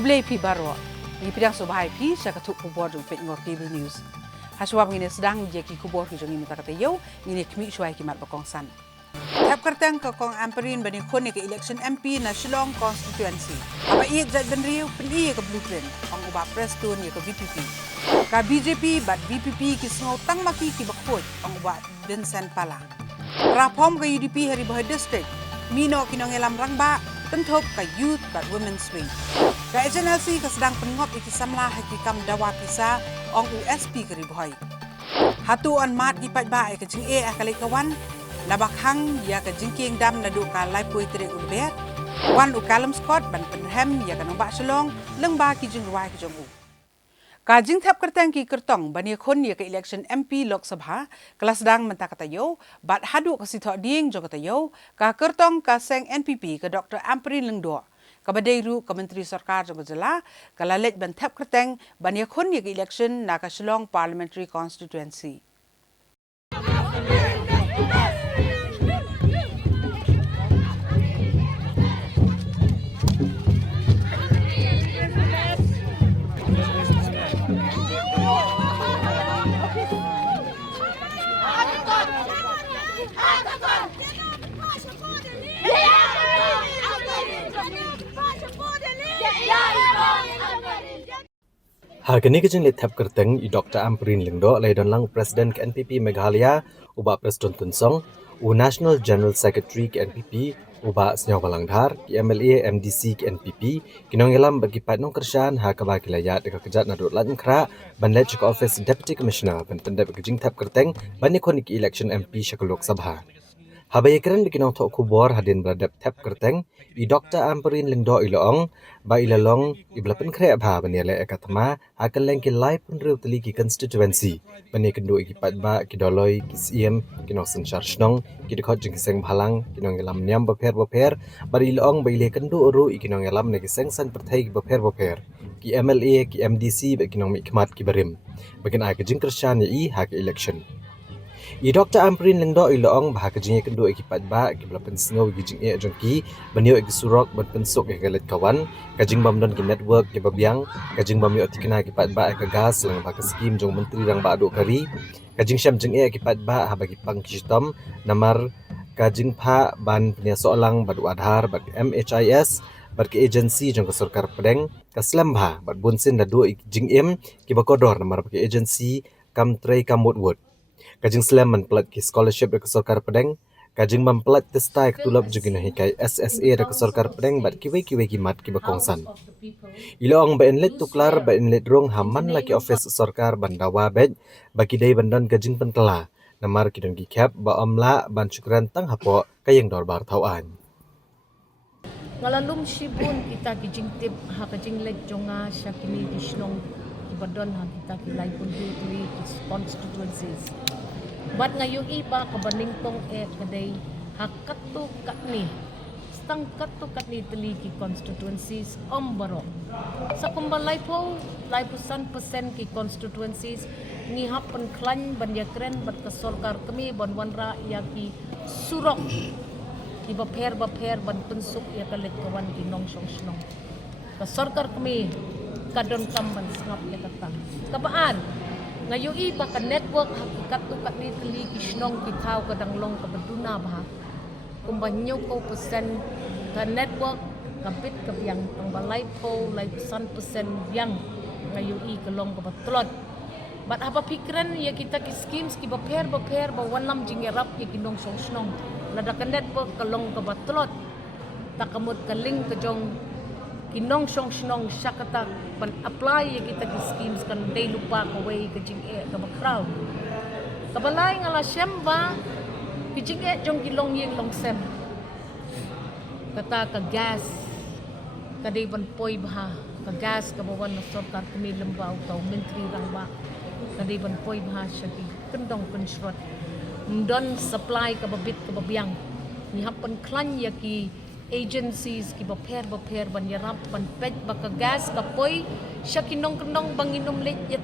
Kublai pi barwa. Ni pidang so bahai pi sa katuk kubor jong pet ngor cable news. Haswa ngine sedang jeki kubor ki jong ni takate yo ngine kmi shwai ki mat bakong san. Tap kertang ka kong amperin bani khone ke election MP na Shillong constituency. Apa iek jat benriu peli ke blueprint ong uba prestun ye ke VPP. Ka BJP bat VPP ki sngo tang maki ki bakhoj ong uba Vincent Pala. Rapom ke UDP hari bahai district. Mino kinong elam rangba penthop ka youth bat women's wing. Ka SNLC ka sedang pengop iki samla hakikam dawa pisa ong USP ke riboy. Hatu on mat ki pat ba ke jing e akale kawan labak hang ya ke jingking dam na du ka lai pui tere ulbet. Wan u kalam scott ban penhem ya ka nong ba Shillong leng ba ki jing ruai ki jong u. Ka jing thap kertang ki kertong bani khon ya ke election MP Lok Sabha kelas sedang mentak kata yo bat hadu ka sithok ding jo kata yo ka kertong ka seng NPP ke Dr. Amperin Lengdo ka badairu ka menteri sarkar jo jela ka lalet ban thap kertang bani khon ya ke election na ka Shillong parliamentary constituency. Hargani kejeng le thap kerteng I Dr. Amperin Lengdo lai don lang Presiden ke NPP Meghalaya uba Preston Tunsong u National General Secretary ke NPP uba Senyaw Balangdhar ki MLA MDC ke NPP kinong elam bagi patnong kershan ha ka bagi layat deka kejat na dot lan kra ban let ke office Deputy Commissioner ban pendep kejeng thap kerteng ban ni ki election MP Shakalok Sabha. Habai keren bikinong tok kubor hadin beradap thap kerteng I Dr. Amperin Lengdo iloong ba ilalong iblapen kre bha baniale ekatma akan lengki lai punriu teli ki constituency bani kendo ikipat ba kidoloi ki CM kinong senchar shnong kidikot jing seng bhalang kinong elam nyam baper bari iloong ba ile kendo uru ikinong elam negi seng san perthai ki baper ki MLA ki MDC ba kinong mikmat ki barim bagin ai kejing kershan I ha ki election I Dr. Amperin Lengdo iloong bah kejing kendo ikipat ba ki belapen singaw gijing e jongki banyo ki surok ban pensuk ke galet kawan kajing bamdon ki network ki babiang kajing bamyo tikna kipat ba ka gas lang ba ka skim jong menteri rang ba adu kari kajing syam jeng e kipat ba ha bagi pang kistom namar kajing pha ban pnya solang badu adhar bag MHIS bad ke agency jong ka sarkar pedeng ka slamba bad bunsin da do jing em ki bakodor namar bagi agency kam trei kamut wood kajing slam man plat ki scholarship ke sarkar pedeng kajing mam plat testai ketulap jugina hikai SSA ke sarkar pedeng bat kiwe ki mat ki bakongsan ilong ba enlet tuklar ba enlet rong haman laki office sarkar bandawa bed bagi dai bandan kajing pentela namar kidon ki cap ba amla ban syukran tang hapo kayeng dorbar tauan ngalalum sibun kita kijing tip ha kajing let jonga syakini disnong ibadon ha kita kilai pun di constituencies bat ngayong iba kabaning tong kadai hakatu katni stang katu katni teliki constituencies ombaro sa kumbalay po 100% ki constituencies ni happen klan banjakren bat ka sarkar kami ban wanra yaki surok ki baper ban pensuk ya kalit kawan ki nong snong ka sarkar kami kadon kamban sangap ya katang kabaan ngayong iba ka network hakikat tu kat ni teli kisnong kitau kadang long ka beduna bah kumbanyo ko persen ka network kapit ka biang pangbalay po lai persen biang ngayong I ka long ka batlot bat apa pikiran ya kita ki schemes ki baper ba wanam jingerap ya kinong snong lada ka network ka long ka batlot takamot ka link ka jong kinong snong syakata pan apply ya kita ki schemes kan day lupa ka way ka jing e ka bakraw kabalay nga la syamba ki jing e jong kilong yeng long sem kata ka gas kaday ban poy bah ka gas ka bawan na sarkar kami lembaw taw menteri rang ba kaday ban poy bah siya ki kendong construct don supply ka babit ka babiang ni hapan klan ya ki agencies ki baper ban yarap ban pet baka gas kapoy siya kinong banginom let yat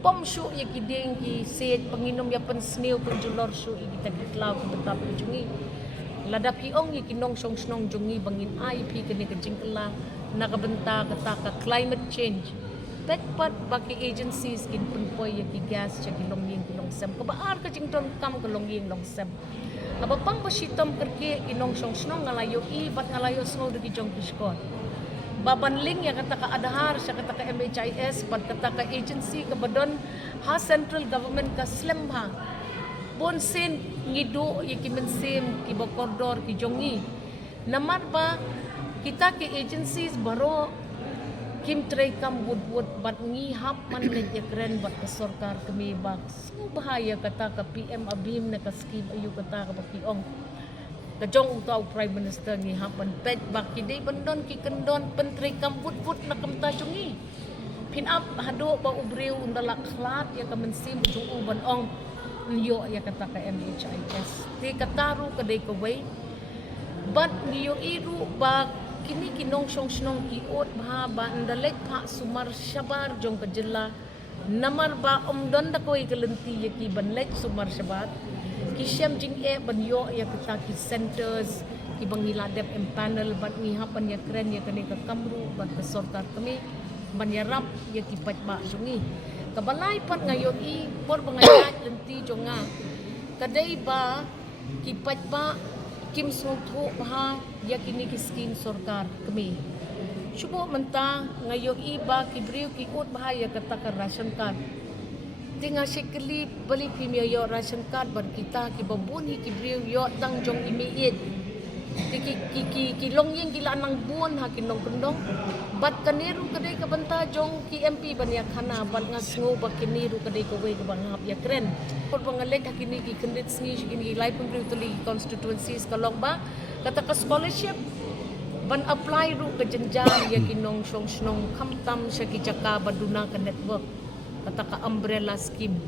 pom shu ya ki ding ki set panginom ya pan snail pan julor shu kita kitlaw ko betap jungi lada piong ya kinong snong jungi bangin IP kani ka jingkala nakabenta kata ka climate change. Pekpat baki agencies kin punpoy ya ki gas cha kilongying kilongsem kabaar ka jington kam kilongying longsem. Abapang basitom kerki inong song snong ngalayo i bat ngalayo snong de jong kiskon. Babanling ya kata ka adhar sa kata ka MHIS bat kata ka agency ka badon ha central government ka slim ha. Bon sen ngido ya ki mensim ki bakordor ki jongi. Namar ba kita ki agencies baro Kim tray kam wood bat ngihap man ya keren bat ka sarkar kami bak so bahaya kata ka PM abim na ka scheme ayu kata ka bakiong kajong utaw prime minister ngihap man pet bak kidai bandon ki kendon pentray kam wood na kamta jungi pinap hado ba ubriw undala khlat ya ka mensim jung uban ong niyo ya kata ka MHIS ti kataru kadai ka way bat niyo iru bak kini kinong song kiot ba andalek pa sumar syabar jong kajela namar ba omdon da koy kalenti yaki banlek sumar syabar kisyam jing banyo ya kita ki centers ki bangila dep empanel bat ni hapan ya keren ya kani ka kamru bat ka sortar kami banyarap ya ki patba jungi kabalay pat ngayon i por bangayat lenti jonga kadai ba ki patba Kim Sultho ha yakini ki scheme sarkar kami. Subo menta ngayo iba kibriu ki ut bahaya kata ka ration card. Tinga sikli balik kimyo yo ration card bar kita ki babuni kibriu yo tang jong imiit. Ki longyeng kila nang buon ha kinong kendong. Bat kaniru kadai ka banta jong ki MP banyak kana bat ngasngo ba kiniru kadai ka way ka bangap ya kren. Por bangalek hakini ki kendit sngi kini lai pun tuli constituencies kalong ba kata ka scholarship ban apply ru ka jenjang ya kinong song snong kamtam sya ki jaka baduna ka network kata ka umbrella scheme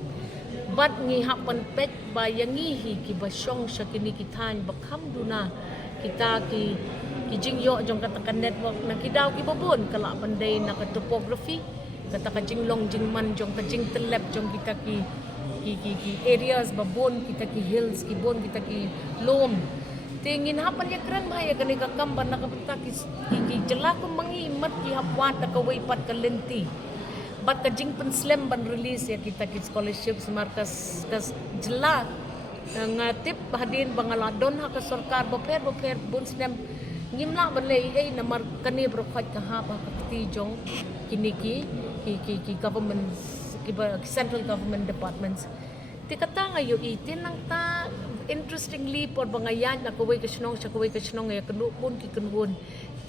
bat ngihapan pet bayangihi ki basyong sya kini kitan bakam duna kita ki jingyo jong kata ka network na kidaw ki babon kala pandai na ka topography kata ka jinglong jingman jong ka jing telep jong kita ki areas babon kita ki hills ki bon kita ki lom tingin hapan ya keren bahaya kani ka kamban na kapata ki jela ko mangi mat ki hapwat na kaway pat ka lenti bat ka jing penslam ban release ya kita ki scholarship markas kas jela ngatip hadin bangaladon ha ka sarkar baper bon slam ngimla balay ay namar kani brokhat ka ha pa ti jong kiniki ki government central government departments. Ti kata ngayo itin nang ta interestingly por bangayan na kuway kasnong sa kuway kasnong ya kanupon ki kanwon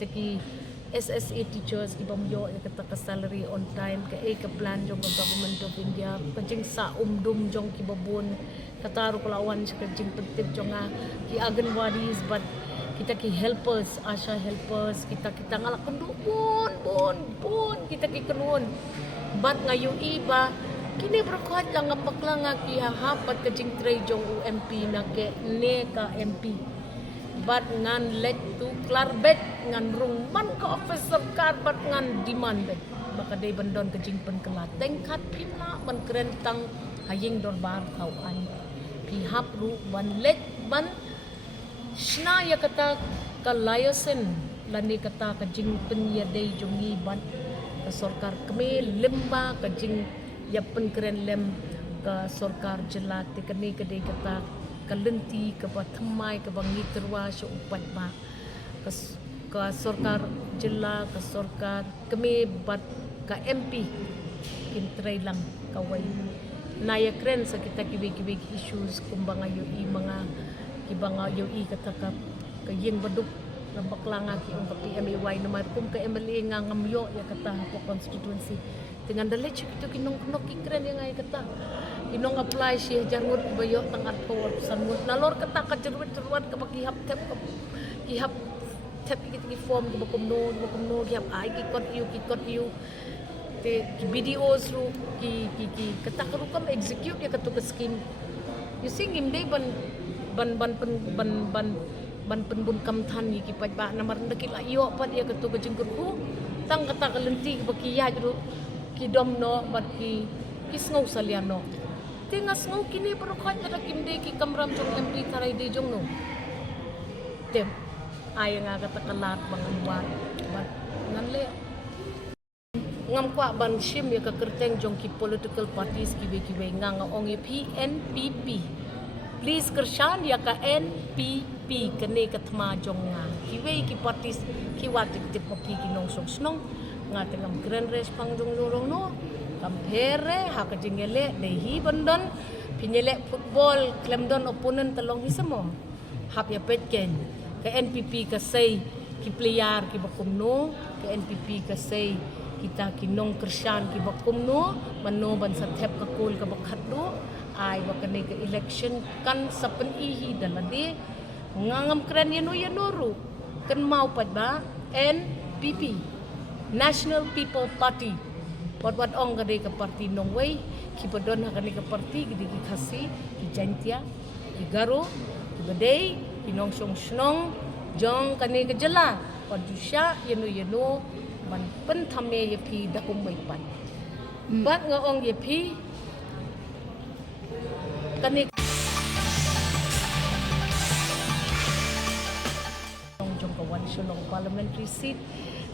ki SSA teachers ki bamyo ya kata ka salary on time ka ka plan jong government of India kajing sa umdum jong ki babon kataro kulawan sa kajing pentip jong ki aganwadis but kita ki helpers asha helpers kita ngalak bon kita ki kanwon bat ngayo iba kini berkuat lang ang baklang ki hahapat ka jing tray jong UMP na ke ne ka MP bat ngan let to klarbet ngan rung man ka officer kar bat ngan demand bet baka day bandon ka jing penkelat tengkat pina man kerentang haying dorbar kawan pihap ru ban let ban shna ya kata ka layosen lani kata ka jing penyaday jongi ban ka sarkar kami lemba ka jing yapen keren lem ka sarkar jelat ti kani kadai kata kalenti ka patmai ka bangi terwa so upat ba ka sarkar jela ka sarkar kami bat ka MP kintray lang kaway naya kren sa kita kibig issues kumbanga yo i mga kibanga yo i kata ka kayin baduk baklang ki ang PMAY na kum ka MLA nga ngamyo ya kata po constituency dengan dalit itu kinong kikren yang ay kata kinong apply siya jarwot bayo tang atko sanwot nalor kata ka jarwot ka bakihap tep iki form ka bakum no gihap ay kikot you te videos ru ki kata ka kam execute ya katu ka scheme you sing imday ban penbun kamthan yi kipat ba namar ndakil ayo pat ya katu ka jingkurku tang kata kalenti bakiya jru ki domno bat ki sngaw saliano tingas ngau kini perukhan kada kimde ki kamram jong MP taray de jong no tem ay nga katakalat bangan wat but nganle ngam kwa ban shim ya kakerteng jong ki political parties kiwe nga ong ye PNPP please kershan ya ka NPP kene katma jong nga kiwe ki parties ki wat tip pi ki nong song snong nga tengam grand race pang jong lorong no kampere ha ka jingele dehi bandon pinyele football klemdon opponent talong hisamo hap ya petken ke NPP ka say ki player ki bakumno ke NPP ka say kita kinong kersyan ki bakumno mano ban sa thep ka kul ka bakhatdo ay wakane ka election kan sa panihi daladi ngangam kran yano kan mau pad ba NPP National People Party wat ong gade ka party nong way ki padon ha ka party gidi ki khasi ki jantia ki garo ki badai ki nong song snong jong kani ka jala padusya yano ban pen thame ye phi dakum mai pan bat nga ong ye phi kani jong kawan sulong parliamentary seat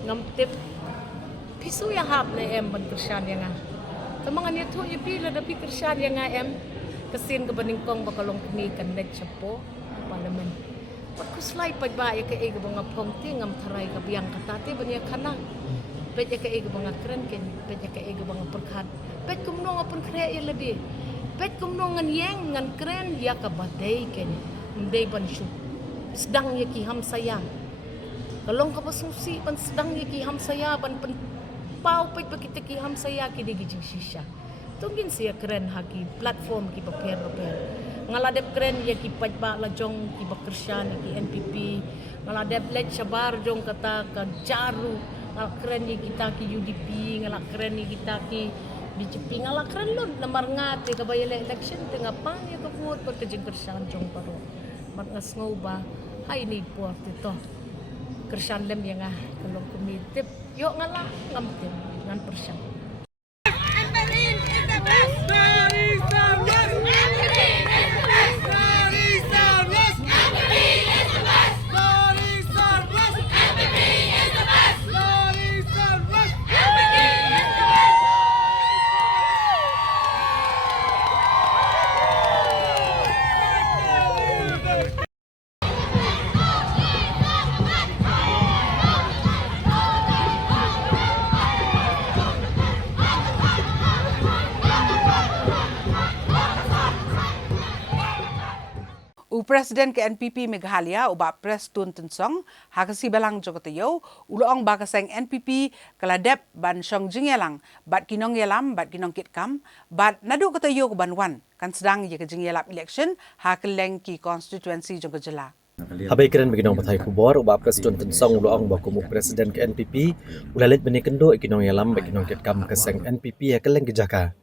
ngam tip pisu ya hap le em ban kersyan yang tamang ani tu ye phi la da pi kersyan yang em kesin ke baningkong bakalong kini kan net chapo parliament pakuslay pagba ya ke ego mga pongti ngam tharai ka biang katate banya kana pet ya ke ego mga kren ken pet ya ke ego mga perkhat pet kumno ngapun kre ya ledi pet kumno ngan yeng ngan kren ya ka badai ken ndai ban shu sedang ya ki ham saya kalong ka pasusi ban sedang ya ki ham saya ban pen pau pet kita ki ham saya ki digi jing shisha tungin siya kren haki platform ki paper ngaladep kren ya ki pajba la jong ki bakersyan ki NPP ngaladep let sabar jong kata ka jaru ngal kren ya kita ki UDP ngal kren ya kita ki BJP ngal kren lon lamar ngat ka bayale election tengah pang ya ka vote per ka jing kersyan jong paro mat ngas ngau ba hai ni puat to kersyan lem yang kalong komitip yo ngala ngamtin ngan persyan Presiden ke NPP Meghalaya uba Pres Tun Tensong hakasi balang jogotayo uloong bakaseng NPP kaladep ban syong jingyelang bat kinong yelam bat kinong kitkam bat nadu katayo ban wan kan sedang ye ke jingyelap election hakeleng ki constituency jogojela Habai keren beginong batai kubor uba Pres Tun Tensong uloong bakumu Presiden ke NPP ulalit benikendo ikinong yelam bat kinong kitkam kaseng NPP hakeleng kijaka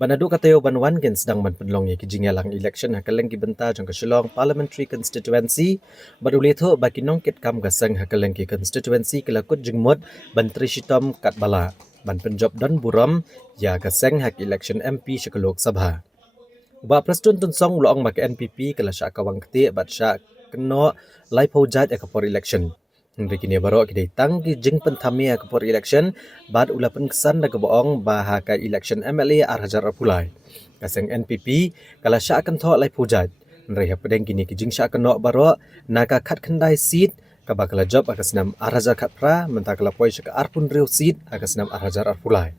Banadu katayo banwan gen sedang ban penlong ye kijingalang election hakaleng kibenta jong kasilong parliamentary constituency badulitho bakinong kit kam gasang hakaleng ki constituency kelakut jingmut ban trishitom katbala ban penjob dan buram ya gasang hak election MP sekelok sabha ba Presiden Tensong uloong bak NPP kala sya kawang keti bat sya keno lai pojat ekapor election Hingga kini baru kita tang ki jing pentamia kapor election bad ulapan kesan da keboong bahaka election MLA Arhajar Apulai. Kaseng NPP kala sya akan tho lai pujat. Nreha pedeng kini ki jing sya akan no baru naka khat kendai seat kabakala job akas nam Arhajar Khatpra mentakala poi sya ka arpun riu seat akas nam Arhajar Apulai.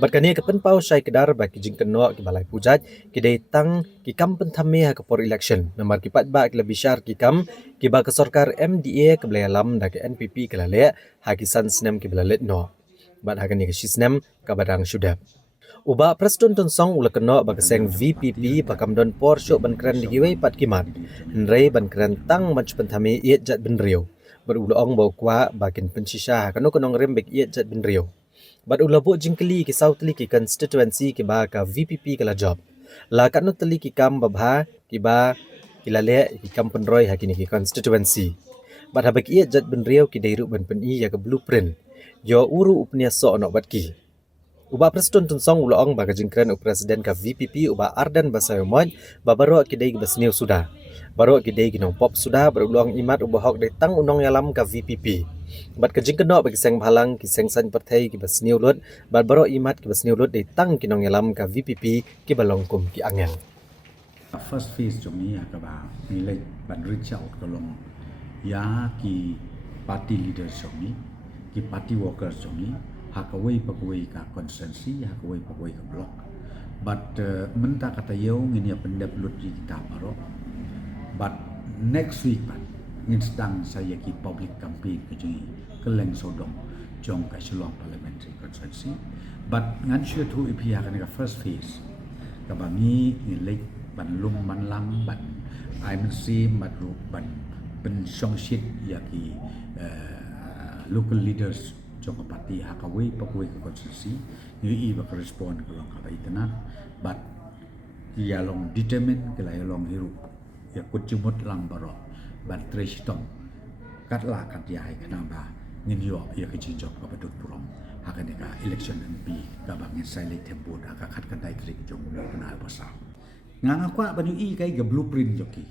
Berkani ke penpau syai kedar bagi jing keno ki balai pujat ki dai tang ki kam pentame ha kapor election nomor ki pat ba ki lebih syar ki kam ki ba ke sorkar MDA ke belai alam da ke NPP ke lale ha ki san snem ki belalet no bat ha kani ke sisnem ka badang syudap uba Presiden Tensong ula keno ba keseng VPP pakam don por syok ban kran digiwei pat kimat nrei ban kran tang manch pentame iet jat benrio berulong bau kwa bakin pensisha kano konong rembek iet jat benrio Bat ulabuk jingkeli ki sautli ki constituency ki ba ka VPP kala job. La kat no teli ki kam babha ki ba ki lale ki kam penroy hakini ki constituency. Bat habak ia jat ben riau ki dairu ban peni ya ka blueprint. Yo uru upnia so ono bat ki. Uba Presiden Tensong uloong ba ka jingkren u presiden ka VPP uba Ardan Basayomoj babaro ki dai basniu sudah. baru gidei ginong pop sudah berulang imat ubahok datang unong yalam ka VPP. Bat kajing keno bagi seng balang ki seng san partai ki basniu lut bat baru imat ki basniu lut datang kinong yalam ka VPP ki balongkum ki angel. First phase ตรงนี้ก็ว่ามีเลยบันริชเอาก็ลงยากี party leaders ตรงนี้กี party workers ตรงนี้หากไว้ปะไว้กับ consensus หากไว้ปะไว้กับ block but มันตากตะเยวเงี้ยเป็น develop di kita baru but next week pan ngin sedang saya ki public campaign ke jadi keleng sodong jong ka selong parliamentary constituency but ngan sure tu ipia kan ka first phase ka bangi ngin lek ban lum ban lang ban ai man si mat ru ban ben song shit ya ki local leaders jong ka party hakawai pakoi ka constituency ni I ba respond ka long ka baitana but ya long determine ke la long hiru ya kujumut lang baro ban treshitong kat la kat yai kanamba ngin yo ya ke jinjop ka badut purong hakan ka election MP ka bangin sai tempo da ka khat kan dai trik jong na kana pasal nganga kwa banyu I kai ga blueprint joki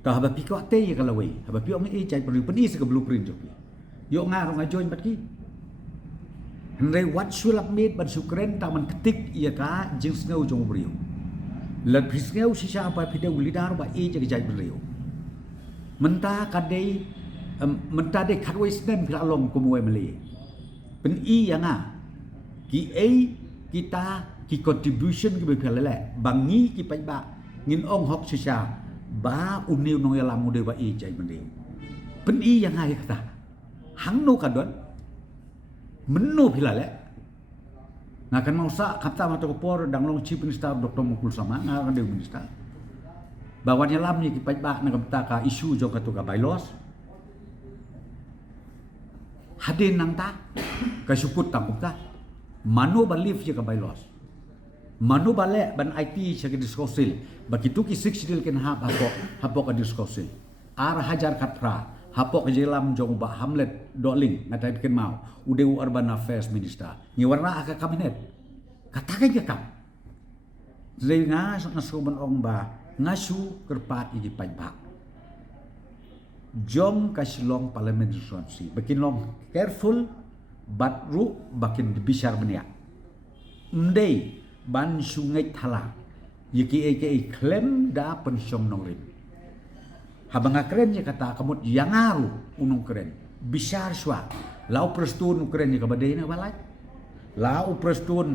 ta haba pi ko te ya kalawai haba pi ong I jai bru pani se ga blueprint joki yo nga ro nga join bat ki Henry what should have made ban sukren ta man ketik ia ka jing snau jong brio lật phía sau si sa pa pide ulidar ba e je jai brio menta kadai menta de khatwai snen phila long ko muai mali pen I yanga ki a kita ki contribution ki be phila le bangi ki pai ba ngin ong hok si sa ba uniu nong yalam mu de ba e jai brio pen I yanga ya kata hang no kadon menno phila le ngakan mausa kata mata kopor dang long chief minister Dr. Mukul Sama ngakan dew minister bawan yalam ni kipai ba na kamta ka isu jo ka to ka bylaws hadin nang ta ka sukut tang ta manu believe je ka bylaws manu bale ban IT se diskosil begitu ki 6 dil ken hapo ka diskosil ar hajar katra hapo ke jelam jong ba Hamlet Doling ngatai bikin mau udeu urban affairs minister ni warna aka kabinet katakan ke kam zai nga ngasu ban ong ba ngasu kerpat i pai ba jom kasilong parliamentary constituency bikin long careful but ru bakin bisar benia ndei ban sungai thala yiki aka claim da pensiom nongrim habang keren ya kata kamut yang ngaru unong keren bisar swa lau prestun keren ya kabadai na balai lau prestun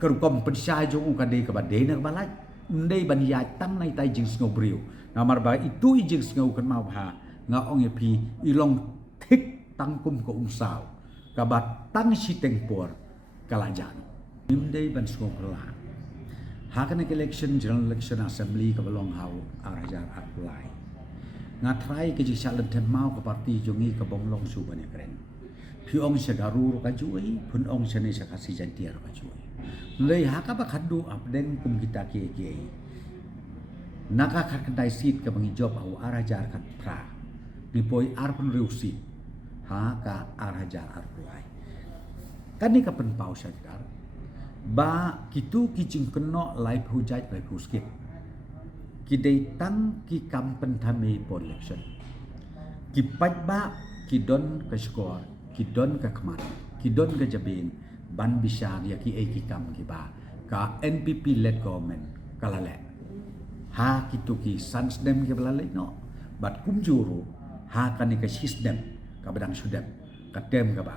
kerukom pensai jong kadai kabadai na balai ndai ban ya tang nai tai jing sngo brio namar ba itu jing sngo kan mau ha nga ong pi ilong thik tangkum ko umsau kabat tang si tengpor kalajan ndai ban sngo pela hakan election general election assembly ka balong hau arajar apply nga try ke jisalan tem mau ka parti jongi ka bonglong su banya keren phi ong se garu ka juai phun ong se ne sa kasi jantiar ka juai lei haka ba khadu apden kum kita ke naka khat kan dai sit ka bangi job au arajar khat pra ni poi ar pun reusi ha ka arajar apply kan ni ka pen pau sa ba kitu kijing keno live hujai live huskit kidai tang ki kampen thame por election ki paj ba ki don ka score ki don ka khmat ki don ka jabin ban bisar ya ki e ki kam ki ba ka NPP led government kalale ha kitu ki sans dem ki balale no bat kum juru ha kan ka system ka badang sudem ka dem ka ba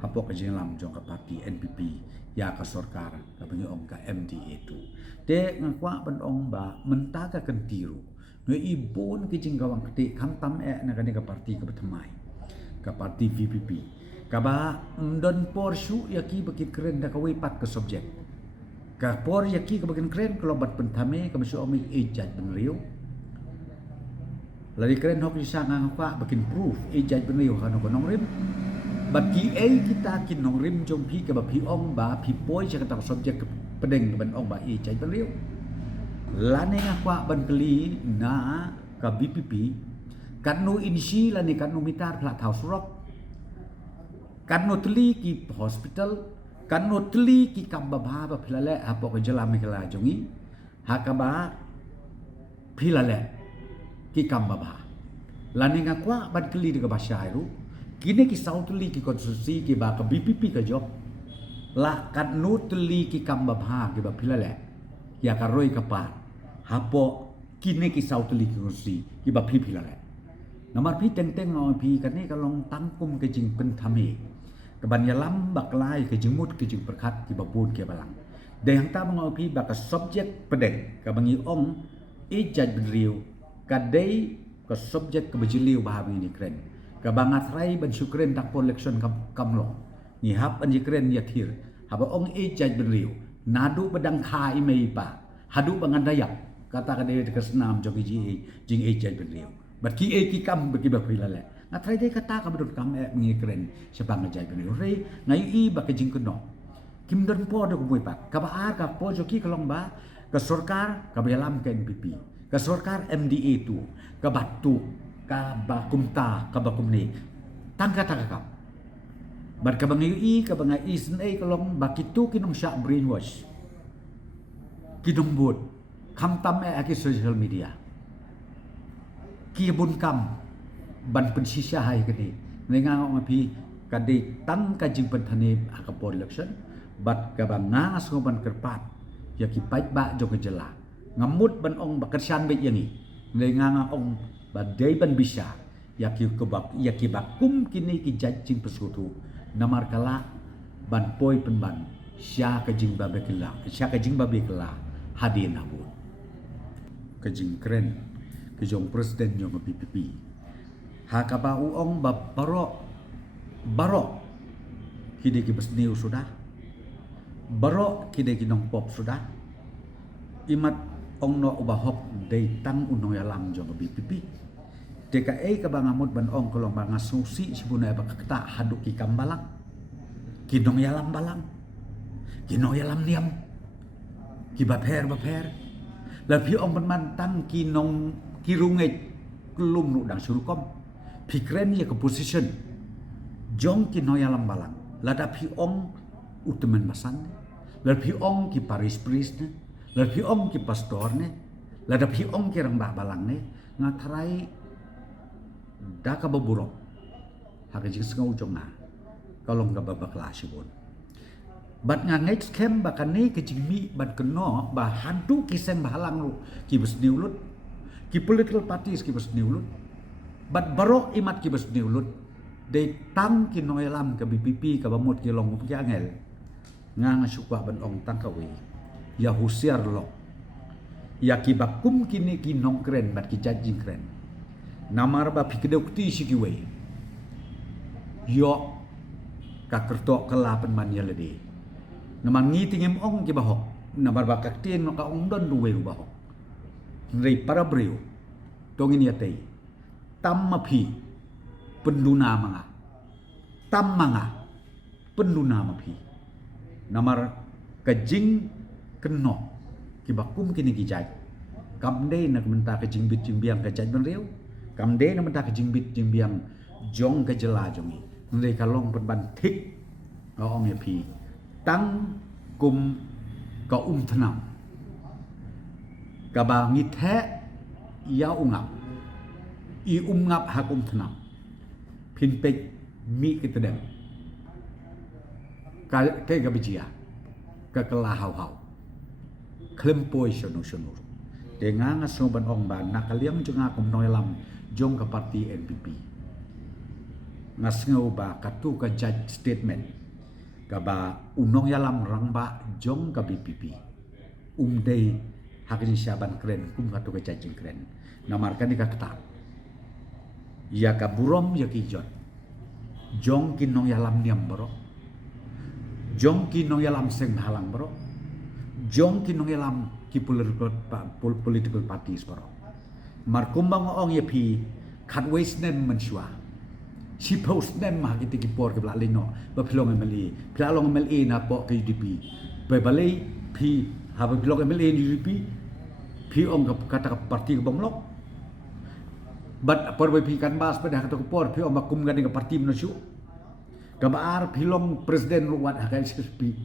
hapok ka jinglam jong ka parti NPP ya ka sorkar ka bangi ong ka MDA tu te ngakwa ban ong ba menta ka kentiru no ibon ki jinggawang kete kam tam na ka parti ka batmai ka parti VPP ka ba ndon porsu yaki bakit keren da ka way pat ka subject ka por yaki ka bakin keren kalau bat pentame ka masu omi ejaj benriu lari keren hok isa ngakwa bakin proof ejaj benriu ka no konong rim bagi kita kinong rim jom pi ke bapi ong ba pi poi cha kata subjek pedeng ban ong ba i chai beliau lane ngakwa ban keli na ka BPP kanu insi lane kanu mitar pla thau surok kanu tli ki hospital kanu tli ki kam ba ba philale apo ke jala me kala jongi hakaba pilale ki kambaba laninga kwa ban keli de bahasa itu kini ki sautli ki konstitusi ki ba ka BPP ka job la kat nutli ki kambaba ki ba pilale ya ka roi ka pa hapo kini ki sautli ki konstitusi ki ba pilale nomor pi teng-teng no pi kan ni kalong tangkum ke jing pen thami ke ban yalam bak lai ke jingmut ke jing perkat ki ba pun ke balang de hang ta ngo pi ba ka subject pedeng ka bangi ong i jaj benriu ka dei ka subject ke bejiliu bahawi ni kren ka bangat rai ban syukren tak pon election kamlong ni hap an jikren ya thir haba ong i jaj benriu nadu bedang kha i mei pa hadu bangan dayak kata ka de ke senam jogi jing i jaj benriu bat ki ki kam bagi ba pilale na trai dei kata ka bedut kam mengi kren sebang jaj benriu rei ngai i ba ke jing kuno kim don po do ko pa ka ba ar ka po joki kalong ba ka sarkar ka belam ke NPP ka sarkar MDA tu ka batu ka ba kumta ka ba kumni tangka ka bar ka bangi i ka bangai isen ai kalong ba kitu kinong sya brainwash kidong bot kam tam aki social media ki bun kam ban pensisya hai kedi nenga ngong api kadi tang ka jing penthane akapor election bat ka banga soban kerpat ya ki pait ba jo kejela ngamut ban ong bakersan be yangi nenga nga ong badai ban bisa ya ki kebak ya ki bakum kini ki jajing pesutu namar kala ban poi penban sya ka jing ba bekela sya ka jing ba bekela hadin abu ka jing kren ke jong presiden jong PPP ha ka ba uong ba barok kide ki besniu sudah barok kide ki nong pop sudah imat ong no ubahok dei tang unong yalam jong PPP DKI ka bangamut ban ong kolong banga susi sibuna ba kata haduk ki kambalang kinong yalam balang kinong yalam niam ki baper lapi ong mantang kinong kirunget kelum nu dang surukom pikren ya ke position jong kinong yalam balang lada pi ong utemen masan lapi ong ki paris priest ne lapi ong ki pastor ne lada pi ong ki rang balang ne ngatarai da ka baburok haka jing sengau jong na kalong ka babakla sibon bat nga ngai scam ba kan ni ke jingmi bat keno ba hantu kiseng bahalang lu ki besniulut ki political parties ki besniulut bat barok imat ki besniulut de tang ki noelam ke BPP ka bamut ki long ki angel nga sukwa ban ong tang kawi ya husiar lo ya ki bakum kini ki nongkren bat ki jajing kren namar ba pikidukti si ki we yo ka kertok kelapan man yaledi naman ngitingim ong ki bahok namar ba kaktin ka ong don duwe bahok rei para breu tongin yatei tammapi penduna manga tammanga penduna mapi namar kajing keno ki bakum kini gijai kamde nak menta kajing bit jimbiang kajai benreu kamde nak menta kajing bit jimbiang jong kajela jongi rei kalong penban tik ong yapi tang kum ka thenam ka ba ngithe ya ungap i ngap ha thenam phin pek mi kitedem ka ke ga bijia ka kala hau klempoi sono dengan ngaso ban ong ba nakaliam junga kum noilam jong ka parti NPP ngasngau ba katu ka judge statement ka ba unong yalam rang ba jong ka BPP dei hakini syaban keren kum katu ka judge keren namarkan ni ka kata ya ka burom ya ki jot jong kinong yalam niam bro jong kinong yalam seng halang bro jong kinong yalam ki political parties bro markumbang ong ya pi kat waste nem mensua si post nem mah kita kipor ke belakang no bapilong MLA pilong MLA na po ke UDP balai pi haba pilong MLA di UDP pi ong kata parti ke bomlok bat por pi kan bas pada kata kipor pi ong makum gani ke parti menuju kabar pilong presiden luat hakai SSP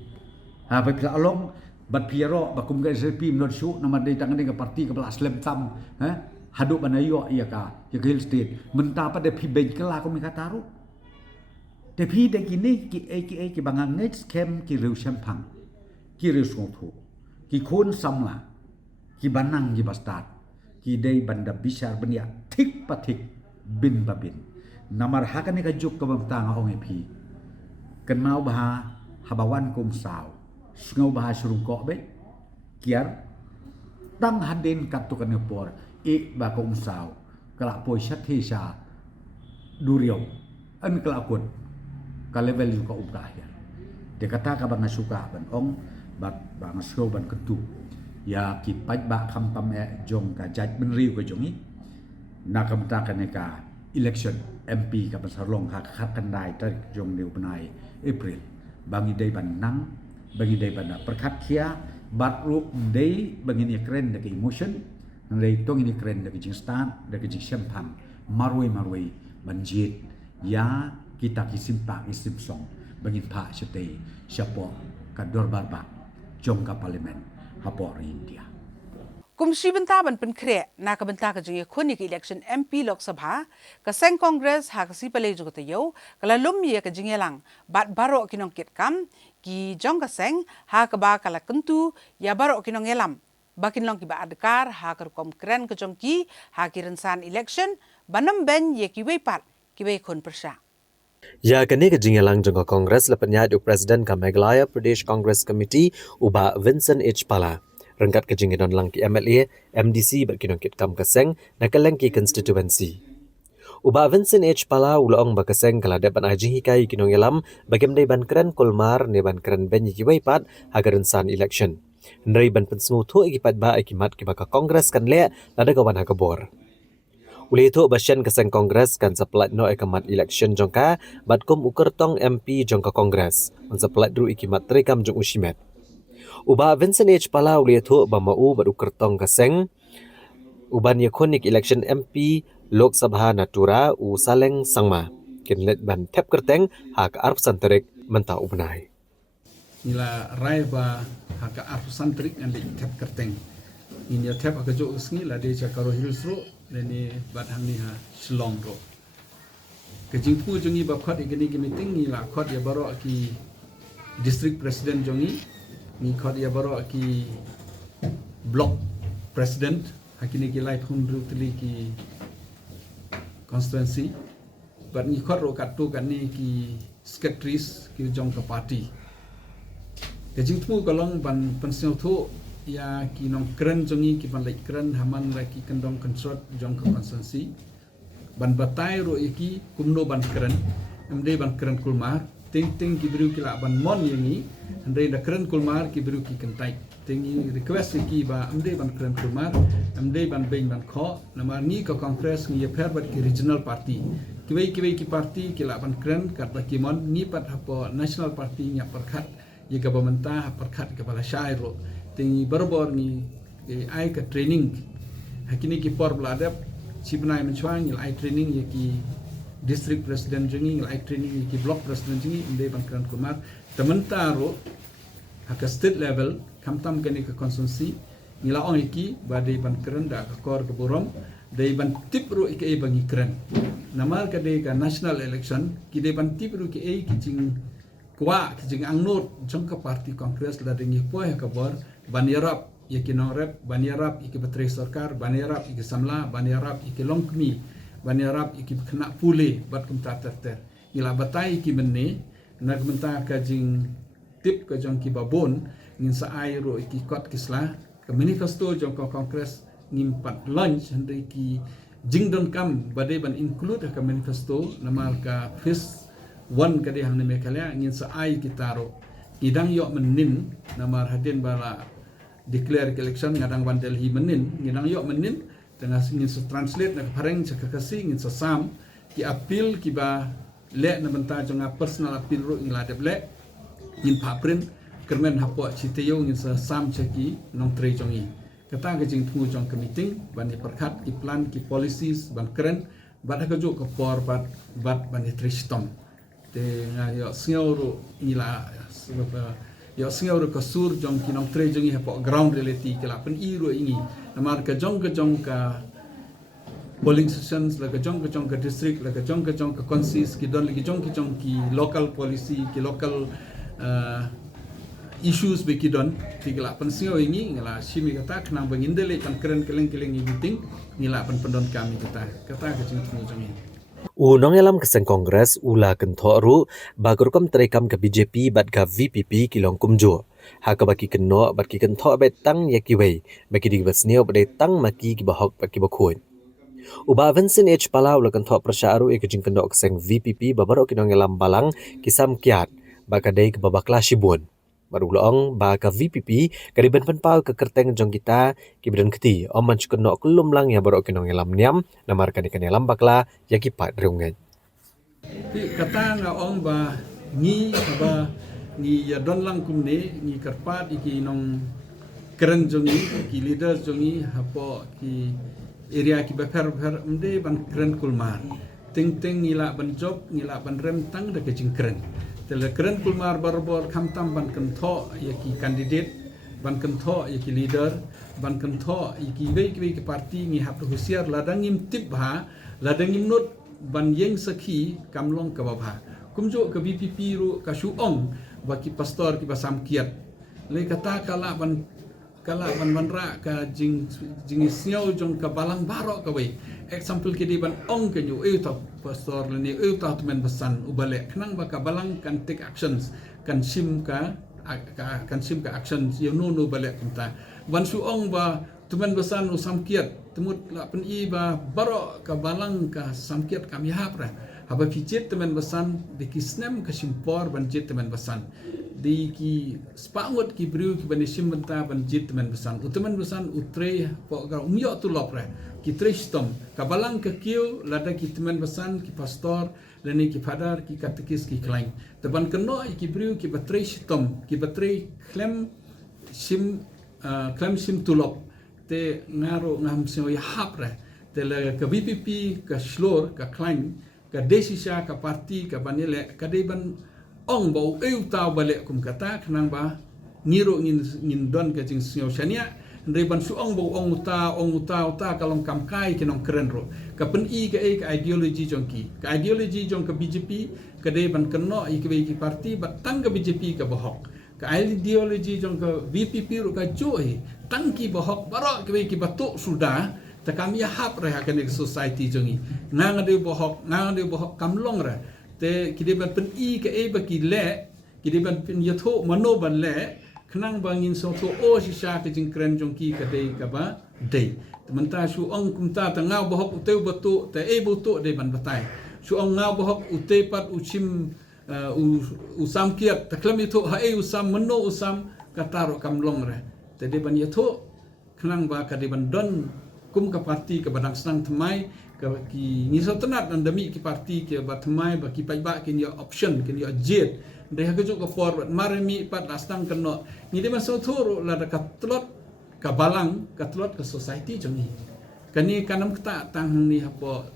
haba pilong bat piero bakum ga SLP menurut syuk nama dari tangan dengan parti kepala Islam Tam haduk banayo iya ka ya Hill State mentah pada pi ben kela ko mi kataru de pi de kini ki bangang next camp ki reu champang ki reu songtho ki khon samla ki banang ki bastard ki dei banda bishar benia thik pathik bin babin namar hakane ka juk ka bamtang ong epi kenau bah habawan kum saw ngau bah surung ko be kiar tang hadin katukan ngepor ba kum saw kala poi sathisa duriau an kala kun ka level yu ka ubahir de kata ka bang suka ban ong bat bang show ban ketu ya ki paj ba kham tam jong ka jaj ben riu ka jongi na kam ta ka ne ka election MP ka pasar long ha khat kan dai tarik jong deu benai April bangi dai ban nang bangi dai ban perkhat khia bat rup dai bangi ni kren de emotion dai tong ini kren de jing start de jing champagne marwai banjit ya kita kisimpa kisim song bangi pha chete chapo ka dor barba jong ka parliament hapor India Kumshi benta ban pen kre na ka benta ka jinge khoni ki election MP Lok Sabha ka seng Congress ha ka si pale ju ka yo kala lum ye ka jinge lang bat baro kinong kit kam ki jong ka seng ha ka ba kala kentu ya baro kinong elam bakin long ki ba adkar ha ka kom kren ka jong ki ha ki rensan election banam ben ye ki wei pat ki wei khon persha Ya kini ke jingelang jangka Kongres lepenya du Presiden ka Meghalaya Pradesh Congress Committee uba Vincent H. Pala. Rengkat ke jingedon lang ki MLA, MDC berkinongkit kam keseng na keleng ki constituency. Uba Vincent H. Pala ulang ba keseng kala depan ajing hikai kinong elam bagam dai ban keren kolmar ne ban keren ben ki waipat hagaran san election. Ndai ban pensmu thu ikipat ba ikimat ki baka Kongres kan le lada kawan hakabor. Uli itu basyan keseng Kongres kan sepelat no ikamat election jongka batkum ukur tong MP jongka Kongres. On sepelat dru ikimat terikam jong usimet. Uba Vincent H. Pala uli itu bamau bat ukur tong keseng. Uban yakonik election MP Lok Sabha Natura u saleng sangma. Kinlet ban tep kerteng hak arp santerik mentau ubnai. Nila rai ba hak arp santerik ngali tep kerteng. Ini tep agak jauh sengi lah dia cakap Hills Road dan ni bat hang ni ha Shillong Road. Kejing pu jongi bab khot igini ki meeting ni lah khot ya baru ki district president jongi ni khot ya baru ki block president hakini ki light hundru tili ki constituency bat ni khot ro kat tu kan ni ki secretaries ki jong ka party. Kejing pu kalong ban pensiun tu ya ki nong keren jongi ki ban like keren haman la ki kendong construct jong ka constituency ban batai ro iki kumno ban keren amde ban keren kulmar ting ki biru ki la ban mon yangi amde da keren kulmar ki biru ki kentai tingi request ki ba amde ban keren kulmar amde ban ben ban kho namar ni ka congress ni per bat ki regional party ki ki party ki la ban keren kat ba ki mon ni pat hapo national party nya perkhat ye ka pemerintah perkhat kepala syair tingi baru ni ai ka training hakini ki por bladap sibnai menchuang il ai training ye ki district president jengi il ai training ye ki block president jengi inde bangkan kumar tementaro hak state level kamtam kani ka constituency nila on iki badai ban keren da ka kor ke borom dai ban tipru iki e bangi keren namar ka dai ka national election ki dai ban tipru ki e ki jing kwa ki jing angnot jong ka party congress la dengi poe ka bor Banirap iki norep, banirap iki beteri sarkar, banirap iki samla, banirap iki longkmi, banirap iki kena pule bat kumta terter. Ila batai iki menne, nak menta kajing tip ka jong ki babon, ngin sa airo iki kot kislah, ka manifesto jong ka kongres ngin pat lunch hande iki jingdon kam badai ban include ka manifesto namal ka phase 1 ka hang ne mekalya ngin sa ai kitaro. Idang yok menin namar hadin bala declare election ngadang wan Delhi menin ngadang yok menin tengah ingin translate nak pareng cakakasi ingin sesam ki appeal ki ba le na benta jonga personal appeal ro ingla deble ingin paprin kermen hapo citeyo ingin sesam caki nong tre jongi kata ke jing tunggu jong ke meeting ban perkhat ki plan ki policies ban keren bat ka jo ke por bat ban tristom te nga yo sngoro ila ya singau ro kasur jong ki nong tre jong hapo ground reality ke la pen i ro ingi namar ka jong ka polling stations la ka jong ka district la ka jong ka consis ki don li jong ki local policy ki local issues be ki don ki la pen singau ingi ngala simi kata kenang bangin dele pan keren keleng meeting ngila pan pendon kami kata ka jing tu jong ini Unong yalam keseng kongres ula kentho ru bagurkom terekam ke BJP bat ka VPP kilong kumjo. Haka baki keno bat ki kentho bet tang yakiwei baki di basneo bet tang maki ki bahok baki bakhuin. Uba Vincent H Palau la kentho prasyaru ikijing keno keseng VPP babaro kinong yalam balang kisam kiat bakadai ke babakla shibun. Barulong ba ka VPP kariban penpau ke kerteng jong kita kibidan keti oman chukno kulum lang ya barok kinong elam niam namar kan elam bakla ya kipat rungen kata nga ong ba ni ya don lang kumne ni karpat iki nong keren jongi ki leader jongi hapo ki area ki beper mde ban keren kulmar ting ngila ban job ngila ban rem tang de kecing keren tele keren kulmar barbor kamtam ban kentho ya ki candidate ban kentho ya ki leader ban kentho ya ki ki parti ngi hap husiar ladangim tip bha ladangim not ban yeng sakhi kamlong ka babha kumjo ka BPP ru ka shuong ba ki pastor ki basam kiat le kata kala ban ra ka jing siau jong ka balang baro ka we example ke di ban ong ke nyu ta pastor le ni ta temen besan ubale kenang ba ka balang kan take actions kan sim ka actions you no bale kunta ban su ong ba temen besan usam kiat temut la pen i ba baro ka balang ka samkiat kami hapra haba picit temen besan di kisnem ka simpor ban jit temen besan di ki spangot ki briu ki banisim benta ban jit temen besan utemen besan utre po ga umyo tu lopre ki tristom ka balang ka kiu lada ki temen besan ki pastor leni ki padar ki katekis ki klain teban keno ki briu ki batristom ki batri klem sim tulop te ngaro ngam sio ya hapre te le ka BPP ka slor ka klain ka desisa ka parti ka banele ka deban ong bau eu tau balik kum kata kenang ba ngiro ngin don ka jing sio shania ndai ban su ong bau ong uta kalong kam kai kinong keren ro ka pen i ka ideology jongki ka ideology jong ka BJP ka dei ban keno i ki parti ba tang ka BJP ka bohok ka ideology jong ka VPP ro ka joy tangki bohok baro ki batuk sudah ta kami hap reh ka nek society jongi nang de bohok kamlong ra te kideban pen i ka ba ki le kideban pen yatho mano ban le kenang bangin so to o sisa ke jing kren jongki ka dei ka ba dei tementa su ong kumta ta ngau bohok uteu batu te butu de ban batai su ong ngau bohok utei pat uchim usam kiat ta klem itu ha usam mano usam kataro kamlong re te de ban yatho kenang ba ka de ban don kum ka parti ka badang senang temai ki ngiso tenat dan demi ki parti ki batmai ba ki paiba ki ni option ki ni jet de ha kejuk ka forward maremi pat lastang keno ni de maso thoro la ka tlot ka balang ka tlot ka society jongi kani kanam kata tang ni hapo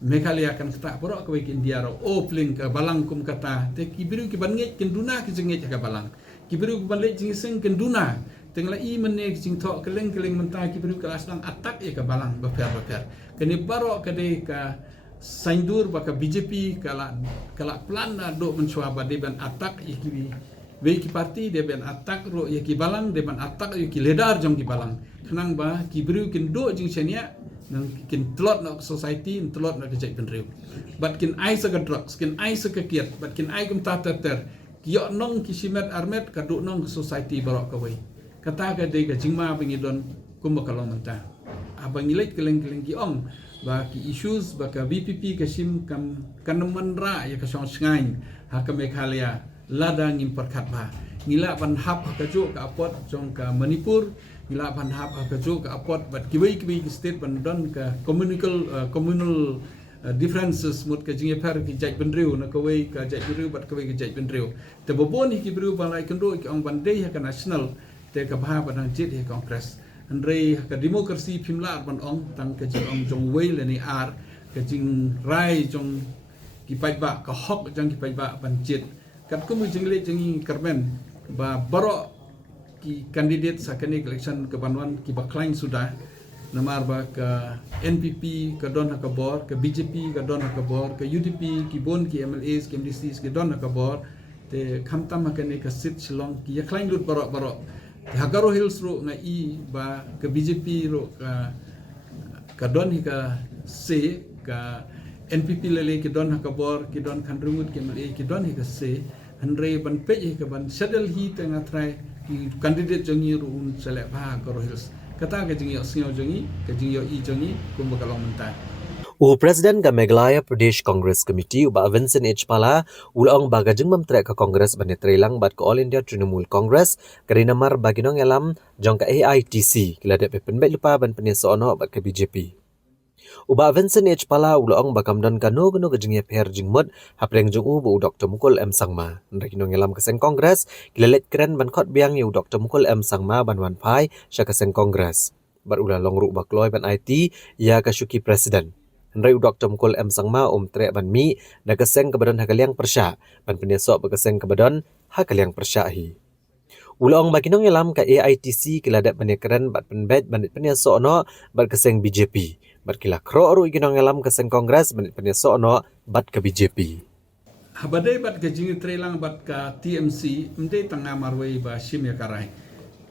Meghalaya kan kata poro ka ki India ro o pling ka balang kum kata te ki biru ki banget kin duna ki jenge ka balang ki biru ki banlet jing sing kin duna tengla i mene jing thok keleng mentah ki biru ka lastang atak e ka balang baper kani baro ka de ka saindur ba ka BJP kala plan na do mencoba ba de ban atak i ki parti de ban atak ro ye ki balang de ban atak ye ki ledar jong ki balang kenang ba ki biru kin do jing senia nang kin tlot na society tlot na kejai penriu bat kin ai sa ka drugs kin ai sa ka kiat bat kin ai kum ta ter ki yo nong ki simet armet ka do nong society baro ka wei kata ka de ka jingma pengidon kum bakalong mentah abang ilet keleng ki ong ba ki issues ba ka BPP ka sim kam kaneman ra ya ka song sngain ha ka Meghalaya ladang im perkat ba ngila ban hap ka jo ka apot jong ka Manipur ngila ban hap ka jo ka apot bat kiwei state ban don ka communal differences mut ka jinge par ki jaj benriu na kawei ka jaj benriu bat kawei ka jaj benriu te bobon ki benriu balai kendo ki ong bandei ha ka national te ka bha ban jit he kongres Andrei ka demokrasi pimlar ban ong tang ka jing ong jong wei le ni ar ka jing rai jong ki pai ba ka hok jang ki pai ba ban jit kat ku mu jing le jing karmen ba borok ki kandidat sakani election ke Banwan ki baklain sudah namar ba ke NPP ke don hakabor ke BJP ke don hakabor ke UDP ki bon ki MLAs ki MDCs ke don hakabor te khamtam hakani ke sit Shillong ki yaklain lut borok Hagaro Hills ro ngai ba ke BJP ro ka don hi ka se ka NPP lele ki don hakabor ki don khandrumut ki MLA ki don hi ka se Andre ban pe ke ban sedel hi tengah try ki kandidat jongi ruun selek pa Hagaro Hills kata ke jingi osnyo jongi ke jingi i jongi kum bakalong mentai Presiden ka Meghalaya Pradesh Congress Committee uba Vincent H. Pala ulang bagajeng memtrek ke Kongres bani Trilang bat ke All India Trinamool Congress kari namar baginong yalam jong ka AITC kila dep penbet lupa ban penesono bat ke BJP. Uba Vincent H. Pala ulang bakamdon kano gejing per jingmut hapreng jong bu Dr. Mukul M. Sangma. Rekinong yalam keseng Kongres kila let keren ban khot biang yu Dr. Mukul M. Sangma ban wan pai sya keseng Kongres. Bat ula longruk bakloy ban IT ya kasyuki Presiden. Henry Dr. Mukul M. Sangma trek ban mi na keseng kebadan hakaliang persya ban penesok bekeseng kebadan hakaliang persya hi. Ulang baginong yalam ka AITC kila dat keren bat penbet ban penesok no bat keseng BJP. Bat kila kro ru iginong yalam keseng Kongres ban penesok no bat ke BJP. Habadai bat ke jingi Trilang bat ka TMC mde tengah marwai ba shim ya karai.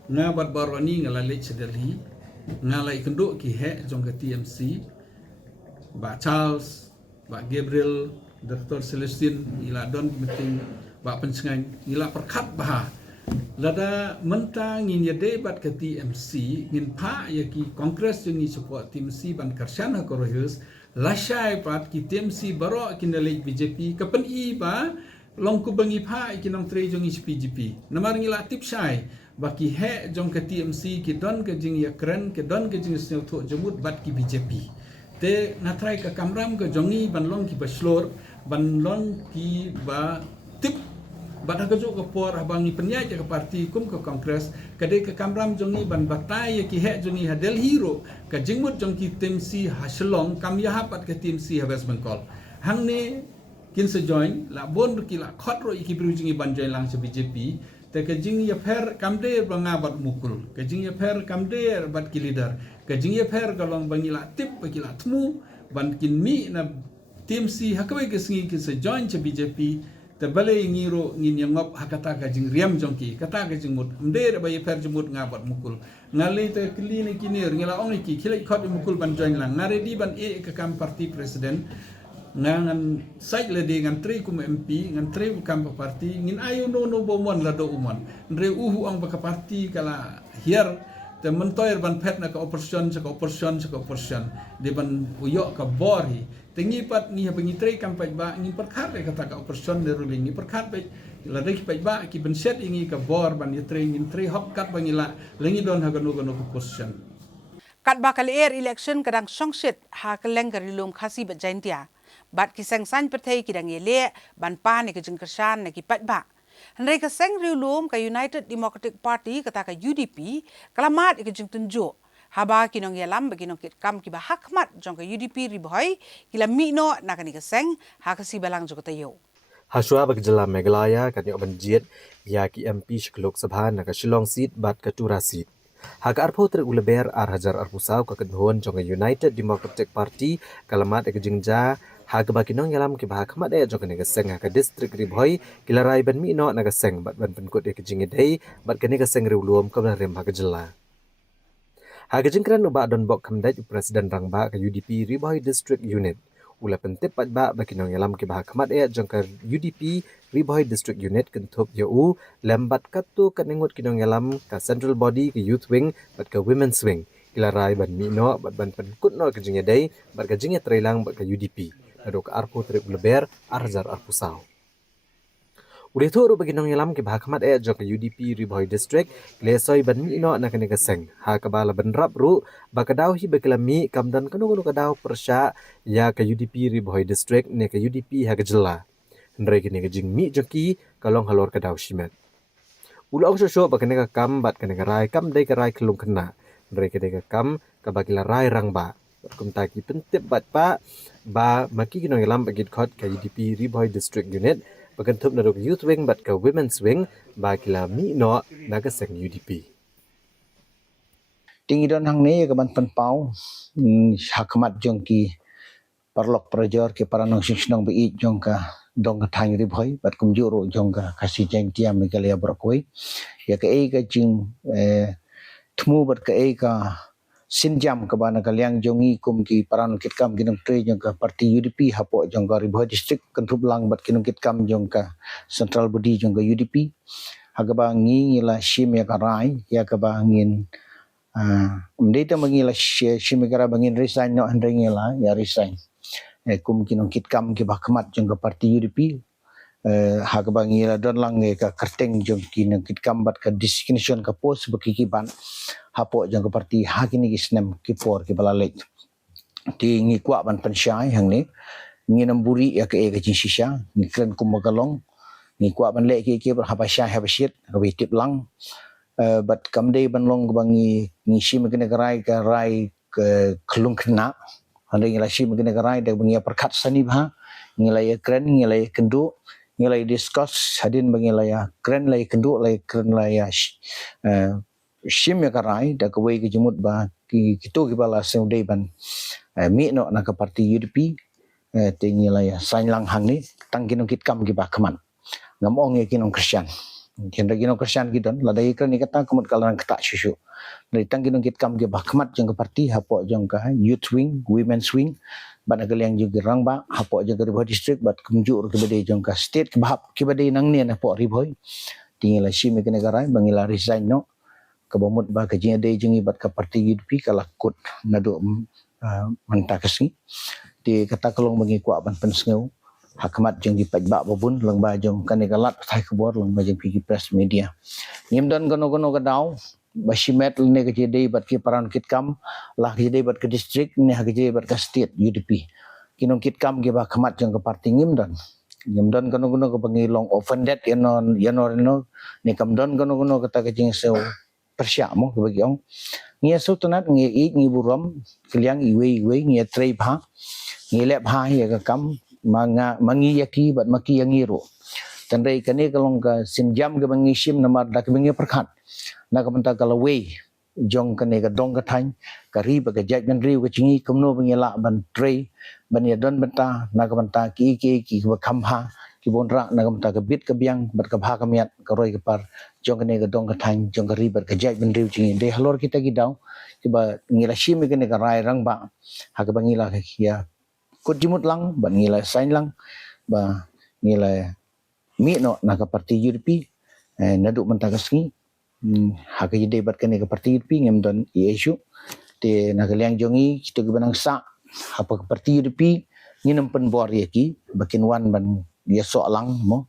Nga bat barwani ngalalik sedelhi ngalai kenduk ki he jong ke TMC Ba Charles, Ba Gabriel, Dr. Celestine, ila don meeting Ba Pencengai, ila perkat bah. Lada mentang ngin ya debat ke TMC, ngin pa ya ki Kongres yang support TMC ban Karsyan Hagaro Hills, lasyai pat ki TMC baro kinalik BJP, kapan i ba long kubangi pa ikinong tre jong PGP. Namar ngila tip syai, baki he jong ke TMC ki don ke jing ya keren, ke don ke jing snel tu jemut bat ki BJP. Te natrai ke kamram ke jongi ban long ki baslor ban long ki ba tip ban hagajo ke por abang ni penyaj ke parti kum ke Kongres kade ke kamram jongi ban batai ki he jongi hadel hero ke jingmut jong ki TMC haslong kam ya hapat ke TMC West Bengal hang ne kin se join la bon ki la khotro ki bru jingi ban join lang se BJP te ke jing ya per kamde banga bat mukul ke jing ya per kamde bat ki leader ke jing ya per kalong bangila tip bakila tmu ban kin mi na TMC hakwe ke singi ke se join che BJP te bale ngiro ngin yang ngop hakata ka jing riam jongki kata ka jing mut mde ba ya per jumut ngabat mukul ngali te kline kinir ngila ong ki khile khot mukul ban join lang ngare di ban e ke kam parti presiden ngan site le de ngan tre kum MP ngan tre kam parti ngin ayo no bomon la do umon ndre uhu ang baka parti kala hier te mentoyer ban pet na ka operation de ban uyok ka bori te ngipat ngi ha tre kam paj ba ngi perkhat le kata ka operation de ruling ngi perkhat pe la de paj ba ki ban set ngi ka bor ban ye tre ngin tre hop kat bangila lengi don ha ganu operation kat bakal air election kadang songsit ha keleng karilum khasi ba jaintia bat kisang san perthai kidang yele ban pa ne ke jengkersan ne ki pat ba Henry keseng rilum ka United Democratic Party kata ka UDP kalamat ke jeng tunjo haba kinong yalam baginong kit kam ki ba hakmat jong ka UDP riboy kila mino na kani keseng ha kasi balang jogotayo Haswa bagjala Meghalaya kanyo banjit ya ki MP Lok Sabha na ka Shillong seat bat ka Tura seat Hak arpo ter uleber hajar arpusaw ka kedhon jong United Democratic Party kalamat ke jengja hak bakinong yalam ki bahak mat e jong ne seng ka district riboy kilarai ban mi no na ka seng bat ban penkut e ke jingidei bat kene ka seng riulum ka rem hak jela hak jengkran uba don bok kamdaj presiden rangba ka UDP riboy district unit ula pentip pat ba bakinong yalam ki bahak mat e jong ka UDP riboy district unit kentup yu lembat katu kanengut kinong yalam ka central body ke youth wing bat ka women's wing kilarai ban mi no bat ban penkut no ke jingidei bat ka jinge Trilang bat ka UDP adok arpo trip leber arjar arpusaw. Udah tu baginong yalam ke bahakamat jok UDP riboy district lesoy ban mi no na kani kaseng ha kabala ban rap ru bakadaw hi baklami kamdan kanu kadaw persya ya ke UDP riboy district ne ke UDP ha kejela ndre kini ke jing mi joki kalong halor kadaw shimet ulong sosok bakane ka kam bat kane rai kam dai rai kelung kena ndre kene ka kam kabakila rai rangba kumta ki pentip bat pa ba maki kinong yalam bagit khot ka UDP riboy district unit Pakantup naruk youth wing bat ka women's wing ba kila mi no naga seng UDP. Tinggi don hang ni ke ban penpau hakmat jong ki parlok prajor ke paranong sing bi jong ka dong ka thang ri bhoi bat kum juro jong ka kasi jeng tiam mi ka le brokoi ya ka ei ka jing thmu bat ka ei ka sinjam ka bana ka liang jongi kum ki paran kit kam kinong tre jong ka parti UDP hapo jong ka ri bhoi district kentrup lang bat kinong kit kam jong ka central body jong ka UDP hagaba ngi la shim ya ka rai ya ka ba ngin data mangila shimigara bangin resign no andre ngila ya resign kum kinong kit kam ki bakmat jong ka parti UDP hagaba ngila don lang ka kerteng jong kinong kit kam bat ka designation ka post baki ki ban hapo jong ka parti hakini isnem ki por ki balalek ti ngi kwa ban pensyai hang ni ngi namburi ya ka e ka shisha ni kren kum magalong ni kwa ban le ki habasya habashit wi tip lang but kamdei ban long bangi ni shi magene garai ka rai ke klung kena hande ngila shi magene garai da bangi perkat sani bha ngila ya kren ngila ya kendu ngila discuss hadin bangi la ya kren la kendu la kren la ya shim ya garai da ka wei ke jemut ba ki kitu ki bala seng dei ban mi no na ka parti UDP te ngila ya sain lang hang ni tang kinong kit kam ki ba khaman ngamong ye kinong Christian Kenda gino Christian gidon la dai kan ikata kumut kalan kata susu dari tang gino kit kam ge bakmat jong ka parti hapo jong ka youth wing women's wing ban agal yang juga rang ba hapo jong ka riboi district bat kumjur ke bade jong ka state ke bahap ke bade nang ni na po riboi tinggal si me negara bangila resign no ka bomut ba ka jing dai jing bat ka parti UDP kala kut nadu mentakasi di kata kalong bangi kwa ban pensngeu hakmat jeng di pajbak babun lang ba jong kan galat thai khbor lang ba jeng pigi press media ngim don gono gadau basimet ne ke jede bat ki paran kit kam lah jede bat ke district ne ha jede bat ke state UDP kinong kit kam ge ba khmat jeng ke parti ngim don gono ke bangi long offended yanon ne kam don gono kata ke jeng seu persya mo ke bagi ong ngia su tunat ngi buram kliang iwe ngia trei bha ngi lep ha ya ka kam mangi yaki bat maki yang iru tandai kane kalong ka sinjam ke bangi shim namar dak bangi perkhat na ka menta kala wei jong kane ka dong ka thain ka ri ba ka jaj ban riu ka chingi kumno bangi la ban trei ban ya don benta na ka menta ki ba khamha ki bonra na ka menta ka bit ka biang bat ka bha ka miat ka roi ka par jong kane ka dong ka thain jong ka ri ba ka jaj ban riu chingi de halor kita ki daw ki ba ngila shim kane ka rai rang ba ha ka bangi la ka ya kut jimut lang ban ngila sign lang ba ngila mi no na ka parti UDP naduk mentagasngi ha ka jide bat kane ka parti UDP ngem don issue te na ka liang jongi kita ke banang sa apa ka parti UDP nginem pen bor yaki bakin wan ban dia so lang mo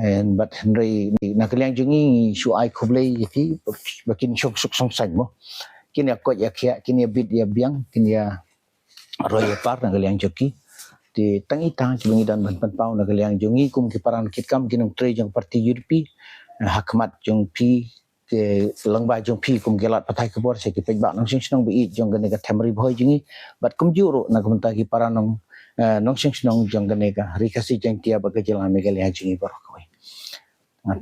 and but henry na ka liang jongi shu ai khoble yaki bakin sok song sai mo kini ko yakya kini bit ya biang kini ya roy par na kaliang joki di tangita jibungi dan ban pau na kaliang jongi kum ki paran kit kam kinong tre jong parti UDP hakmat jong pi ke langba jong pi kum gelat patai kebor se ki pejbak nong sing snong bi jong gane ka temri bhoi jingi bat kum juro na kumta ki paran nong sing snong jong gane ka rikasi jeng tia ba kejela me kaliang jingi bor koi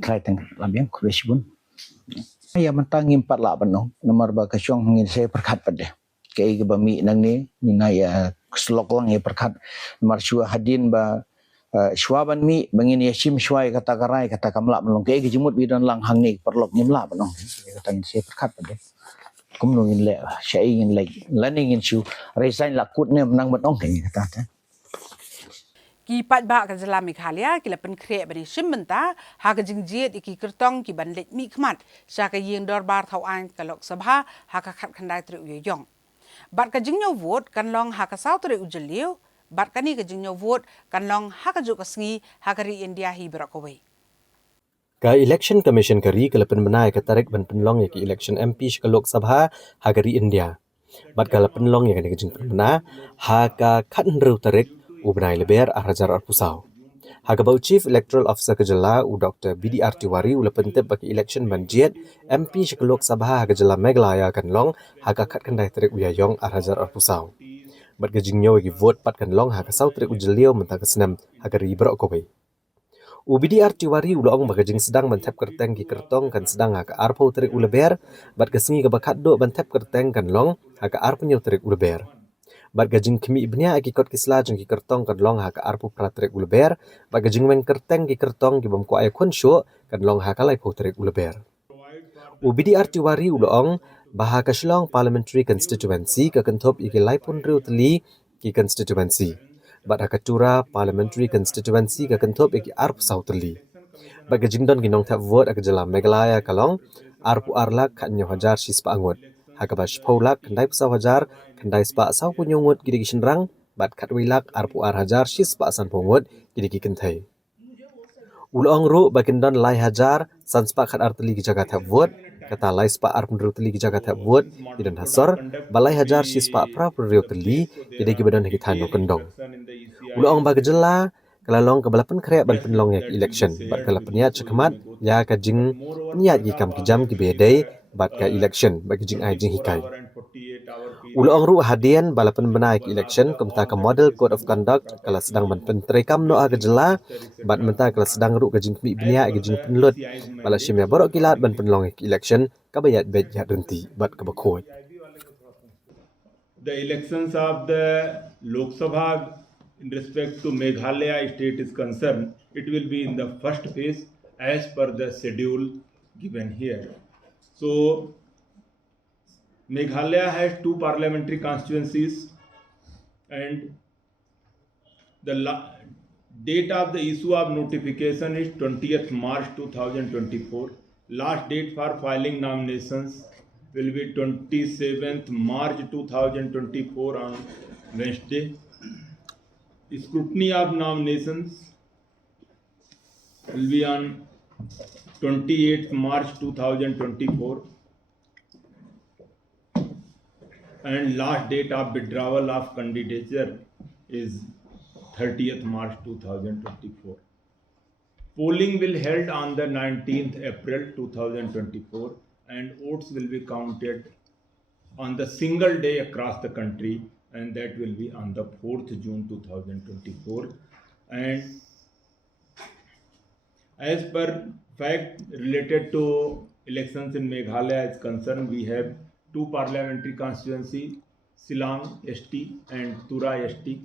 trai tang lambiang kuresibun ya mentang impat la banong nomor ba ka syong ngin se perkhat pade kay bami nang ni ya slok lang ya perkat mar shua hadin ba shwaban mi bangin ya sim shwai kata karai kata kamla melong kay jimut bidan lang hang ni perlok nyimla banong kata se perkat pade kum no in le shai in le learning in shu resign lakut ne menang banong kay kata ki pat ba ka jala Meghalaya ki la pen kre bani shimbenta ha ka jingjiet ki kertong ki ban let mi khmat sha ka yeng dor bar thau an ka lok sabha ha ka khat khandai tru yong bat ka jingno vote kan long ha ka sau tre ujeliu bat ka ni ka jingno vote kan long ha ka ju ka sngi ha ka ri India hi brakowei Ka election commission kari kalapan benai ka tarik ban penlong ya ki election MP ka Lok Sabha ha kari India bat kala penlong ya ka jing bena ha ka khat ru tarik u benai leber arajar arpusau ha ka bau chief electoral officer ka jala u Dr BDR Tiwari u lapan tep baki election banjiet MP ka Lok Sabha ha ka jala Meghalaya kan long ha ka khat kandai tarik u yayong arajar arpusau bat ka jingnyo ki vote pat kan long ha ka sau tarik u jeliu mentang ka senam ha kari brok kowe UBDR Tiwari ulong bagajing sedang bantep kerteng ki kertong kan sedang haka arpo terik uleber bat kesengi ke bakat do bantep kerteng kan long haka arpo nyaw terik uleber. Bat gajing kemi ibnya aki kot kisla jeng ki kertong kan long haka arpo pra terik uleber bat gajing men kerteng ki kertong ki bamko ay kun syo kan long haka laipo terik uleber. UBDR Tiwari ulong bahaka Shillong Parliamentary Constituency ke kentop iki laipun riu teli ki constituency. Bat hakatura Parliamentary Constituency ke kentop iki arp sauteli. Bat gajingdon ginong tap vote ak jela Meghalaya kalong arpu arlak kanyo hajar sispa angut. Hakabash paulak kandai pesau hajar kandai spa sau punyungut gidi kishenrang bat katwilak arpu ar hajar sispa asan pungut gidi kikentai. Ulong ru bagindon lai hajar sanspa kat arteli ki jaga tap vote kata lai spa ar pendru teli ki jaga tap vote idan hasor balai hajar sispa pra pendru teli gidi gibadon hikitano kendong. Ulong bagajela kalalong kabalapan kreat ban penlong yak election bat kalapaniat cekamat ya kajing niat gikam kijam ki bedai bat ka election bat kajing ai jing hikai. Ulong ru hadian balapan benaik election kumta ka model code of conduct kala sedang ban pentrekam no agajela bat menta kala sedang ru kajing kmi bnia kajing penlut bala shimya borok kilat ban penlong yak election kabayat bet ya denti bat kabakoi. The elections of the Lok Sabha in respect to Meghalaya state is concerned, it will be in the first phase as per the schedule given here. So, Meghalaya has 2 parliamentary constituencies and the date of the issue of notification is 20th March 2024. Last date for filing nominations will be 27th March 2024 on Wednesday. Scrutiny of nominations will be on 28th March 2024 and last date of withdrawal of candidature is 30th March 2024. Polling will held on the 19th April 2024 and votes will be counted on the single day across the country, and that will be on the 4th June 2024. And as per fact related to elections in Meghalaya is concerned, we have 2 parliamentary constituency, Silang ST and Tura ST.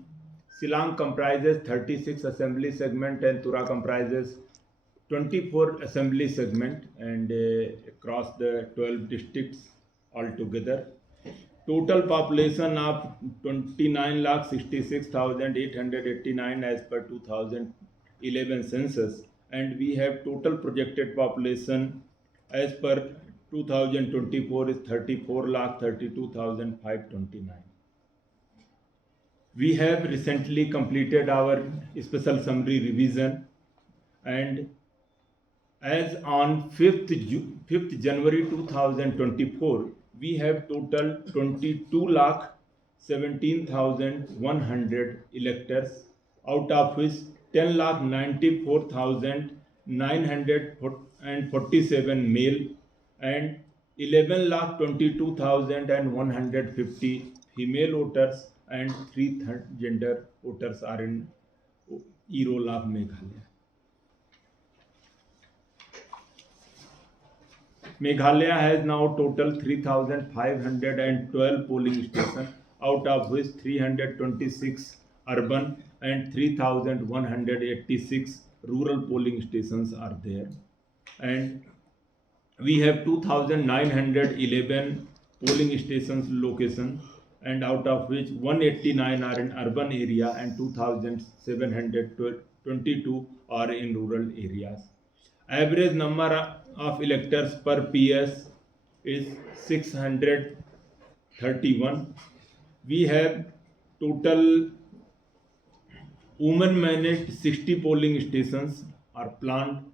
Silang comprises 36 assembly segment and Tura comprises 24 assembly segment and across the 12 districts altogether. Total population of 29,66,889 as per 2011 census, and we have total projected population as per 2024 is 34,32,529. We have recently completed our special summary revision, and as on 5th January 2024, we have total 22,17,100 electors, out of which 10,94,947 male and 11,22,150 female voters and 3/3 gender voters are in E-roll of Meghalaya. Meghalaya has now total 3,512 polling stations, out of which 326 urban and 3,186 rural polling stations are there. And we have 2,911 polling stations location, and out of which 189 are in urban area and 2,722 are in rural areas. Average number of electors per PS is 631. We have total women managed 60 polling stations are planned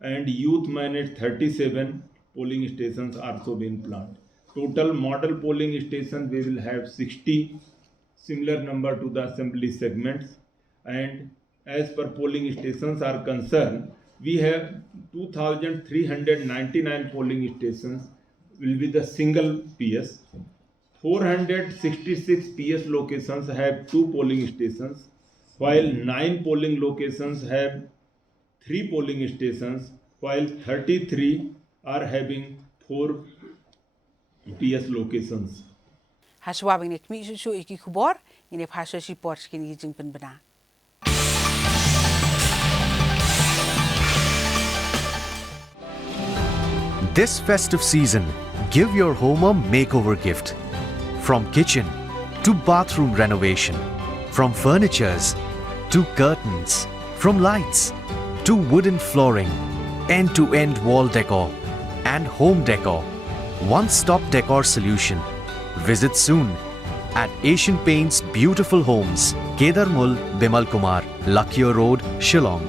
and youth managed 37 polling stations also been planned. Total model polling stations we will have 60, similar number to the assembly segments, and as per polling stations are concerned, we have 2,399 polling stations will be the single PS. 466 PS locations have 2 polling stations, while 9 polling locations have 3 polling stations, while 33 are having 4 PS locations. Haswa bang nek mi su iki kubor ini phasa report kini jing pen bena. This festive season, give your home a makeover gift. From kitchen to bathroom renovation, from furnitures to curtains, from lights to wooden flooring, end-to-end wall decor and home decor. One-stop decor solution. Visit soon at Asian Paints Beautiful Homes, Kedarmul, Bimal Kumar, Lakhiya Road, Shillong.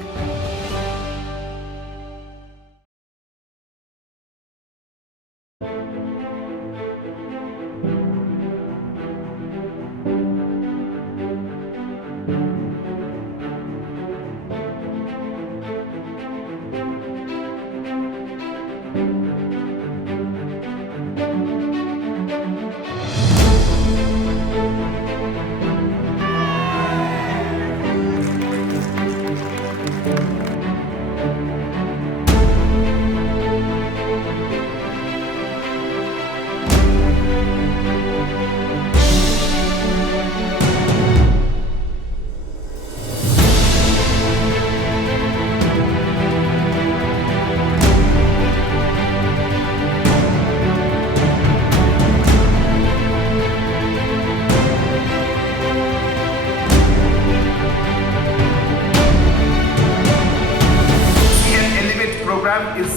Is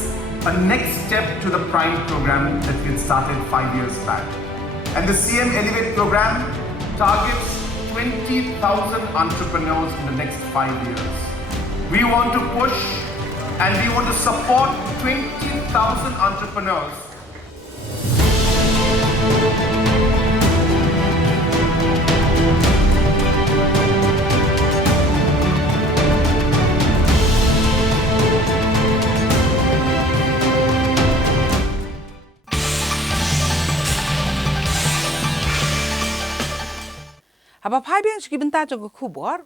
a next step to the Prime program that we had started 5 years back. And the CM Elevate program targets 20,000 entrepreneurs in the next 5 years. We want to push and we want to support 20,000 entrepreneurs. Apa phai biang siki benta jong khubor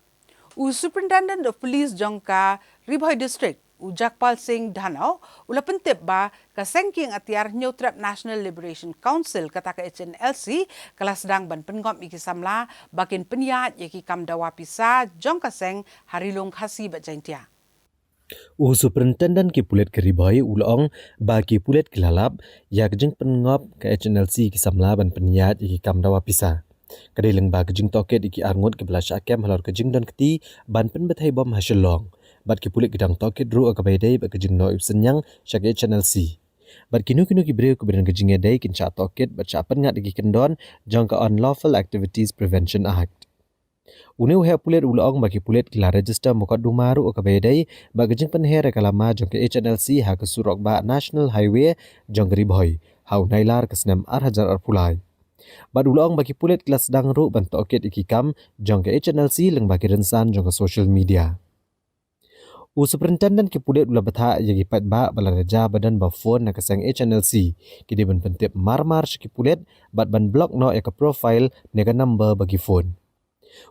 Superintendent of Police jongka Ribhoi District Jakpal Singh Dhanau ula pentip ba ka sengking atiar Nyotrap National Liberation Council kata ka HNLC kala sedang ban pengom iki samla bakin peniat yaki kamdawa pisa jongka seng harilong khasi ba jaintia. Superintendent ki pulet ke Ribhoi ulong bagi pulet kilalap yak jeng pengop ke HNLC ki samla ban peniat yaki kamdawa pisa. Kadai leng ba kejing toket iki arngot ke belas akem halor kejing don keti ban pen betai bom hasilong. Bat ki pulik gedang toket ru akabai dai ba kejing no senyang syak HNLC. Bat kinu ki breu ke bedan kejing dai kinca toket bat chapan ngat iki kendon jangka Unlawful Activities Prevention Act. Une uhe pulet ulong bagi pulet kila register mukot dumaru akabai dai ba kejing penher kalama jangka HNLC ha ke surok ba National Highway jangka Ribhoi. Hau nailar ke senam arhajar arpulai. Bad ulong bagi pulet kelas sedang ru ban toket ikikam jong ke HNLC leng bagi rensan jong ke social media. Superintendent ki pulet ula betha yagi pat ba bala raja badan ba phone na keseng HNLC kidi ban pentip marmar ki pulet bat ban block no ya ke profile nega number bagi phone.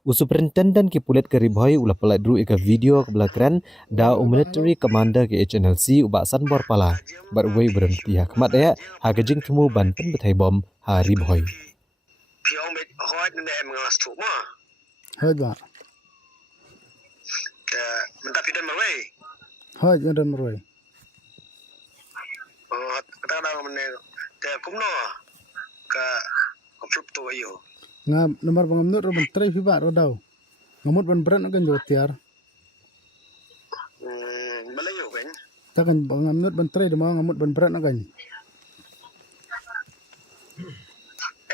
Superintendent ki pulet ke Ribhoi ula pelat dru ika video ke belakran da military commander ke HNLC uba sanbor pala bat wei berhenti hakmat ya hagajing temu ban pen betai bom ha Ribhoi. Piong bet hot ni em ngas tu ma. Hot ba? Mentap pidan marway. Hot dan marway. Oh, kata dah mana? Te kumno ka konflik tu ayo. Nga nomor bangamnut ro mentrai fi ba ro daw. Ngamut ban berat akan jotiar. Malayo kan? Takan bangamnut mentrai demo ngamut ban berat akan.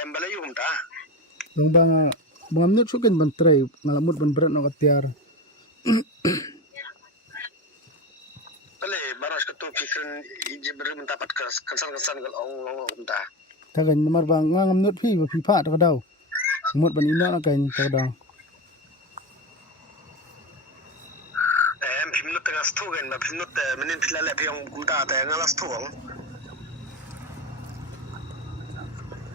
Malayo umta. Dong bangamnut sukin mentrai ngalamut ban berat no katiar. Bale baros ketu pikiran ije beru mendapat kesan-kesan kalau umta. Takan nomor bang ngamnut fi pa ro daw. Ngamut ban ina akan ro daw. Pimnut tengah stu kan, pimnut menin pilale piang umta te ngalas tu.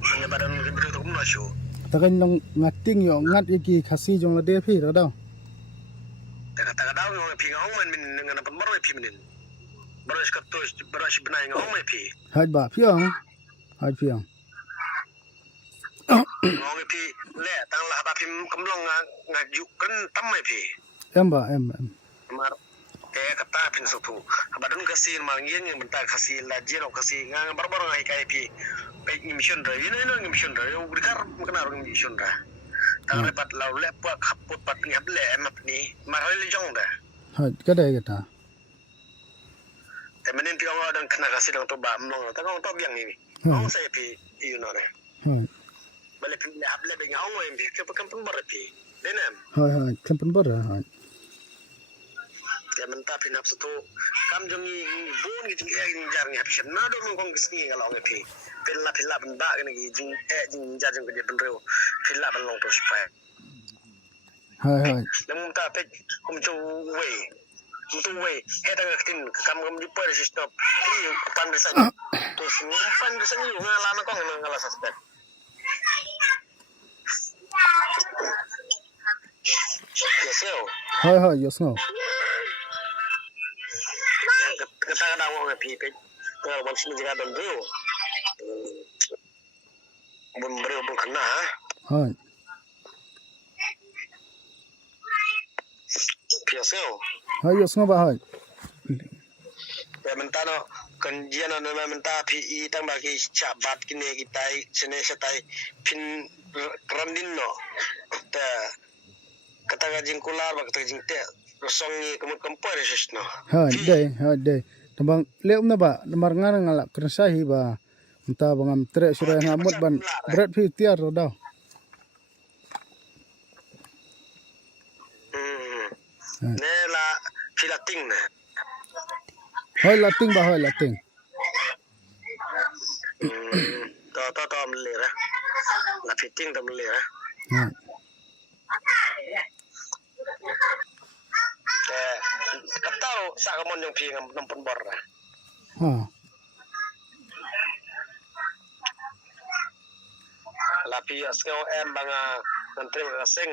Hanya badan beru tu kumno syu. Takan long ngating yo ngat iki khasi jong la de fi ro daw. Teka kata kada ngong pi ngong man min ngana pan baru pi minin baru skatus baru benai ngong mai pi hai ba phiang hai phiang ngong pi le tang la ba pi kamlong ngaju kan tam mai pi em mar kata pin sutu abadun kasi mangien yang bentar kasi la jero kasi ngang baru ngai kai pi pe mission ra ini mission ra yo bukar kena orang mission ra tang repat lau le puak kaput pat ngap le map ni marhal le jong da hai kadai kata temenin pi orang dan kena kasi dang to ba mlong ta ngong to biang ni ngong sai pi you know re hai bale pi le able be ngong mai pi ke pakam pun bar pi denem hai tempen bar hai ya menta pi nap sutu kam jongi bun gi jing jar ni hapishan na do mong kisni kalau ngepi pilla benda kene gi jing jar jing ge benreu pilla ban long to spai hai nam ta pe kum chu wei he da tin kam di per stop ni pan besan to pan besan yu ngala na kong ngala suspect yes yo hai yes no kata kada ngong pi pe kalau bang sini jika dan bro bun bro bun kena hai piaseo hai yes no ba hai mentano kanjian na menta pi tang bagi cabat kini kita sene setai pin krandin no ta kata gajing kular ba kata jing te rosongi kempar resno hai dai tambang leum na ba namar ngarang ngala kersahi ba entah bangam tre surai ngamut ban berat pi tiar daw ne la filating na hai lating ba hai lating to melera la fiting to melera katau sa kamon yung pi ngam pun bor la pi asko em banga menteri asing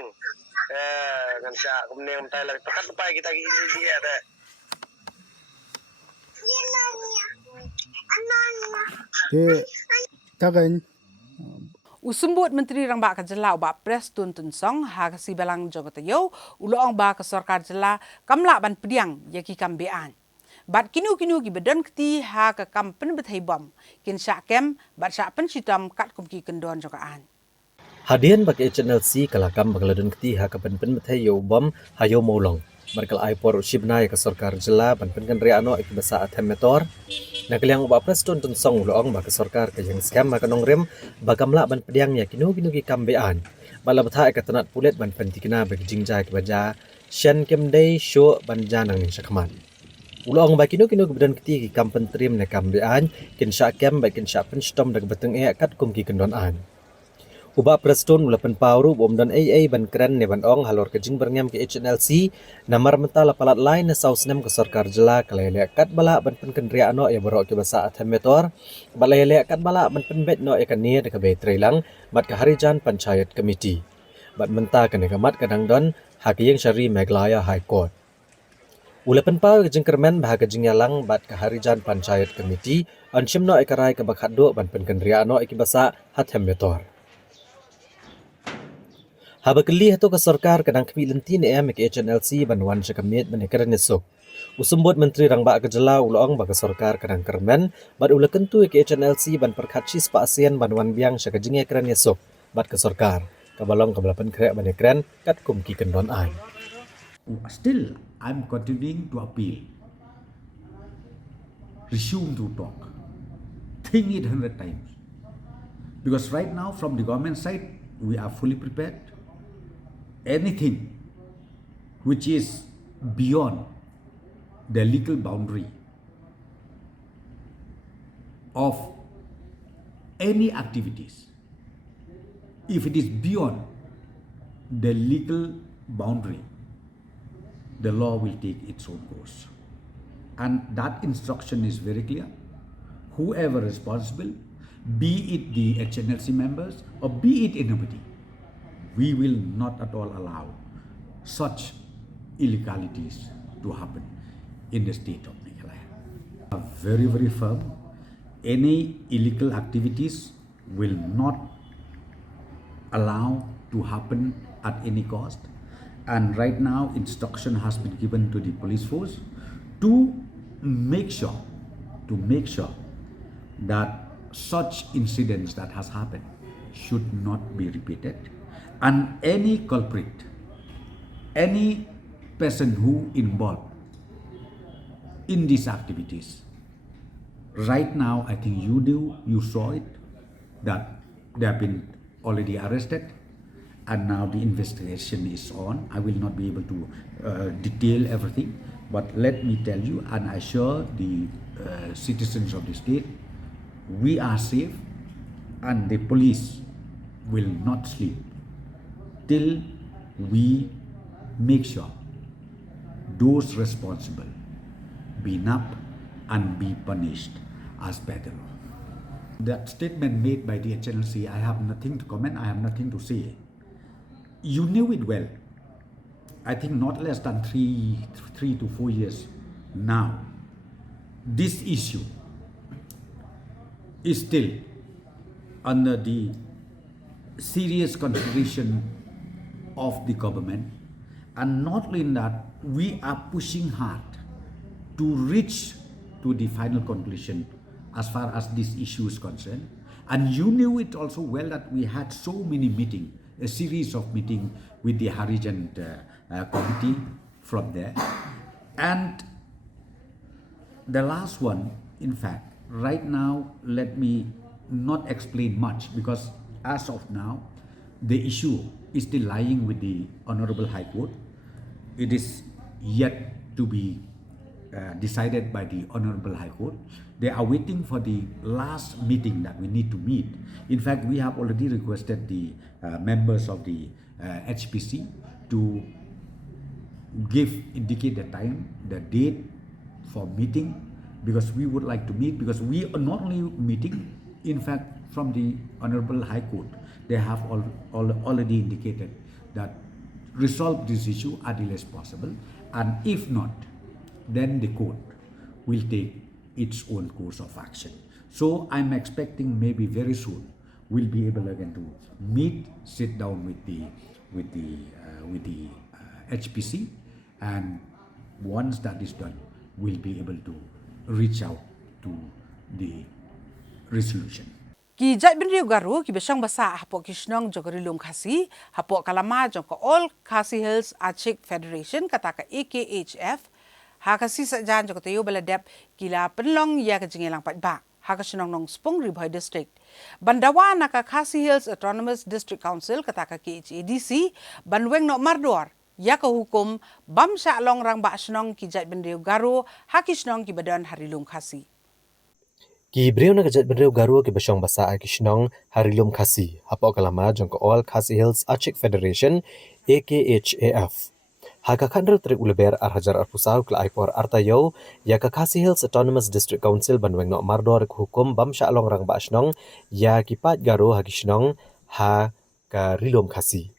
ngan sya kumne tai la pakat pai kita dia ada ke tagan Usumbut Menteri Rang Ba Kajala Uba Pres Tun Song ha kasi balang jogatayo uloong ba ka sarkar jala kamla ban pediang yaki kambean. Bat kinu ki bedan keti ha ka kampen bethai bom kin syakem bat syapen sitam kat kumki kendon jogaan. Hadian bagi HNLC kalakam bagaladun keti ha ka pen bethai yo bom hayo molong. Markal aipor shibnai ka sarkar jala ban pen kan riano ikibasa athem metor. Nakaliang Uba Pres Tun Song uloong ba ka sarkar ka yang scam ma kanong rem bagamla ban pediang ya kinu ki kambean. Bala batha ka tanat pulet ban pen tikina bagi jingjai ke baja shan kemdei sho ban janang ning sakman. Uloong ba kinu bedan keti ki kampen trim na kambean kin syakem ba kin syapen stom dag beteng kat kumki kendon an. Uba Pres Tun ulapan pauru bom dan AA ban keren ne ban ong halor ke jing berngam ke HNLC namar mentala palat lain na sausnem ke sarkar jela kalele kat bala ban pen kendria no ya borok ke basa athem metor balele kat bala ban pen bet no ya kan ni de ke betrelang mat ke harijan panchayat committee bat menta ke negamat kadang don hakiyeng syari Meghalaya High Court ulapan pau ke jing kermen bah ke jing yalang bat ke harijan panchayat committee anshim no ikarai ke bakhat do ban pen kendria no iki basa athem metor Habakali hato ka sarkar kadang kemilanti ni ke HNLC banwan syakamit banekaran esok. Usumbut Menteri Rang Ba Kajala uloong ba ka sarkar kadang kermen bad ula kentu ke HNLC ban perkhatsis pa ASEAN banwan biang syakajinge keran esok bad ka sarkar kabalong kabalapan krek banekaran kat kumki kendon an. Still, I'm continuing to appeal. Resume to talk. Think it 100 times. Because right now from the government side, we are fully prepared. Anything which is beyond the legal boundary of any activities, if it is beyond the legal boundary, the law will take its own course. And that instruction is very clear. Whoever responsible, be it the HNLC members or be it anybody, we will not at all allow such illegalities to happen in the state of Meghalaya. Are very, very firm. Any illegal activities will not allow to happen at any cost. And right now, instruction has been given to the police force to make sure that such incidents that has happened should not be repeated, and any culprit, any person who involved in these activities, right now I think you saw it, that they have been already arrested, and now the investigation is on. I will not be able to detail everything, but let me tell you and assure the citizens of the state, we are safe, and the police will not sleep till we make sure those responsible be nabbed and be punished as per the law. That statement made by the HNLC, I have nothing to comment, I have nothing to say. You knew it well. I think not less than three to 4 years now, this issue is still under the serious consideration of the government, and not only in that, we are pushing hard to reach to the final conclusion as far as this issue is concerned. And you knew it also well that we had so many meetings, a series of meetings with the Harijan committee from there. And the last one, in fact, right now, let me not explain much, because as of now, the issue is still lying with the Honorable High Court. It is yet to be decided by the Honorable High Court. They are waiting for the last meeting that we need to meet. In fact, we have already requested the members of the HPC to indicate the time, the date for meeting, because we would like to meet, because we are not only meeting, in fact, from the Honorable High Court, they have already indicated that resolve this issue as early as possible, and if not, then the court will take its own course of action. So I'm expecting maybe very soon we'll be able again to meet, sit down with the HPC, and once that is done, we'll be able to reach out to the resolution. Ki jat bin riu garu ki besang basa hapok kisnong jogori lum khasi hapok kalama jong All Khasi Hills Achik Federation kata ka AKHF ha khasi sajan jong tayo baladep kila penlong ya ka jingelang patba ha ka snong nong Spong Ribhoi District bandawa na ka Khasi Hills Autonomous District Council kata ka KHADC banweng no mardor ya ka hukum bam sya long rang ba snong ki jat bin riu garu ha kisnong ki badan harilum khasi. Ki beriu na kejat beriu garu ki besyong basa kisnong harilum khasi hapok kalama jong All Khasi Hills Achik Federation AKHAF. Haka khandar trik uleber arhajar arpusau kla aipor artayo ya ka Khasi Hills Autonomous District Council banweng no mardor ku hukum bam sya long rang ba snong ya ki pat garu ha kisnong ha ka rilum khasi.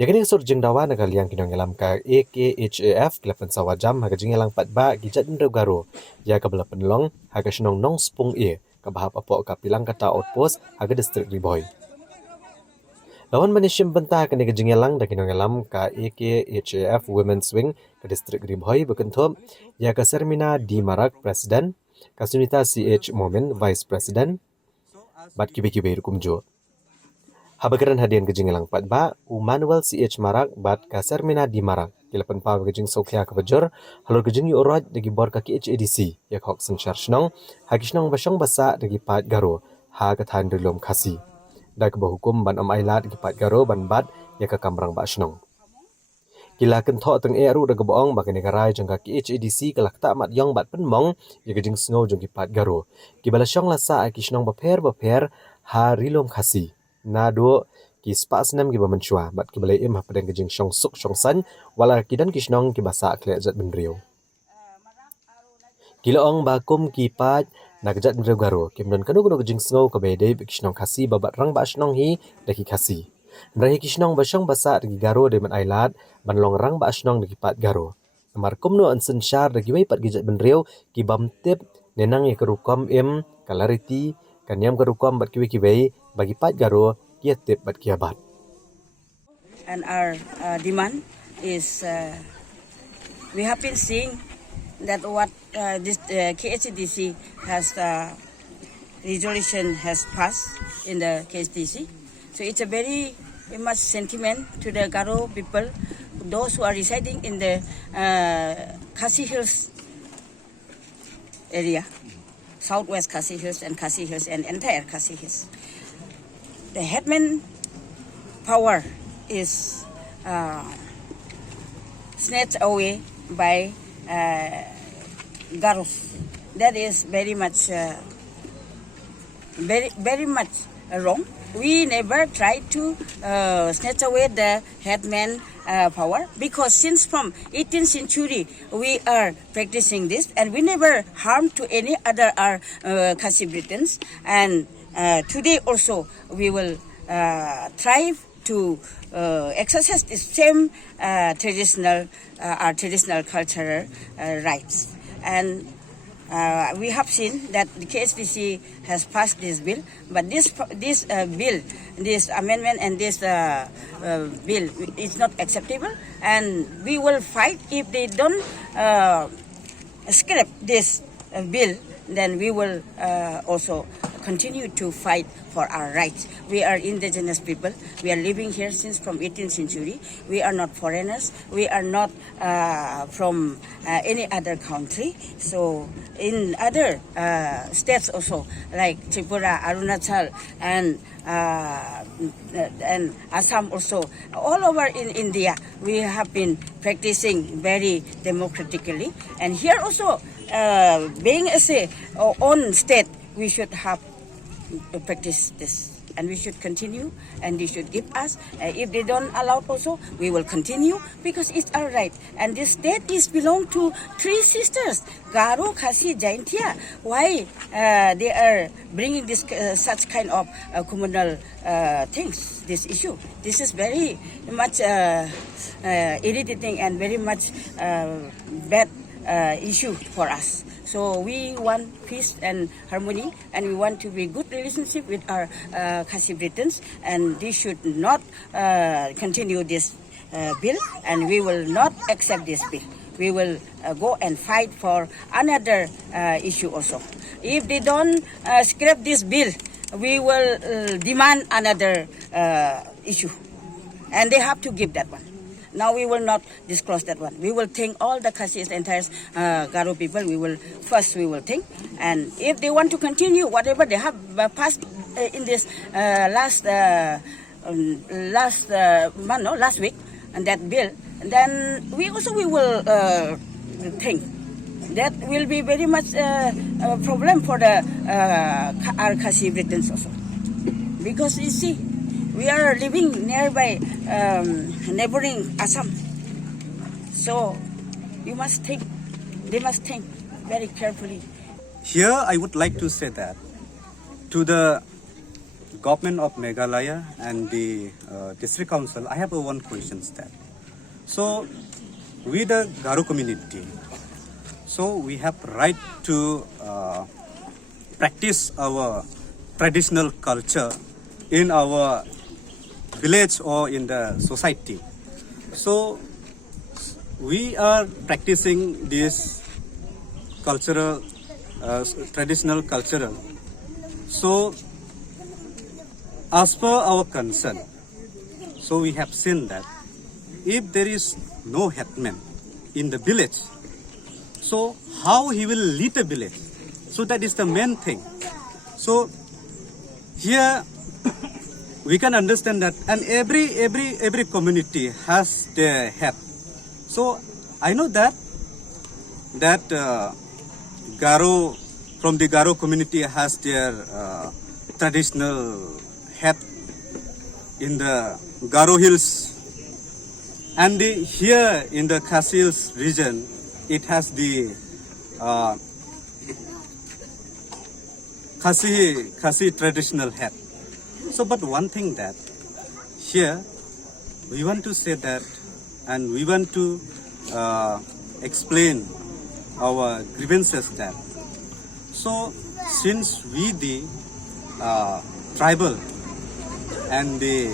Ya kini sur jeng dawa na kaliang kinong elam ka AKHAF kelapan sawajam haga jeng elang patba gijat beriu garu ya ka bela penlong haga snong nong Spong ka bahap apok ka pilang kata outpost haga distrik Ribhoi. Lawan manishim bentah kini ke jeng elang da kinong elam ka AKHAF Women's Wing ka distrik Ribhoi bekentup ya ka Sermina D. Marak Presiden, ka Sunita CH Momin Vice President, bat kibe-kibe rukumjo. Habagaran hadian ke jeng elang patba Manuel CH Marak bat ka Sermina D. Marak kilapan pa ke jeng Sokya ka bajur halor ke jeng yu oroj dagi bor ka KHADC yak hok senchar snong hagisnong basyong basa dagi pat garu ha ka than rilum khasi da ke hukum ban am aila dagi pat garu ban bat yak ka kamrang ba snong kila kentho teng eru dagi boong ba ke negara jeng ka KHADC kalak ta mat yong bat penmong yak jeng sngo jeng ki pat garu ki balasyong lasa akisnong baper ha rilum khasi na do ki spas nam ki bamanchua bat ki balai im hapadang ke jing shong suk shong san wala ki dan kisnong ki basa kle jat benriu kilaong bakum ki pat na jat benriu garu kim don kanu ke jing sngo ka bede kisnong khasi babat rang ba snong hi daki khasi Merahi kisnong basyong basa regi Garo demen ailat ban longrang ba asnong regi pat Garo. Amar kumno ansen syar regi wei pat gijat benriau ki bam tip nenang ye kerukom im kalariti kanyam kerukom bat kiwe bagi pat Garo kia tip bat kiabat. And our demand is we have been seeing that what this KHDC has resolution has passed in the KHDC. So it's a very much sentiment to the Garo people, those who are residing in the Khasi Hills area, southwest Khasi Hills and entire Khasi Hills. The headman power is snatched away by Garos. That is very much wrong. We never tried to snatch away the headman power, because since from 18th century we are practicing this, and we never harm to any other Khasi Britons. And today also we will try to exercise the same traditional cultural rights. And we have seen that the KHDC has passed this bill, but this bill, this amendment and this bill is not acceptable, and we will fight if they don't scrap this bill. Then we will also continue to fight for our rights. We are indigenous people. We are living here since from 18th century. We are not foreigners. We are not from any other country. So in other states also, like Tripura, Arunachal, and Assam also, all over in India, we have been practicing very democratically. And here also, being as a own state, we should have practice this, and we should continue, and they should give us. If they don't allow also, we will continue, because it's our right. And this state is belong to three sisters, Garo, Khasi, Jaintia. Why they are bringing this such kind of communal things, this issue? This is very much irritating and very much bad issue for us. So we want peace and harmony, and we want to be good relationship with our Khasi Britons, and they should not continue this bill, and we will not accept this bill. We will go and fight for another issue also. If they don't scrap this bill, we will demand another issue, and they have to give that one. Now we will not disclose that one. We will think all the Khasi, entire Garo people. We will think, and if they want to continue whatever they have passed in this last week, and that bill, then we will think. That will be very much a problem for the our Khasi Britons also, because you see, we are living nearby neighboring Assam. So you must think, they must think very carefully. Here I would like to say that to the government of Meghalaya and the district council, I have one question that. So we the Garo community, so we have right to practice our traditional culture in our village or in the society. So we are practicing this cultural, traditional cultural. So as per our concern, so we have seen that if there is no headman in the village, so how he will lead the village? So that is the main thing. So here we can understand that, and every community has their head. So I know that Garo, from the Garo community, has their traditional head in the Garo Hills, and here in the Khasi Hills region, it has the Khasi traditional head. So, but one thing that here, we want to say that, and we want to explain our grievances there. So, since we the tribal and the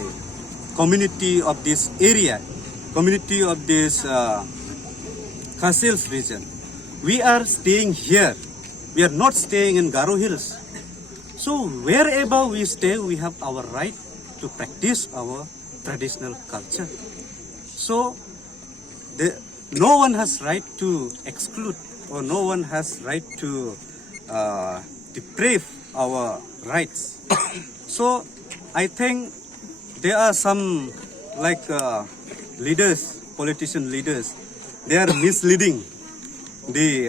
community of this area, community of this Khasils region, we are staying here. We are not staying in Garo Hills. So wherever we stay, we have our right to practice our traditional culture. So no one has right to exclude, or no one has right to deprive our rights. So I think there are some leaders, politician leaders, they are misleading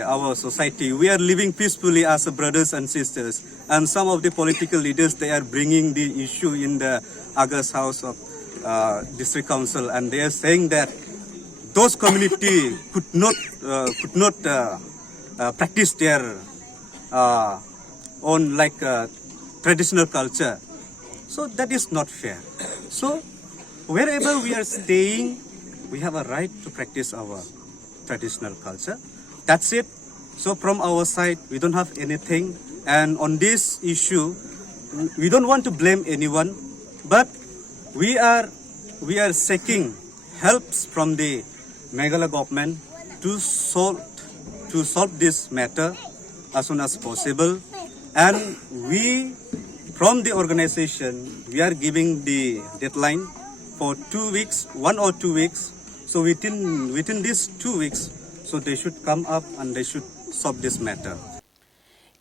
our society. We are living peacefully as brothers and sisters, and some of the political leaders, they are bringing the issue in the August House of District Council, and they are saying that those community could not practice their own traditional culture. So that is not fair. So wherever we are staying, we have a right to practice our traditional culture. That's it. So from our side, we don't have anything. And on this issue, we don't want to blame anyone, but we are seeking helps from the Meghalaya government to solve this matter as soon as possible. And we, from the organization, we are giving the deadline for 2 weeks, 1 or 2 weeks. So within these 2 weeks, so they should come up and they should solve this matter.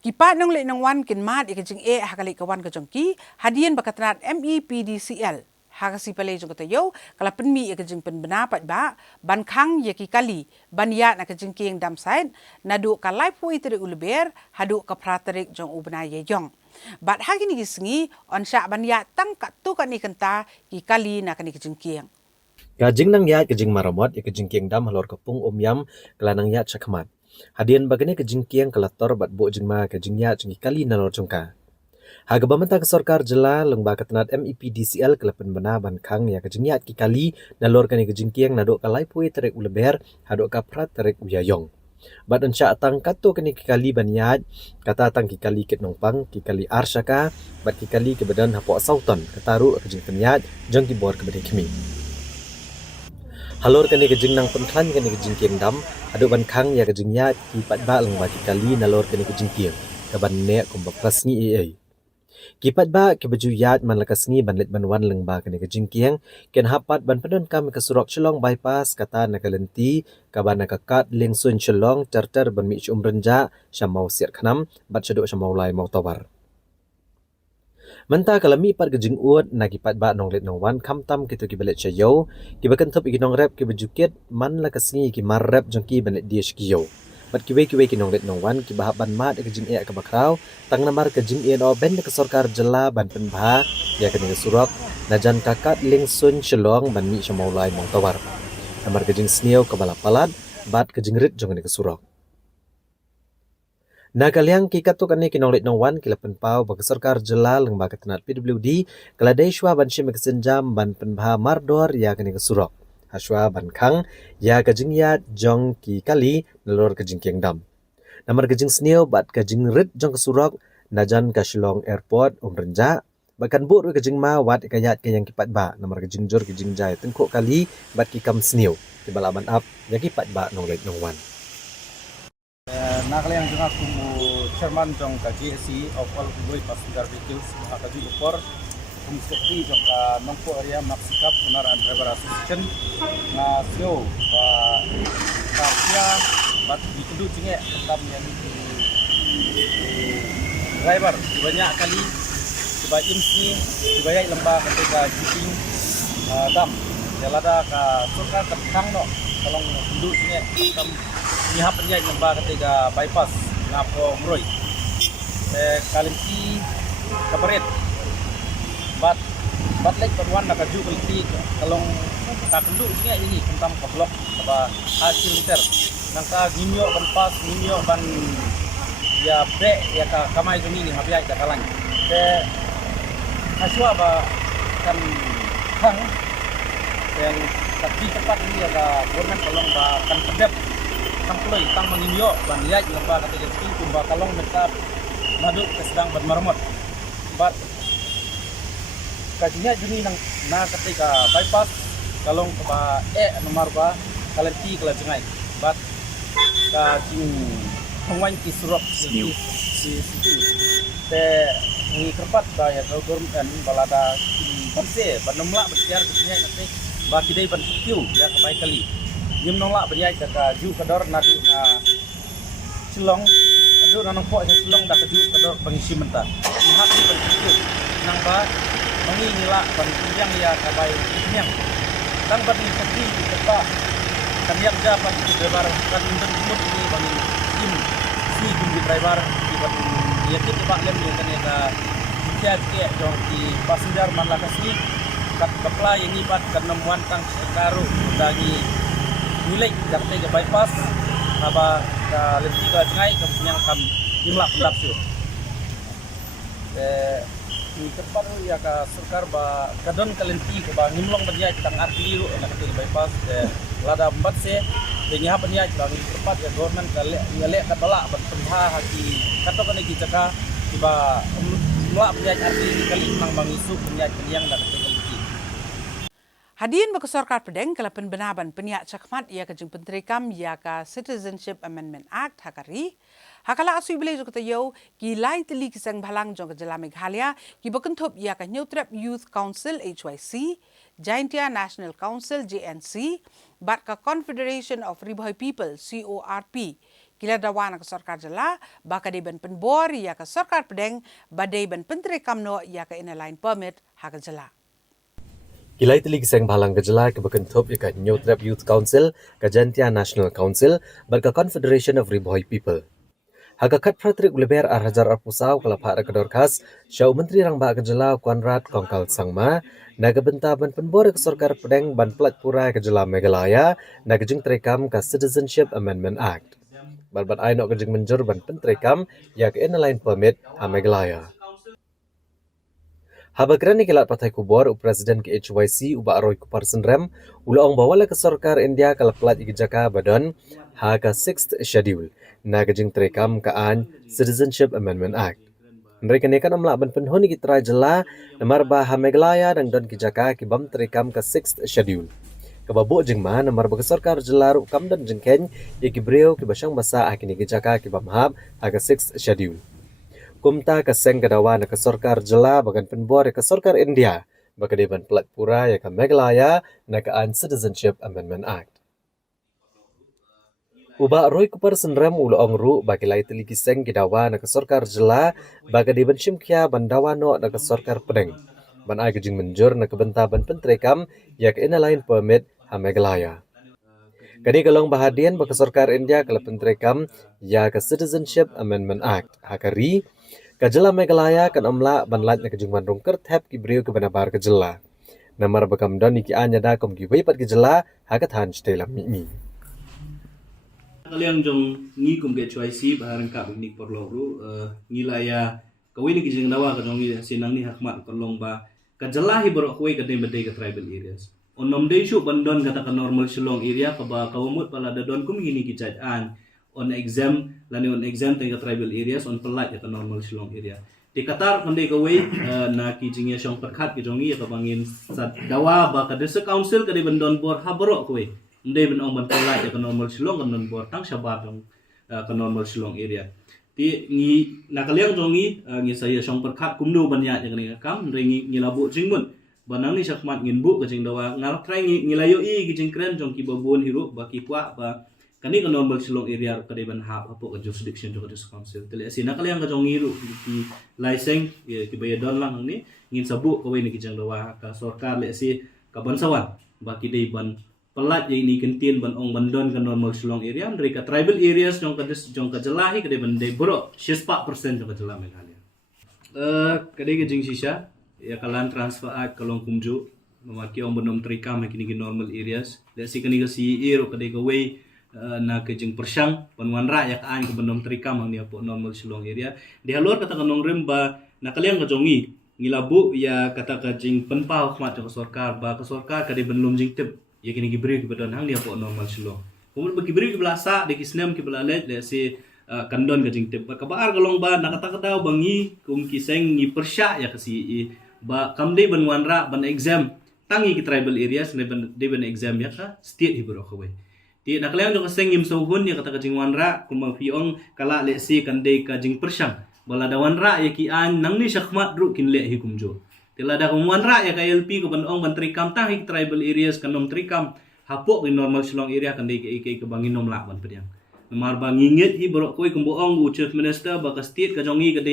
Kipat nang le nang wan kin mat ikajing hakali kawan kajongki hadian bakatrat MEPDCL hakasi pale jong katayo kala penmi ikajing penbena pat ba ban khang yaki kali ban ya nakajing king dam side nadu kalai pui tere ulber hadu ka praterik jong ubna ye jong bat hagini gisngi on sya ban ya tang katu kan ikanta ki kali nakani kajing king Kajing nang ya kajing maramot ikajing king dam halor kapung yam kelanang ya chakmat. Hadian bagani kajing king kalator bat bo jingma kajing ya jengi kali nalor jongka. Haga bamanta ke sarkar jela lengba ketenat MEPDCL kelapen bena ban khang ya kajing ya ki kali nalor kani kajing king nadok kalai pui terek uleber hadok kaprat terek uyayong. Bat ensya tang katu kani ki kali ban ya kata tang ki kali kit nongpang ki kali arsyaka bat ki kali ke badan hapo sauton kataru kajing penyat jong ki bor ke badan kemi. Halor kani kejing nang penklan kani kejing king dam adu ban khang ya kejing ya ki pat ba lang ba ki kali nalor kani kejing king ka ban ne kum ba prasngi ai ki pat ba ki baju yat man lakasngi ban let ban wan lang ba kani kejing king ken hapat ban pedon kam ka surok chlong bypass kata nakalenti ka ban nakakat leng sun chlong charter ban mi chum renja shamau sir khnam bat chado shamau lai mau tawar Menta kalami pat kejing uat nagipat ba nong let nong wan kam tam kitu ki balet chayo ki bakan thop iki nong rep ki bajukit man la kasngi ki mar rep jong ki balet dia shkiyo bat ki we ki nong let nong wan ki bahab ban mat kejing e ka bakraw tang namar kejing e no ben ke sarkar jela ban pen bha ya kani surok najan kakat ling sun chlong ban mi chamau lai mong tawar namar kejing sneo ka balapalat bat kejing rit jong ni ke surok Nagaliang kikatu kani kinonglit nong wan kilapen pau bagi sarkar jela lengba ketenat PWD keladai shwa ban shim kesenjam ban penbha mardor ya kani kesurok haswa ban khang ya kajing ya jong ki kali nalor kajing kingdom namar kajing sneo bat kajing rit jong kesurok najan ka Shillong airport renja bahkan bu kajing ma wat kayat kayang kipat ba namar kajing jor kajing jai tengkok kali bat ki kam sneo di balaban up ya kipat ba nonglit nong wan Nakaliang juga kumu chairman jong ka GSC of all Boy passenger vehicles makaju upor kum sekti jong ka nongpo area maksikap unar and driver association na sio ba kapia bat ditudu jinge tetap yang driver banyak kali coba imsi dibayar lembah ketika shooting dam jalada ka surka ketang no kalau duduk jinge tetap Nihap penjai lembah ketika bypass Napo Mroy kalimti kabaret bat lek perwan nak kaju keliti kalau tak kenduk ini tentang keblok apa hasil liter nangka ginyo ban ginyo ban ya brek ya ka kamai ini habis ya kalang haswa ba kan hang dan tapi tempat ini ada government kalong ba kan pedap tang pelai tang mangimyo ban ya lamba kata jadi kumba kalong mereka madu kesedang bermarmot bat kajinya juni nang na ketika bypass kalong ba nomor ba kalenti kala jengai bat kajing pengwan kisrok si te ni kerpat ba ya government balada berse banomla bersiar bisnya nanti ba kidai ban tiu ya kebai kali nim nongla berjai ka ju kador nadu na silong adu na nong po sa silong da kaju kador pangisi menta ni hak ni ban tiu nang ba mangi nila ban yang ya kebai nyang tang ban ni sakti kepa kan yang ja ban di driver kan undang mut ni bangi tim si kum di driver di ban ya kita ba lem ni kan ya kia jong di passenger man la kasni kat kepla yang ibat karena muan tang sekaru dagi milik jakte ke bypass aba ka lenti ka jengai ke yang kam jumlah pendapsu ni terpar ya ka sarkar ba kadon kalenti ke ba nimlong berjaya tang arti ru nak ke bypass lada empat se dengan apa niat bang terpat ya government ngalek ka balak berpendha haki kato kan ki jaka tiba mulak berjaya arti kali nang bang isu penyak yang nak ke Hadian berkesorkar pedeng kala penbenaban peniak cakmat ia kejeng penterikam ia ka Citizenship Amendment Act hakari. Hakala asui bilai jok tayo ki lai teli kisang balang jong kejala Meghalaya ki berkentup ia ka New Trap Youth Council HYC, Jaintia National Council JNC, bat ka Confederation of Riboy People CORP. Kila dawana ka sarkar jala baka deban penbor ia ka sarkar pedeng badai ban penterikam no ia ka inaline permit haka jala. Kilai teli kisang balang kejala ke berkentup ia ka New Trap Youth Council, ka Jaintia National Council, bat ka Confederation of Riboy People. Haka kat pratrik uleber arhajar arpusau kala pak rekador khas, syau menteri rang ba kejala Konrad Kongkal Sangma, naga benta ban penbor ke sarkar pedeng ban pelat pura kejala Meghalaya, naga jeng terekam ka Citizenship Amendment Act. Bat ai nok kejeng menjur ban penterekam ya ke inaline permit ha Meghalaya. Habagran ni kilat patai kubor Presiden ke HYC uba Roy Kupar Senrem ulaong bawala ke sarkar India kala pelat igejaka badon ha ka 6th schedule na kejeng terekam ka an Citizenship Amendment Act. Mereka nekan amla ban penhoni kitra jela namar ba ha Meghalaya dang don kijaka ki bam terekam ka 6th schedule. Kababo jeng ma namar ba ke sarkar jela ru kam dan jengken ya ki breu ki basang basa akini kijaka ki bam hab ha ka 6th schedule. Kumta kaseng kadawa na kasorkar jela bagan penbor ke sarkar India baka deban pelat pura ya ka Meghalaya na kaan Citizenship Amendment Act. Uba Roy Kupar Senrem ulaong ru bagi lai teli kiseng kidawa na kasorkar jela baka deban simkia bandawa no na kasorkar pedeng. Ban ai kejing menjur na kebentaban penterekam ya ka inaline permit ha Meghalaya. Kani kalong bahadian baka sarkar India kala penterekam ya ka Citizenship Amendment Act hakari kajela Meghalaya kan amla banlat na kejung mandrong kerthep ki breu ke banabar kajela. Namar bakam don ki anya da kom ki weipat kajela hakat han stela mi. Kaliang jong ngi kum ke HYC baharang ka bini porloru ngilaya kawini ki jeng dawa ka jong ngi sinang ni hakmat kolong ba kajela hi borok kwe ka dem bedai ka tribal areas. Onom day shu bandon kata ka normal shillong area ka ba kawamut pala da don kum hini ki an on exam lani on exam tengah tribal areas on pelat ya normal Shillong area. Di Qatar kandai kawai na kijingnya syong perkat kijongi ya kabangin sat dawa ba ka desa council ka di bendon bor habarok kawai. Ndai ben ong ban pelat ya normal Shillong kan non bor tang syabat dong ka normal Shillong area. Ti ngi nakaliang jongi ngi saya syong perkat kumnu banyak ya kani kam ndai ngi labu jingmun. Banang ni syakmat ngin bu ka jing dawa ngal try ngi layo i kijing kren jong ki babun hiru ba ki kwa ba kani ka normal Shillong area ka deban ha apo ka jurisdiction jo ka dis council tele asina kali ang ka jong ngiru ki license ki bayadon lang ni ngin sabu ka ni kijang dawa ka sarkar le si ka bansawan ba ki deban pelat ye ni kentin ban ong bandon ka normal Shillong area dari ka tribal areas jong ka dis jong ka jelahi ka deban de bro 4% jong ka jela Meghalaya ka de jing sisa ya kalan transfer act kalong kumju mamaki ong benom trikam kini ki normal areas le si kani ka si ero ka de ka way na kejeng persyang panwan ra ya kaan ke benom trikam ang dia po normal Shillong area di halor kata kanong remba na kaliang kajongi ngilabu ya kata kajing penpau khmat ke sarkar ba ke sarkar kade belum jing tip ya kini gibri ke badan hang dia po normal shilo kumul bagi bri ke belasa de kisnem ke belalet de si kandon kajing tip ba kabar galong ba nakata-kata bangi kum kiseng ni persya ya kasi ba kamde banwanra ban exam tangi ke tribal areas ne ban de ban exam ya ka state hibro khwe ti naklayang jo kaseng yim sohun ya kata kajing wanra kumang fiong kala le si kande kajing persyang bala da wanra ya ki an nang ni syakmat ru kin le hi kumjo tila da kum wanra ya ka LP ko ban ong ban trikam tangi tribal areas kanom trikam hapok ni normal Shillong area kande ke bangin nom la ban pediang Nomor bangingit hi borok koi kumboong bu chief minister baka state kajongi kade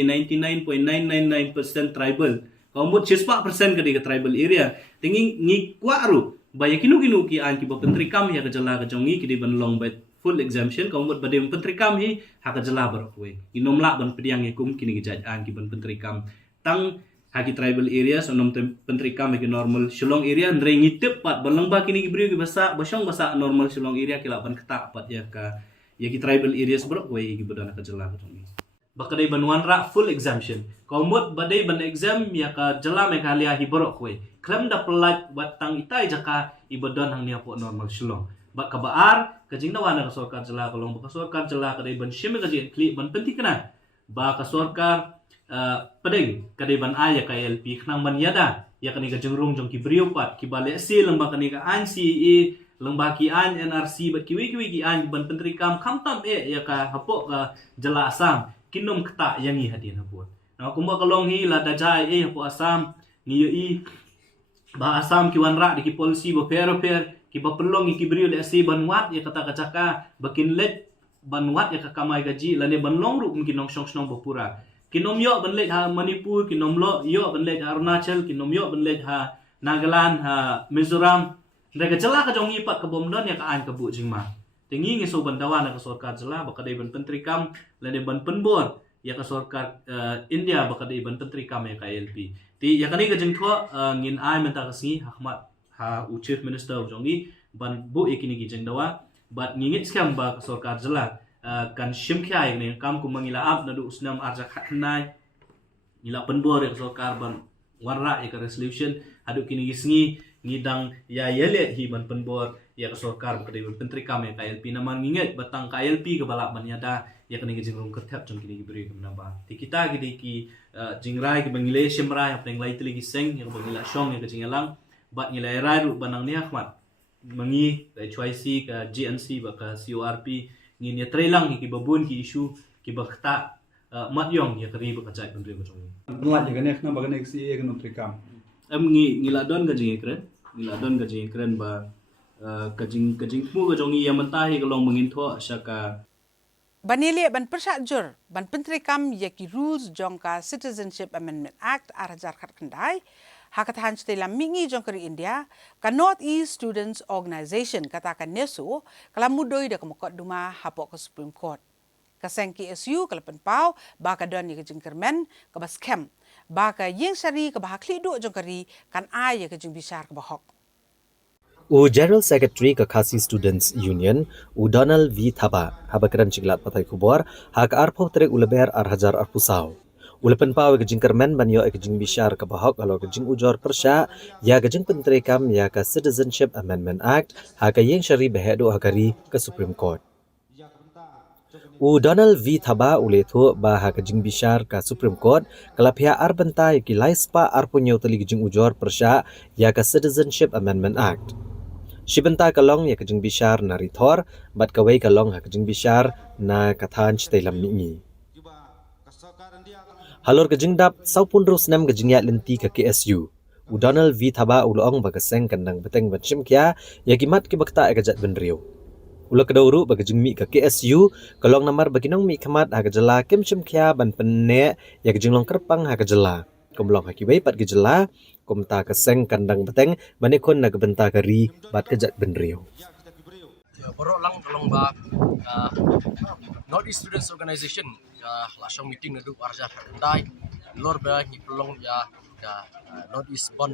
99.999% tribal. Kaumut 4% kade ke tribal area. Tingi ngi kwaru baya kinu ki an ki menteri kam ya kajala kajongi kide ban long bet full exemption kaumut bade menteri kam hi ha kajala borok koi. Inomla ban pediang kum kini gejaj an ki ban menteri kam tang haki tribal areas onom menteri kam ki normal Shillong area ndre ngitep pat balangba kini gibri ki basa basong basa normal Shillong area kila ban ketak pat ya ka ya ki tribal areas berok way ki badana ka jala ka tong bakadai banwan ra full exemption kaumut badai ban exam ya ka jala Meghalaya hi berok way klem da pelat batang itai jaka ibadan hang nia po normal Shillong bak ka baar ka jingna wana ka sarkar jala kolong ka sarkar jala kadai ban shime ka jin kli ban penting kana ba ka sarkar pedeng kadai ban aya ka LP khnang ban yada ya kani ka jengrung jong ki brio pat ki bale si lembak kani ka NCE lembah kian NRC bat kiwi kian ban menteri kam kamtam ya ka hapok ka jala Asam kinom kata yang i hadin hapot na kumba kalong hi la dajai hapo Asam ngi ba Asam ki wanra di ki polisi ba fair ki ba pelong ki brio le si ban wat ya kata kacaka bakin let ban wat ya ka kamai gaji lane ban long ru mungkin nong shong bapura kinom yo ban let ha Manipur kinom lo yo ban let ha Arunachal kinom yo ban let ha Nagaland ha Mizoram Mereka jela ka jong ipat ka bomdon ya ka an ka bu jingma. Tingi ngi so bandawan ka sarkar jela baka dai ban penteri kam lade ban penbor ya ka sarkar India baka dai ban penteri kam ya ka LP. Ti ya kani ka jing thua ngin ai menta ka singi hakmat ha u chief minister jongi ban bu ikini gi jing dawa bat ngingit skam ba ka sarkar jela kan shimkhya ne kam ku mangila ap na du usnam arja khatnai ila penbor ya ka sarkar ban warra ya ka resolution adu kini gi singi ngidang ya yele hi ban penbor ya ka sarkar bakadai ban penteri kam ya KLP naman nginget batang KLP ke balak ban yada ya kani jingrung kertap jong kini gibri ke menaba ti kita gidi ki jingrai ke bangile shimrai apeng lai tili giseng ya bangila shong ya ke jingalang bat ngilai rai ru banang ni akhmat mangi dai HYC ka GNC ba ka CORP ngin ya trailang ki babun ki isu ki bakta mat yong ya kari ba ka chai pendri ko jong nla ya ganek na baganek si e gnu trikam ngiladon ka jingikren ngiladon ka jingikren ba kajing mu ka jongi yang mentahi kalong mengintho syaka Banile ban persajur ban penteri kam yaki rules jongka Citizenship Amendment Act arajar khat khandai hakat hanchte lam mingi jongkari India ka North East Students Organization katakan neso kala mudoi da kamokot duma hapok ke Supreme Court kaseng KSU kalapan pau baka don ni kajing kermen ka bas kem baka yeng sari ka bahakli do jongkari kan ay ka jing bisar ka bahok U General Secretary ke Khasi Students Union U Donald V Thaba habakran chiglat patai kubor hak arpo trek uleber arhajar arpusau ulepen pau ke jingkermen banyo ke jing bishar ke bahok alo ke jing ujor persya ya ke jing penteri kam ya ke Citizenship Amendment Act hak yeng shari behedo hakari ke Supreme Court U Donald V Thaba uletho ba hak jing bishar ke Supreme Court kalapia arbenta ki laispa arpunyo tali ke jing ujor persya ya ke Citizenship Amendment Act Shibenta kalong ya kajing bishar na rithor bat kawai kalong ha kajing bishar na kathan chitailam mingi Halor kajing dap saupun ros nam kajing ya lenti ka KSU U Donald V Thaba ulong bagaseng kandang beteng batchim kya ya kimat ki bakta ekajat benriu Ula kadawru bagajing mi ka KSU kalong namar baginong mi kamat ha kajala kimchim kya ban penne ya kajing long kerpang ha kajala Kumlong hakibai pat gejala kumta keseng kandang beteng manekon na gebenta kari bat kejat benriu. Borok lang tolong ba North East Students Organization langsung meeting nadu arja kendai lor ba ni pelong ya North East Bon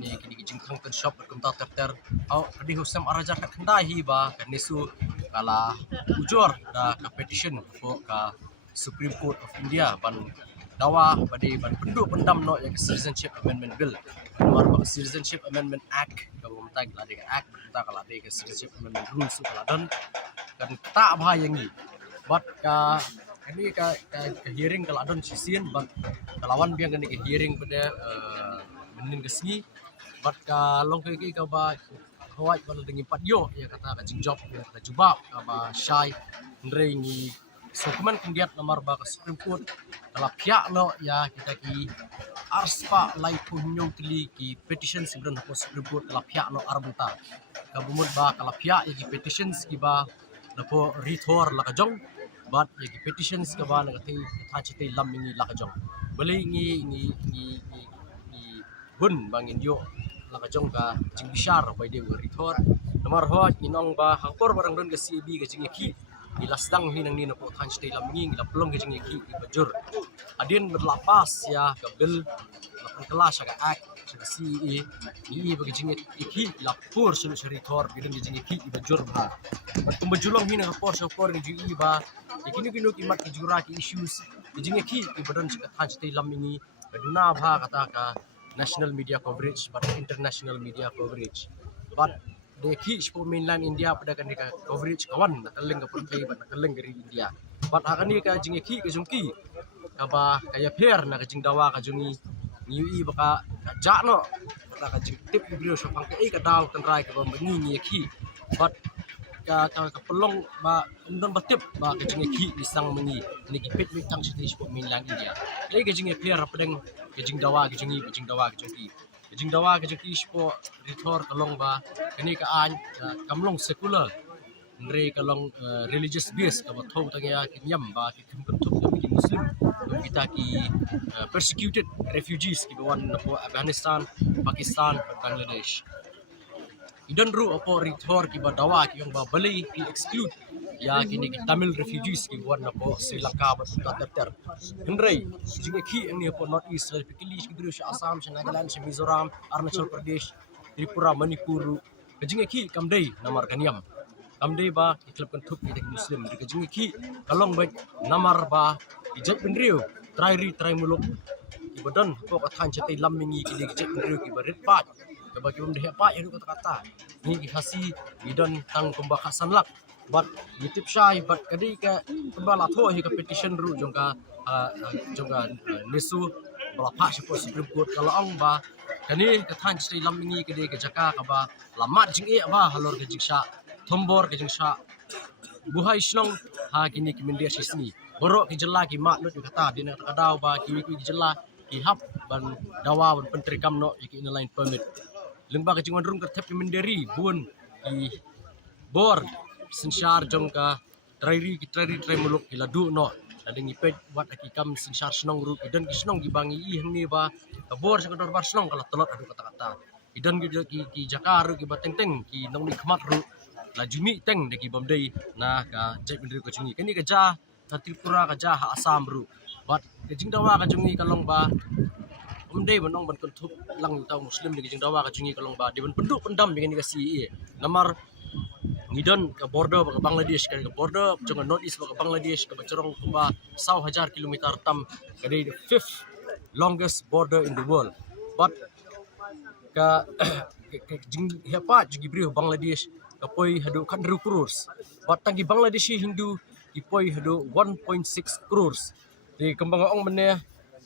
ni kini kijing tangkan shop kumta terter au kedi husam arja kendai hi ba kanesu kala ujor da ka petition for ka Supreme Court of India ban dawa badi ban penduk pendam no yang Citizenship Amendment Bill nomor Citizenship Amendment Act kalau mentai kala de act kita kala de Citizenship Amendment Rules kala don kan tak bah yang ni but ini ka hearing kala don sisian but kalawan biang kan hearing pada menin kesni but long ke ka ba hawai bal dengan patyo ya kata ka jingjop ya kata jubab ka syai ndrei ni dokumen kemudian nomor ba Supreme Court kalau pihak no ya kita ki arspa lai punyo tili ki petition sebelum ko Supreme Court kalau pihak no arbenta kabumud ba kalau pihak ya ki petitions ki ba napo rithor la kajong but ya ki petitions ka ba nagati thachite lamingi la kajong bali ni bun bangin yo la kajong ka jingbishar by de rithor nomor ho inong ba hapor barang don ka CB ka jingki ilasdang hinang nino po thanch tay laminging ila plong gajing yaki ibajur adin berlapas ya ka bill la pangkala ka act sa CE ni bagajing yaki ila pur sulu seritor bidang gajing yaki ibajur ba tumbajulong hinang por sa por gajing iba yakini kinu kimat kijura ki issues gajing yaki ibadon sa thanch tay lamingi baduna ba kata ka national media coverage but international media coverage but Deki sport mainland India pada kan ka coverage kawan nakaling ka portray ba nakaling dari India but akan ni ka jingeki ka jungki ka ba kaya pair na ka jing dawa ka jungi niui baka jakno ka jing tip video so pang ka daw tentrai ka ba mengi yeki but ka pelong ba undon batip ba ka jingeki isang mengi ni gipit mitang city sport mainland India lai ka jing pair padang ka jing dawa ka jungi jing dawa ka jungki jing dawa ke jeki spo rithor kalong ba kini ka an kamlong secular ndre kalong religious base ka bathau tangya kinyam ba ki kumputuk ki muslim kita ki persecuted refugees ki bawan po Afghanistan Pakistan Bangladesh idan ru opo rithor ki badawa ki yung ba bali ki exclude ya kini ki Tamil refugees ki bawan po Sri Lanka ba ter ndre jinge ki ang ni po North East particularly ki dru Assam Nagaland Mizoram Arunachal Pradesh Tripura Manipur jinge ki kamdei namar kaniam kamdei ba iklab kan thup ki muslim jinge ki kalong ba namar ba ijat benriu trai muluk ibadan po ka than chate lamingi ki ijat benriu ki barit pat ka ba ki umde pa ya kata ni ki hasi idan tang kumbakasan lak but yitip syai but kadi ka kembala tho hi ka petition ru jongka nesu berapa support Supreme Court kalau ang ba kani ka than chate lamingi kadi ka jaka ka ba lamat jing e ba halor ka jingsha thombor ka jingsha buhay snong ha kini ki mendia sisni borok ki jela ki mak lut kata dina kadaw ba ki jela ki hap ban dawa ban pentri kamno ki inline permit lengba ka jingwan rum ka thep ki menderi bun ki bor sinsyar jongka trai muluk ki ladu no ading ipet wat ki kam sinsyar snong ru idan ki snong gibangi i hangni ba ka bor sa kador bar snong kala telot adu kata idan ki jakar ki bateng ki nong ni khmat ru la jumi teng de ki bomdei na ka jai bendri ko jungi kini ka ja Tripura ka ja Assam ru but ke jingdawa ka jungi kalong ba umdei banong ban kuntup lang taw muslim de jingdawa ka jungi kalong ba de ban penduk pendam dengan ka CE namar ngidon ka border ka Bangladesh ka border jonga North East ka Bangladesh ka bacarong kumba 1,000 kilometer tam ka the fifth longest border in the world but ka jing hepa jigi bri Bangladesh kapoi hadu 100 crores but tangi Bangladeshi Hindu ipoi hadu 1.6 crores di kembang ong meneh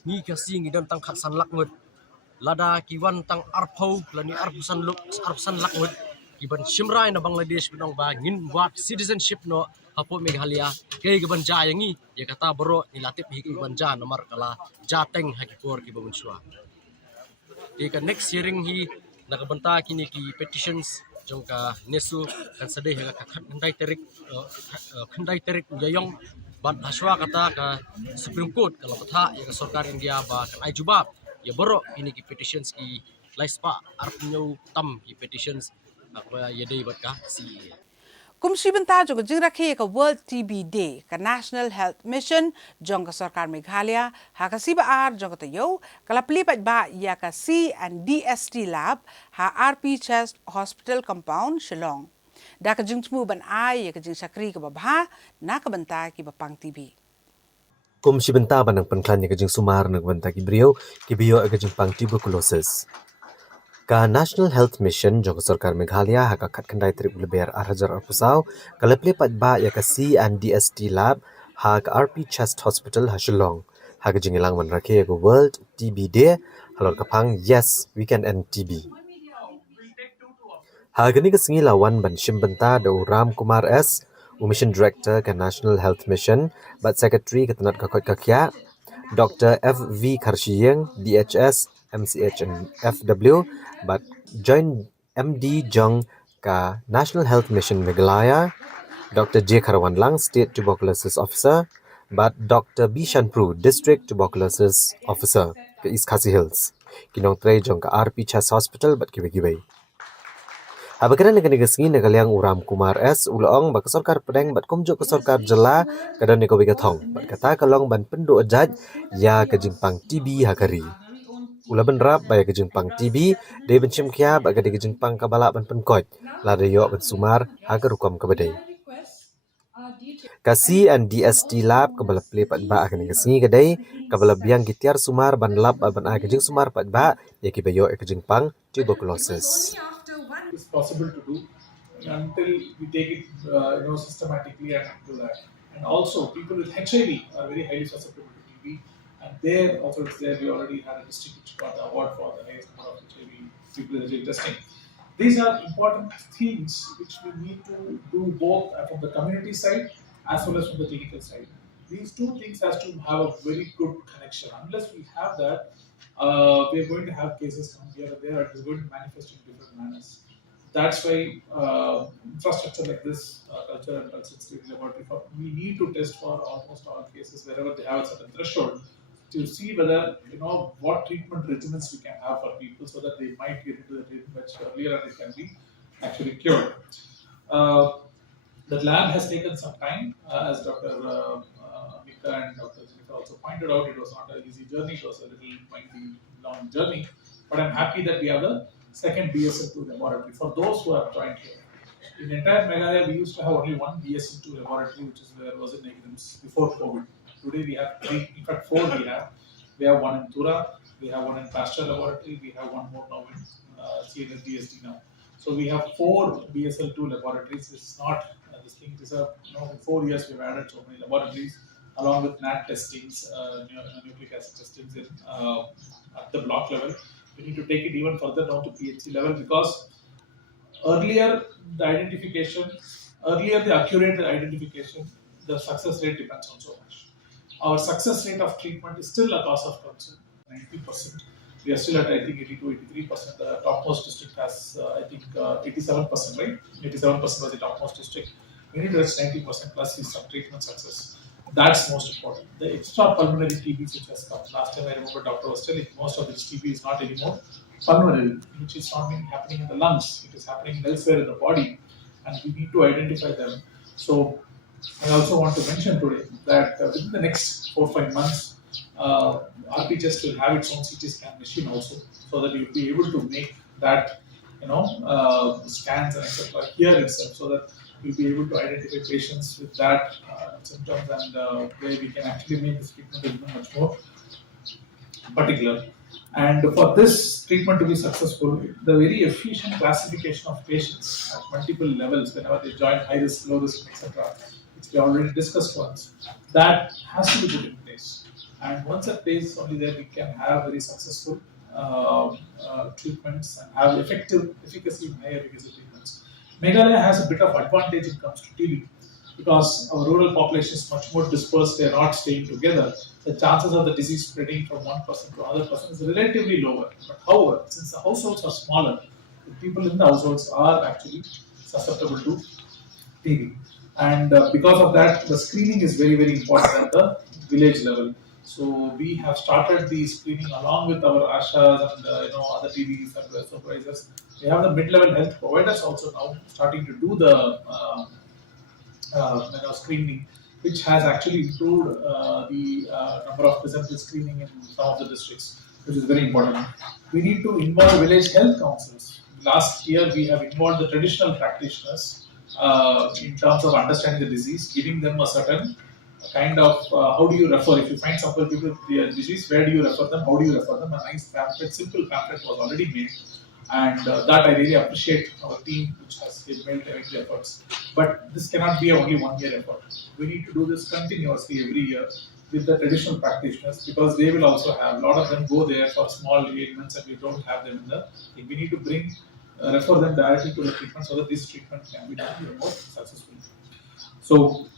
ni kasi ngidon tang khasan lakngut lada kiwan tang arpau lani arpusan lakngut kiban Shimrai na Bangladesh binong ba ngin wat citizenship no hapo Meghalaya kay giban jayangi ya kata bro nilatip hi giban ja nomor kala jateng hakipor ki bamunswa di ka next hearing hi nakabanta kini ki petitions jongka nesu kan sedih ka khandai terik jayong ban haswa kata ka Supreme Court kalau patha ya ka sarkar India ba kan ai jubab ya bro ini ki petitions ki laispa arpunyo tam ki petitions apa ya dei bat ka si Kumsi benta jo jing rakhe ka World TB Day ka National Health Mission jong ka sarkar Meghalaya ha ka siba ar jong ka tayo kala plipat ba ya ka C&DST lab ha RP Chest Hospital Compound Shillong da ka jing tmu ban ai ya ka jing sakri ka babha na ka benta ki bapang TB kum sibenta banang penklan ya kajing sumar nang banta kibriyo kibiyo kajing pang tuberculosis. Ka National Health Mission jong Sarkar Meghalaya haka kat kandai trip leber 8,000 pusau kaleple pat ba ya ka CNDST lab ha ka RP Chest Hospital ha Shillong ha ka jingilang man rakhe go World TB Day halor kapang yes we can end TB. Ha gani ka singi lawan ban shimbenta da Ram Kumar S Mission Director ka National Health Mission but Secretary ka tanat ka kot kakya Dr. FV Karshiyeng DHS MCH and FW but join MD Jong ka National Health Mission Meghalaya, Dr. J. Karawanlang, State Tuberculosis Officer, but Dr. B. Shanpru, District Tuberculosis Officer ke East Khasi Hills. Kinong tray jong ka RP Chest Hospital but kiwe-kiwe. Abagana negani gasngi nagaliang Uram Kumar S uloong bak sarkar pedeng bat kumjo ke sarkar jela kadang ni kowe thong bat kata kalong ban pendu ajaj ya ke jingpang TB hakari. Ula benrap baya ke jingpang TB de bencim kya ba ke jingpang kabala ban penkoj la de yo ban sumar hagar hukum kabadai. Kasi and DST lab kabala play pat ba akan gasngi kadai kabala biang gitiar sumar ban lab ban a ke jing sumar pat ba ya ki bayo ke jingpang tuberculosis. Is possible to do until we take it systematically and do that. And also people with HIV are very highly susceptible to TB, and there also it's there we already had a district which got the award for the highest number of HIV people with HIV testing. These are important things which we need to do both from the community side as well as from the clinical side. These two things has to have a very good connection. Unless we have that, we are going to have cases come here and there. It is going to manifest in different manners. That's why infrastructure like this, culture and drug sensitivity laboratory, we need to test for almost all cases wherever they have a certain threshold to see whether what treatment regimens we can have for people so that they might get into the treatment much earlier and it can be actually cured. The lab has taken some time, as Dr. Mika and Dr. Zilika also pointed out. It was not an easy journey; it was a little lengthy, long journey. But I'm happy that we have the second BSL-2 laboratory for those who have joined here. In entire Meghalaya, we used to have only one BSL-2 laboratory, which is where was in Negrims before COVID. Today we have three, in fact 4 we have. We have one in Tura, we have one in Pasteur Laboratory, we have one more now in CNS DSD now. So we have 4 BSL-2 laboratories. It's not this thing. It is in 4 years we've added so many laboratories along with NAT testings, nucleic acid testings at the block level. We need to take it even further down to PhD level because earlier the accurate identification, the success rate depends on so much. Our success rate of treatment is still a cause of concern, 90%. We are still at I think 82-83%. The topmost district has I think 87%, right? 87% was the topmost district. We need to reach 90% plus is some treatment success. That's most important. The extra pulmonary TB which has come. Last time I remember doctor was telling most of this TB is not anymore pulmonary, which is not happening in the lungs. It is happening elsewhere in the body, and we need to identify them. So I also want to mention today that within the next 4-5 months, RP Chest will have its own CT scan machine also, so that we will be able to make that scans and etc. here itself, so that we'll be able to identify patients with that symptoms and where we can actually make this treatment even much more particular. And for this treatment to be successful, the very efficient classification of patients at multiple levels, whenever they join high risk, low risk, etc., which we already discussed once, that has to be put in place. And once that place only there, we can have very successful treatments and have efficacy in high efficacy treatments. Meghalaya has a bit of advantage when it comes to TB because our rural population is much more dispersed. They are not staying together. The chances of the disease spreading from one person to another person is relatively lower. But however, since the households are smaller, the people in the households are actually susceptible to TB. And because of that, the screening is very, very important at the village level. So we have started the screening along with our ASHAs and other TB supervisors. We have the mid-level health providers also now starting to do the screening, which has actually improved the number of presumptive screening in some of the districts, which is very important. We need to involve village health councils. Last year, we have involved the traditional practitioners in terms of understanding the disease, giving them a certain kind of how do you refer? If you find some people with the disease, where do you refer them? How do you refer them? A nice pamphlet, simple pamphlet was already made, and that I really appreciate our team which has made the efforts. But this cannot be a only 1 year effort. We need to do this continuously every year with the traditional practitioners, because they will also have, a lot of them go there for small ailments and we don't have them in the, we need to refer them directly to the treatment so that this treatment can be done more successfully. So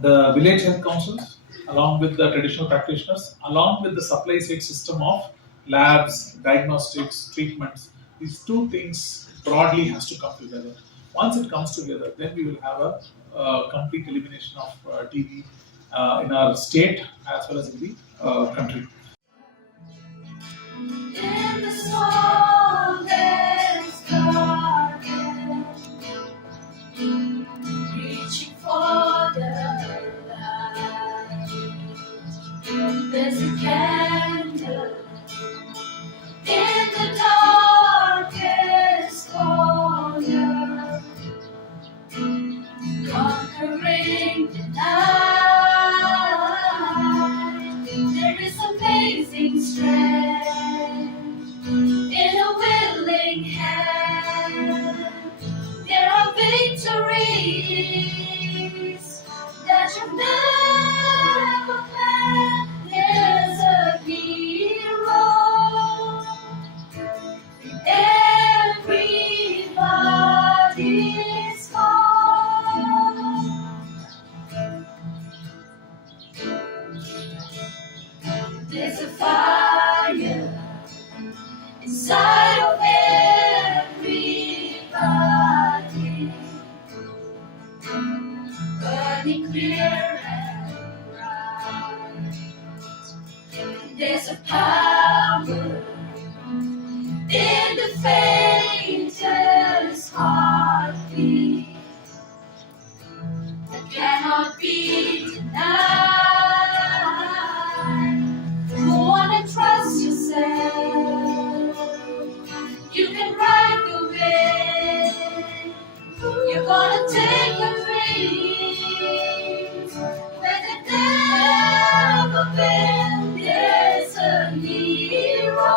the village health councils, along with the traditional practitioners, along with the supply side system of labs, diagnostics, treatments, these two things broadly has to come together. Once it comes together, then we will have a complete elimination of TB in our state as well as in the country. In the smallest garden, reaching for the light, there's a candle in the darkest corner, conquering the night. There is amazing strength in a willing hand. There are victories that you've never planned. There's a hero in everybody's heart. There's a fire inside of everybody, burning clear and bright. There's a power in the faintest heartbeat that cannot be denied. Go on and trust yourself. You can ride the wave. You're gonna take the dreams where they've never been. There's a hero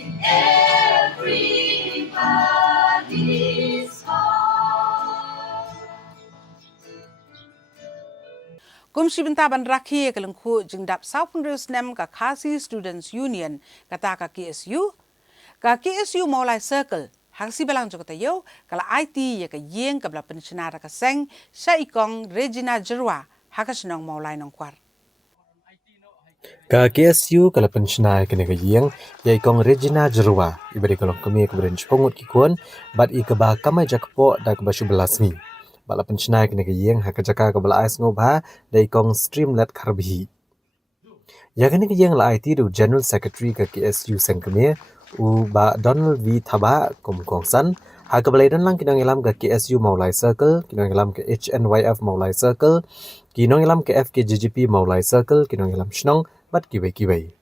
in everybody's heart. Kumsi bentaban rakhi kelengku jengdap Southern Nem ka Khasi Students Union kata ka KSU Maulai Circle hangsi belang jokota yo kala IT ya ka yeng ka bla pensionara ka seng sya ikong Regina Jerwa hakasinong Maulai nongkwar. Ka KSU kala pensionai kene ka yeng ya ikong Regina Jerwa ibari kalong kami keberan chpongut kikon bat I keba kamai jakpo da keba shubelasmi. Bala pensionai kene ka yeng hakajaka ka bala ais ngobha da ikong Streamlet Kharbi. Ya kene ka yeng la IT du General Secretary ka KSU sengkeme u ba Donald V Thaba kum kongsan ha ka balai dan lang kinong ilam ka KSU Maulai Circle kinong ilam ka HNYF Maulai Circle kinong ilam ka FKJGP Maulai Circle kinong ilam shnong bat kibai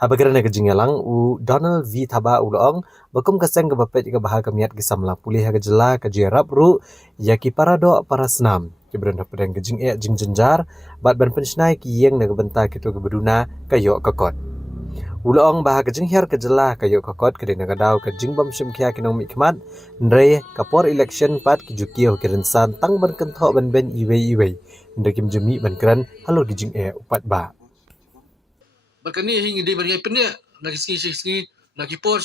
ha bagara na ka jingalang u Donald V Thaba ulong bakum ka seng ka bapet ka baha kamiat ki samla pulih ka jela ka jirap ru ya ki parado parasnam kibran da pedang ka jing jing jenjar bat ban pensnai ki yeng na ka benta kitu ka beduna kayo kakot Ulong bah kajing her kajela kayo kakot kedeng nagadau kajing bam simkia kinong mikmat nre kapor election pat kijukio kirensan tang ban kentok ban ben iwei nre kim jemi ban kran halo kijing upat ba Berkani hingi di bergai penya lagi singi nakipor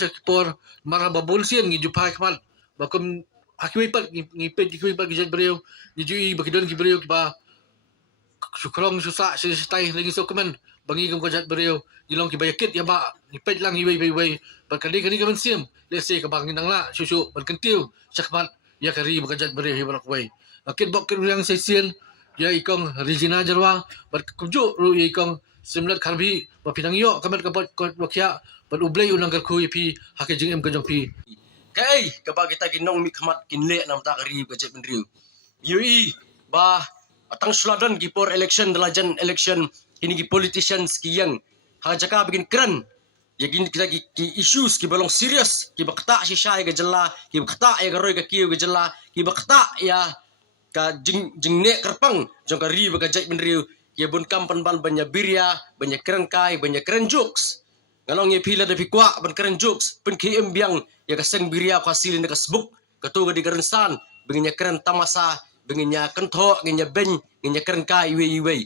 marah babulsian ngi jupai kmal bakum hakiwi pat ngipet kiwi pat kijat beriu nijui bakidon kiberiu kiba syukrong susah sistai lagi sokemen bangi kum kajat beriu Jilong ki bayakit ya ba nipet lang iwei berkani kaman siam lese ka bangin nang la susu berkentiu sakmat ya kari berkajat beri hibarak wei akit bok yang sesien ya ikong Regina Jerwa berkujuk ru ya ikong Streamlet Kharbi bapinang yo kamat kapat wakia berublay unang garku pi hakejing em kajong pi kai kaba kita kinong mikmat kinle nam ta kari berkajat beriu yui ba atang suladan ki por election dalajan election ini ki politicians ki yang Hajaka bikin keren, yakin kita ki issues ki balong serius, ki bakta si syai ke jela, ki bakta ya garoi ke kiu ke jela, ki bakta ya ka jing ne kerpang jong ka ri ba ka jai ben riu ye bun kam pan ban banya biria banya kerengkai banya keren jokes ngalong ye pila de pikwa ban keren jokes pen ki embiang ya ka seng biria ka silin ka sbuk ka tu ga di kerensan benginya keren tamasa benginya kentho nginya ben nginya kerengkai iwe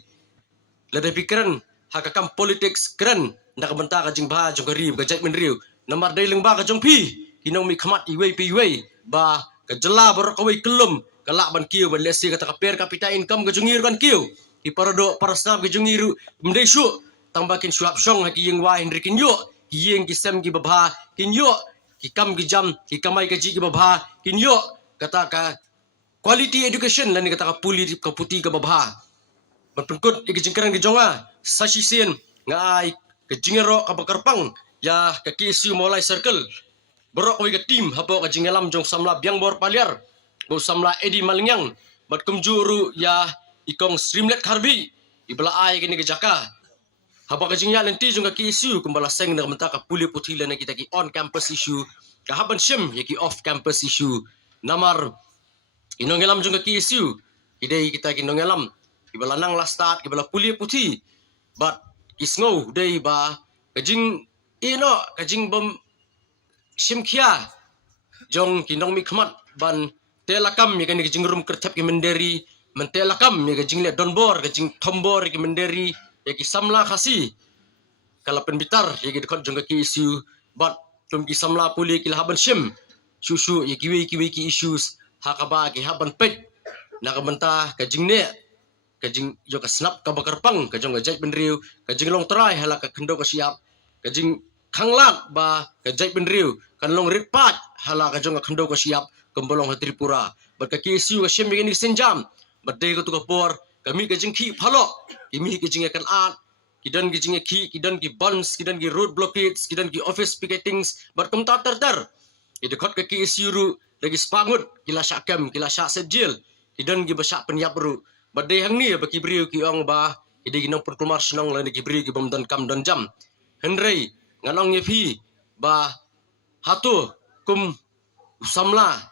la de pikren hakakam politics keren nak benta ka jing ba jong ka ri ba jai ben riu namar dai leng ba ka jong pi kinong mi khamat iwe pi iwe ba ka jela bar ka wei kelum kalak ban kiu ban lesi kata kaper kapita income ke jungir kan kiu ki parado parasnab ke jungiru mdei shu tambakin suap song ki yeng wa henry kin yo ki yeng ki sem ki babha kin yo ki kam ki jam ki kamai ka ji ki babha kin yo kata ka quality education lan kata ka puli ka puti ka babha ban pengkut ki jingkarang ki jonga sashi sien ngai ke jingero ka bakarpang ya ka kisu molai circle borok wi ka team hapo ka jingelam jong samla biang bor paliar bo samla edi malingyang bat kumjuru ya ikong streamlet karbi ibala ai kini ke jaka haba ka jingya lenti jong ka isu kumbala seng na menta ka puli putila na kita ki on campus issue ka haban shim ya ki off campus issue namar inongelam jong ka isu idei kita ki nongelam ibala nang la start ibala puli puti bat kisngo dei ba kajing ino kajing bom shimkhia jong kinong mi khamat ban telakam ya kan jingrum kertap ki menderi mentelakam ya jing le donbor ke jing tombor ki menderi ya ki samla khasi kala penbitar ya ki dekot jong ki isu bat tum ki samla puli ki haban shim susu ya ki ki issues hakaba ki haban pet nak benta ke jing ne ke jing jo ka snap ka bakarpang ke jong jai benriu ke jing long trai hala ka khendo ka siap ke jing khanglat ba ke jai benriu kan long ripat hala ka jong ka khendo ka siap kembolong Tripura bat ka isu ka shim begini senjam badai ko tu kapor kami ke jingki phalo kimi ke jing kan at kidan ki jing ki kidan ki bonds kidan ki road blockades kidan ki office picketings bat kum ta ter ide khot ke isu lagi spangut kila syakam kila syak sejil kidan ki basak penyap ru badai hang ni ba ki briu ki ong ba ide ginong proklamar senong la ki briu ki bomdan kam dan jam henry nganong ye phi ba hatu kum samla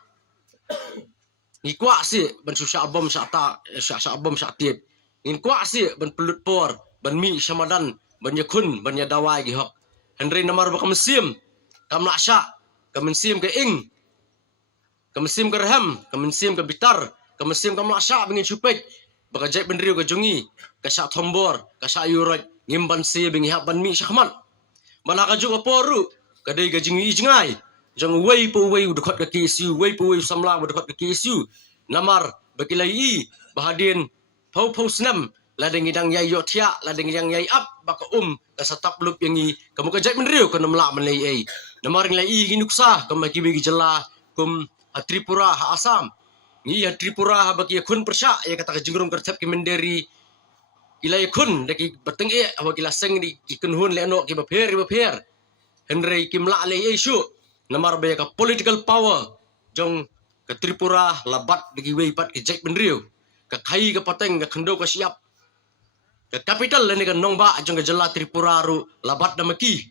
ni kwa si ban susah bom syata syah bom syatit in kwa si ban pelut por ban mi syamadan ban yakun ban ya dawai gi hok henry namar ba kamsim kamla sya kamsim ke ing kamsim ke raham kamsim ke bitar kamsim kamla sya bingin supek baka jai benriu ke jungi ka sya thombor ka sya yurat ngimban si bingi hak ban mi syahmat malaka juga poru kadai ga jingi jingai jong wei pu wei dekot ke kisu wei pu wei samla dekot ke kisu namar bakilai bahadin pau snam ladeng idang yai yotia ladeng yang yai up baka ka satap lup yangi kamu ka jai menriu ka namla menlei ai namar nglai ginuksa kam bagi bagi jela kum Tripura ha Asam ni ya Tripura ha bagi kun persya ya kata ka jingrum kertap ki menderi ilai kun daki bateng awakila seng di ikunhun le no ki bapher henry kimla le isu namar baya ka political power jong ke Tripura labat degi wei pat ke jek benriu ke kai ke pateng ke khendo ke siap ke capital lene ke nongba jong ke jela Tripura ru labat damaki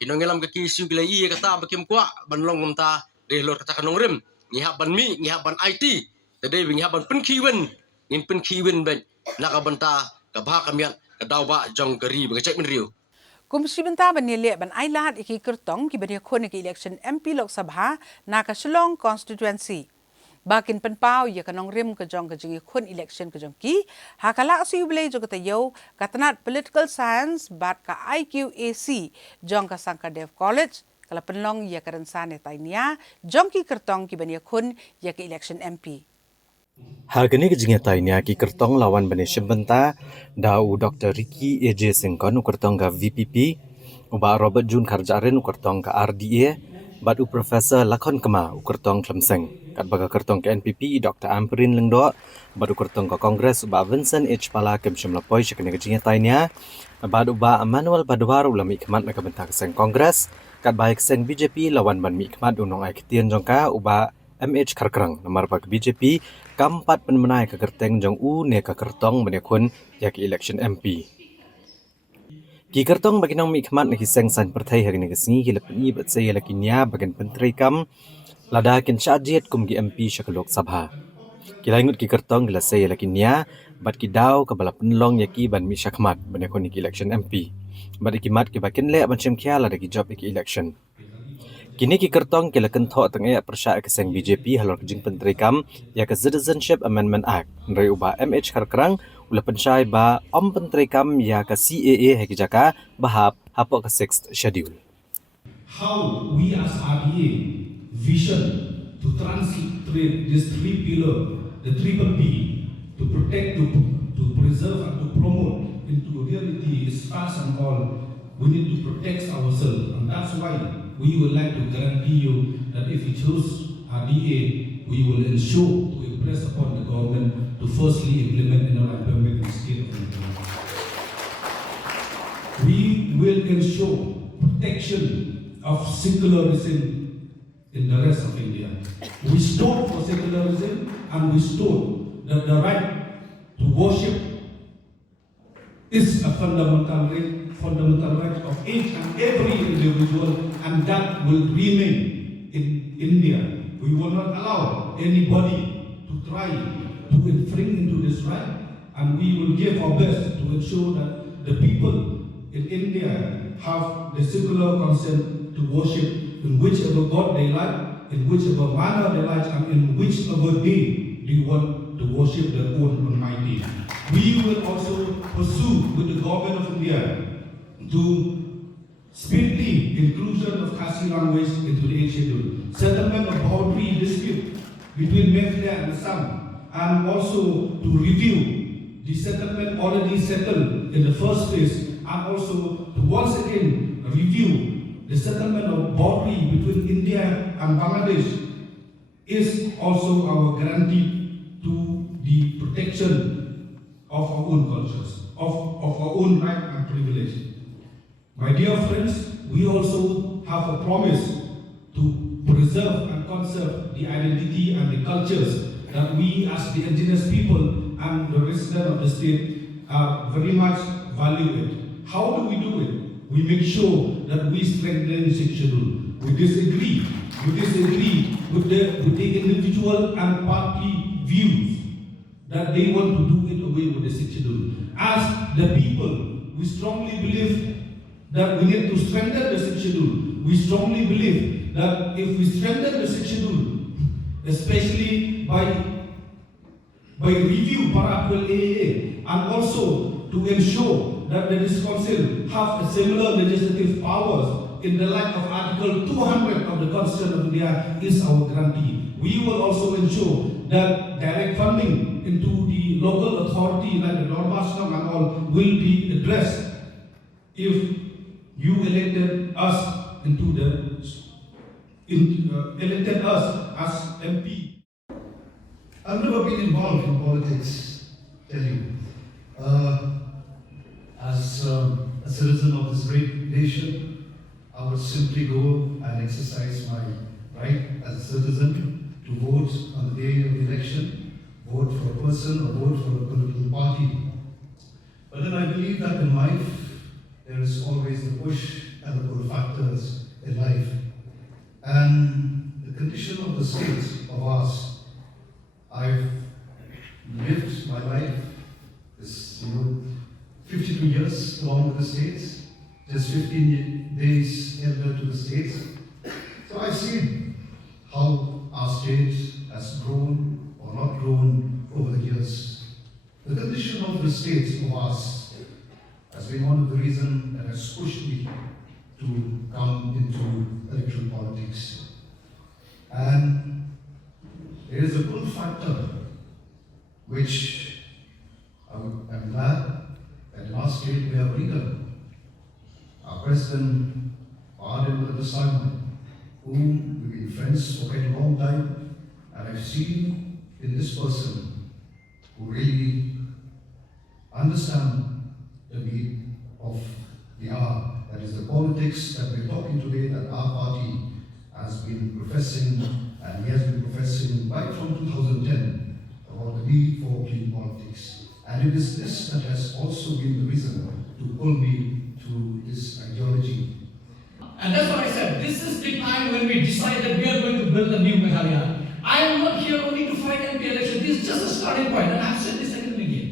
kinongelam ke kisu gilai kata bakim kwa banlong mta de lor kata kanong rem ngihap ban mi ngihap ban IT tade ngihap ban penkiwen ngin penkiwen ben nakabanta ka bha kamiat ka dawba jong ke ri ke jek benriu Kumsi benta banile ban ailat iki kertong ki bani khone ki election MP Lok Sabha na ka Shillong constituency bakin penpau ya kanong rim ke jong ke jingi khon election ke jong ki hakala asu yuble jo kata yo katanat political science bat ka IQAC jong ka Sankadev College kala penlong ya karensan etainia jong ki kertong ki bani khon ya ke election MP Hargani kejingnya tainya ki kertong lawan bani syembenta dau Dr. Ricky AJ Sengkon kertong ka VPP uba Robert Jun Karjarin kertong ka RDA batu Profesor Lakon Kema kertong Klemseng kat baga kertong ke NPP Dr. Amperin Lengdo batu kertong ka Kongres uba Vincent H. Pala kem syemlapoi syakani kejingnya tainya batu uba Emmanuel Badwar ulami kemat nak bentak seng Kongres kat baik seng BJP lawan ban mi kemat unong ai ketien jongka uba MH Karkrang nomor bag BJP kampat penmenai ke kerteng jong u ne ke kertong menekun ya ke election MP. Ki kertong bagi nong mi khmat ne kiseng san perthai hagni kesni ki lepni bat sei lakinya bagan pentri kam lada kin syajit kum gi MP Lok Sabha. Kilangut ki kertong gila saya laki nia, bat ki daw ka bala penlong yaki ban mi syakmat ban yakon ki election MP. Bat ki mat ki bakin le ban chem kiala ki job ki election. Kini ki kertong kila kentho tengaya persya keseng BJP halor kejing penterikam ya ke Citizenship Amendment Act nrai ubah MH karkerang ula pensyai ba om penterikam ya ke CAA heki jaka bahap hapok ke 6th schedule. How we as RDA vision to translate this three pillar, the triple P, to protect, to preserve and to promote into reality is fast and all. We need to protect ourselves, and that's why we would like to guarantee you that if we choose RDA, we will ensure to impress upon the government to firstly implement NLI permit in the state of India. We will ensure protection of secularism in the rest of India. We stood for secularism and we stood that the right to worship is a fundamental right of each and every individual, and that will remain in India. We will not allow anybody to try to infringe into this right, and we will give our best to ensure that the people in India have the secular consent to worship in whichever God they like, in whichever manner they like, and in whichever day they want to worship their own Almighty. We will also pursue with the government of India to speedily inclusion of Khasi language into the 8th schedule, settlement of boundary dispute between Mefle and Assam, and also to review the settlement already settled in the first phase, and also to once again review the settlement of boundary between India and Bangladesh is also our guarantee to the protection of our own cultures, of our own right and privilege. My dear friends, we also have a promise to preserve and conserve the identity and the cultures that we as the indigenous people and the residents of the state are very much value it. How do we do it? We make sure that we strengthen the schedule. We disagree with the individual and party views that they want to do it away with the schedule. As the people, we strongly believe that we need to strengthen the schedule. We strongly believe that if we strengthen the schedule, especially by review Paraquel AAA, and also to ensure that the council have a similar legislative powers in the light of Article 200 of the Constitution of India is our guarantee. We will also ensure that direct funding into the local authority like the Normastam and all will be addressed if you elected us elected us as MP. I've never been involved in politics, tell you. As a citizen of this great nation, I would simply go and exercise my right as a citizen to vote on the day of the election, vote for a person or vote for a political party. But then I believe that in life, there is always the push and the pull factors in life. And the condition of the state of ours, I've lived my life, this 52 years along with the States, just 15 days elder to the States. So I've seen how our state has grown or not grown over the years. The condition of the state of ours has been one of the reasons that has pushed me to come into electoral politics. And there is a pull factor which I'm glad that in our state we have a leader, our President, Adil Simon, whom we've been friends for quite a long time, and I've seen in this person who really understands the need of the hour. That is the politics that we're talking today, that our party has been professing, and he has been professing right from 2010 about the need for clean politics. And it is this that has also been the reason to pull me to this ideology. And that's what I said. This is the time when we decide that we are going to build a new Meghalaya. I am not here only to fight MP election, this is just a starting point, and I've said this again and again.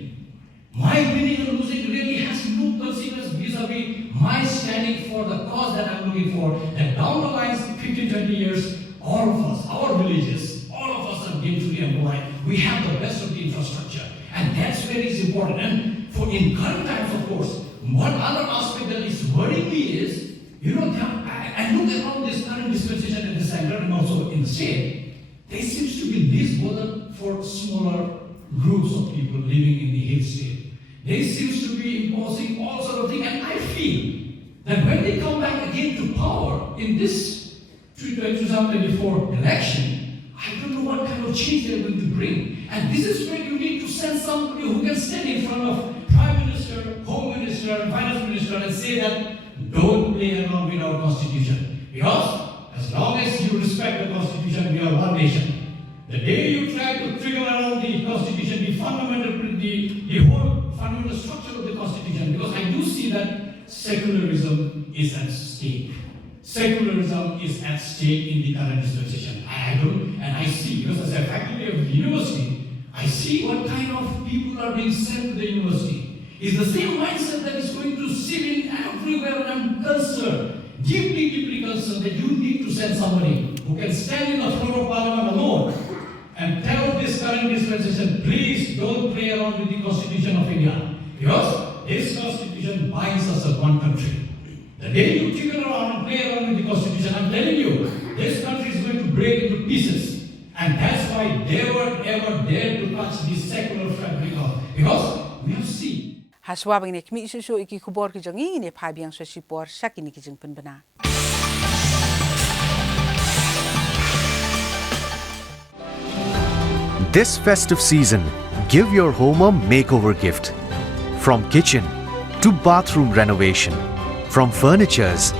My winning or losing really has no consequence vis-a-vis my standing for the cause that I'm looking for. And down the line, 15, 20 years, all of us, our villages, all of us are going to be employed. We have the best of the infrastructure. And that's very important. And for in current times, of course, one other aspect that is worrying me is, I look around this current dispensation in the center and also in the state, there seems to be this bother for smaller groups of people living in the hill state. They seems to be imposing all sort of things, and I feel that when they come back again to power in this 2024 election, I don't know what kind of change they're going to bring. And this is where you need to send somebody who can stand in front of Prime Minister, Home Minister, and Finance Minister and say that don't play around with our constitution. Because as long as you respect the constitution, we are one nation. The day you try to trigger around the constitution, the whole fundamental structure of the constitution, because I do see that secularism is at stake. Secularism is at stake in the current dispensation. I see, because as a faculty of the university, I see what kind of people are being sent to the university. It's the same mindset that is going to seep in everywhere, and I'm concerned, deeply concerned, that you need to send somebody who can stand in the floor of parliament alone and tell this current dispensation, please don't play around with the Constitution of India. Because this Constitution binds us as one country. The day you tickle around and play around with the Constitution, I'm telling you, this country is going to break into pieces. And that's why they were ever dare to touch the secular fabric of. Because we have seen. Haswabing ni kmi isu iki kubor ki jangi ni phabiang swashipor shakini ki jing penbena. This festive season, give your home a makeover gift. From kitchen to bathroom renovation, from furnitures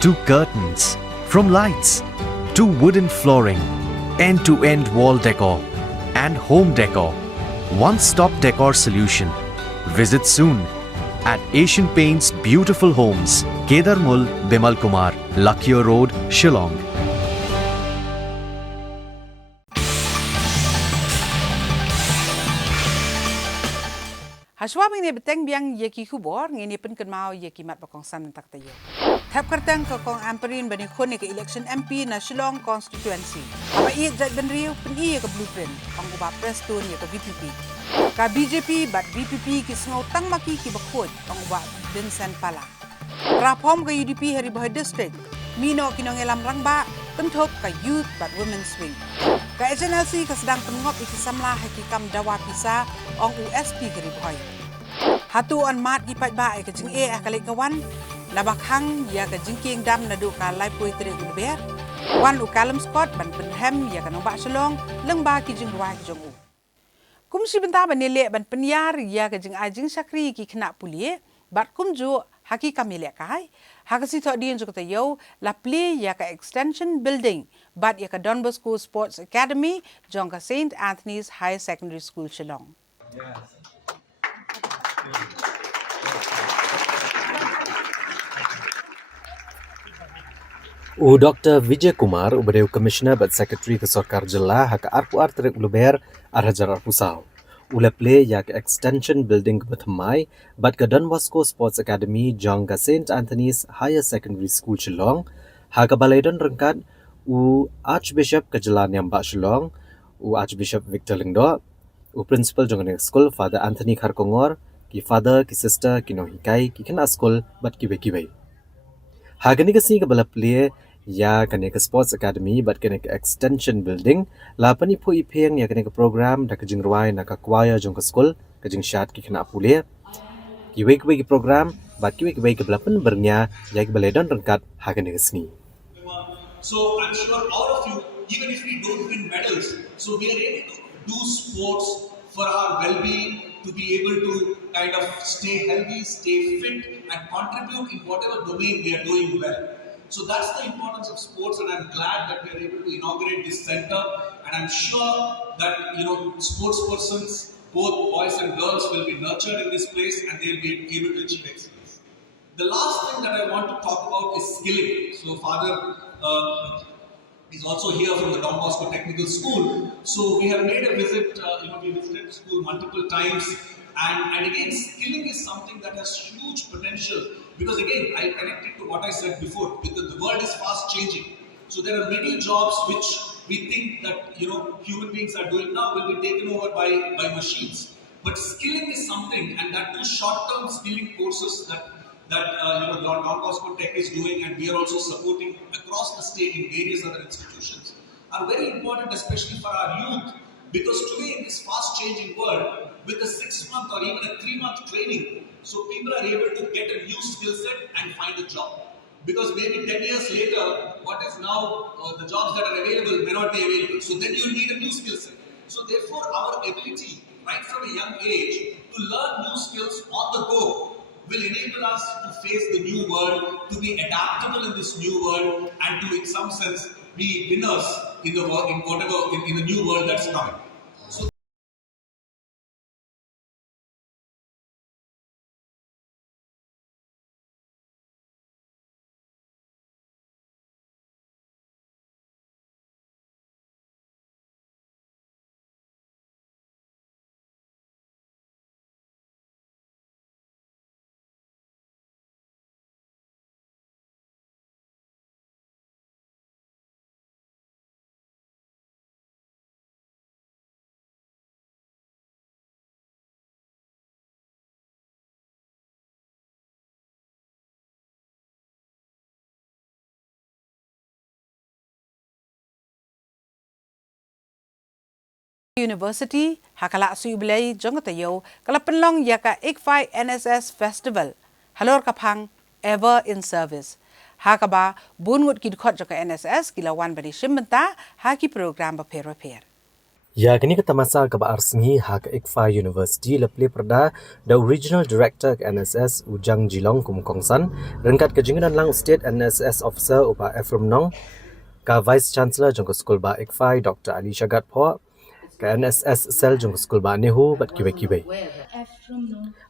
to curtains, from lights to wooden flooring, end-to-end wall decor and home decor. One-stop decor solution. Visit soon at Asian Paints Beautiful Homes, Kedarmul, Bimal Kumar, Lakhiya Road, Shillong. Haswabing ni beteng biang yeki kubor ngini pen kenmau yeki mat bakong san tak tayo. Thap kertang ke kong amperin bani khone ke election MP na Shillong constituency. Apa i jat benriu pen i ke blueprint kong uba prestun ya ke VPP. Ka BJP bat VPP ki sngau tang maki ki bakhoj kong uba Vincent Pala. Rapom ke UDP hari Bahai district. Mino kinong elam rangba pentop ka youth bat women's wing. Ka SNLC ka sedang pengop ikisamlah hakikam dawa pisa ong USP ke Bahai. Hatu on mat di pat ba ke jing e akalik kawan labakhang ya ke jingking dam na du ka lai pui tere ulber. Wan ukalem Scott ban penhem ya ka nombak Shillong lengba ki jing ruai jong u. Kum si benta ban nilek ban penyar ya ke jing ajing sakri ki kena pulie bat kum ju haki kamilek kai. Hakasi thok dien ju kata yo la play ya ka extension building bat ya ka Don Bosco Sports Academy jong ka St Anthony's High Secondary School Shillong. Dr. Vijay Kumar, Ubadeu Commissioner but Secretary ke Sarkar Jilla haka arpuar terik uluber arhajar arpusau. Ula play yak extension building bethamai but ke Don Bosco Sports Academy jong ke St Anthony's Higher Secondary School Shillong haka balaidon rengkat Archbishop ke Jilla Nyamba Shillong Archbishop Victor Lingdo Principal jong school Father Anthony Kharkongor ki father ki sister ki nohikai ki kena school but ki bekibai. Hagani ke si ke bala play ya kene ke Sports Academy but kene ke extension building la pani phu ipeng ya kene ke program da ke jing ruai na ka choir jong ke school ke jing shat ki kena pule ki wek ki program but ki wek ke bala pen bernya ya ke baledon rengkat hagani ke sni. So I'm sure all of you, even if we don't win medals, so we are able to do sports for our well-being, to be able to kind of stay healthy, stay fit and contribute in whatever domain we are doing well. So that's the importance of sports, and I'm glad that we are able to inaugurate this center, and I'm sure that sports persons, both boys and girls, will be nurtured in this place and they'll be able to achieve excellence. The last thing that I want to talk about is skilling. So Father is also here from the Don Bosco Technical School. So we have made a visit, we visited the school multiple times, and again, skilling is something that has huge potential, because again, I connected to what I said before, because the world is fast changing. So there are many jobs which we think that human beings are doing now will be taken over by machines. But skilling is something, and that too short-term skilling courses that Don Bosco Tech is doing, and we are also supporting across the state in various other institutions, are very important, especially for our youth, because today in this fast-changing world, with a 6-month or even a 3-month training, so people are able to get a new skill set and find a job. Because maybe 10 years later, what is now the jobs that are available may not be available. So then you need a new skill set. So therefore, our ability, right from a young age, to learn new skills on the go will enable us to face the new world, to be adaptable in this new world, and to, in some sense, be winners in the world, in the new world that's coming. So University hakala suiblay jongatayo kala penlong yaka ICFI NSS Festival halor kapang ever in service hakaba bungut kidkhot jaka NSS kilawan bani shimbenta haki program repair. Ya kini kata masa ke Arsni hak ICFI University leple perda the original director ke NSS Ujang Jilong Kumkongsan rengkat ke jingan lang state NSS officer upa Ephraim Nong ka vice chancellor jong school ba ICFI Dr. Ali Shagat Pho ka NSS sel jong school ba Nehu bat kibe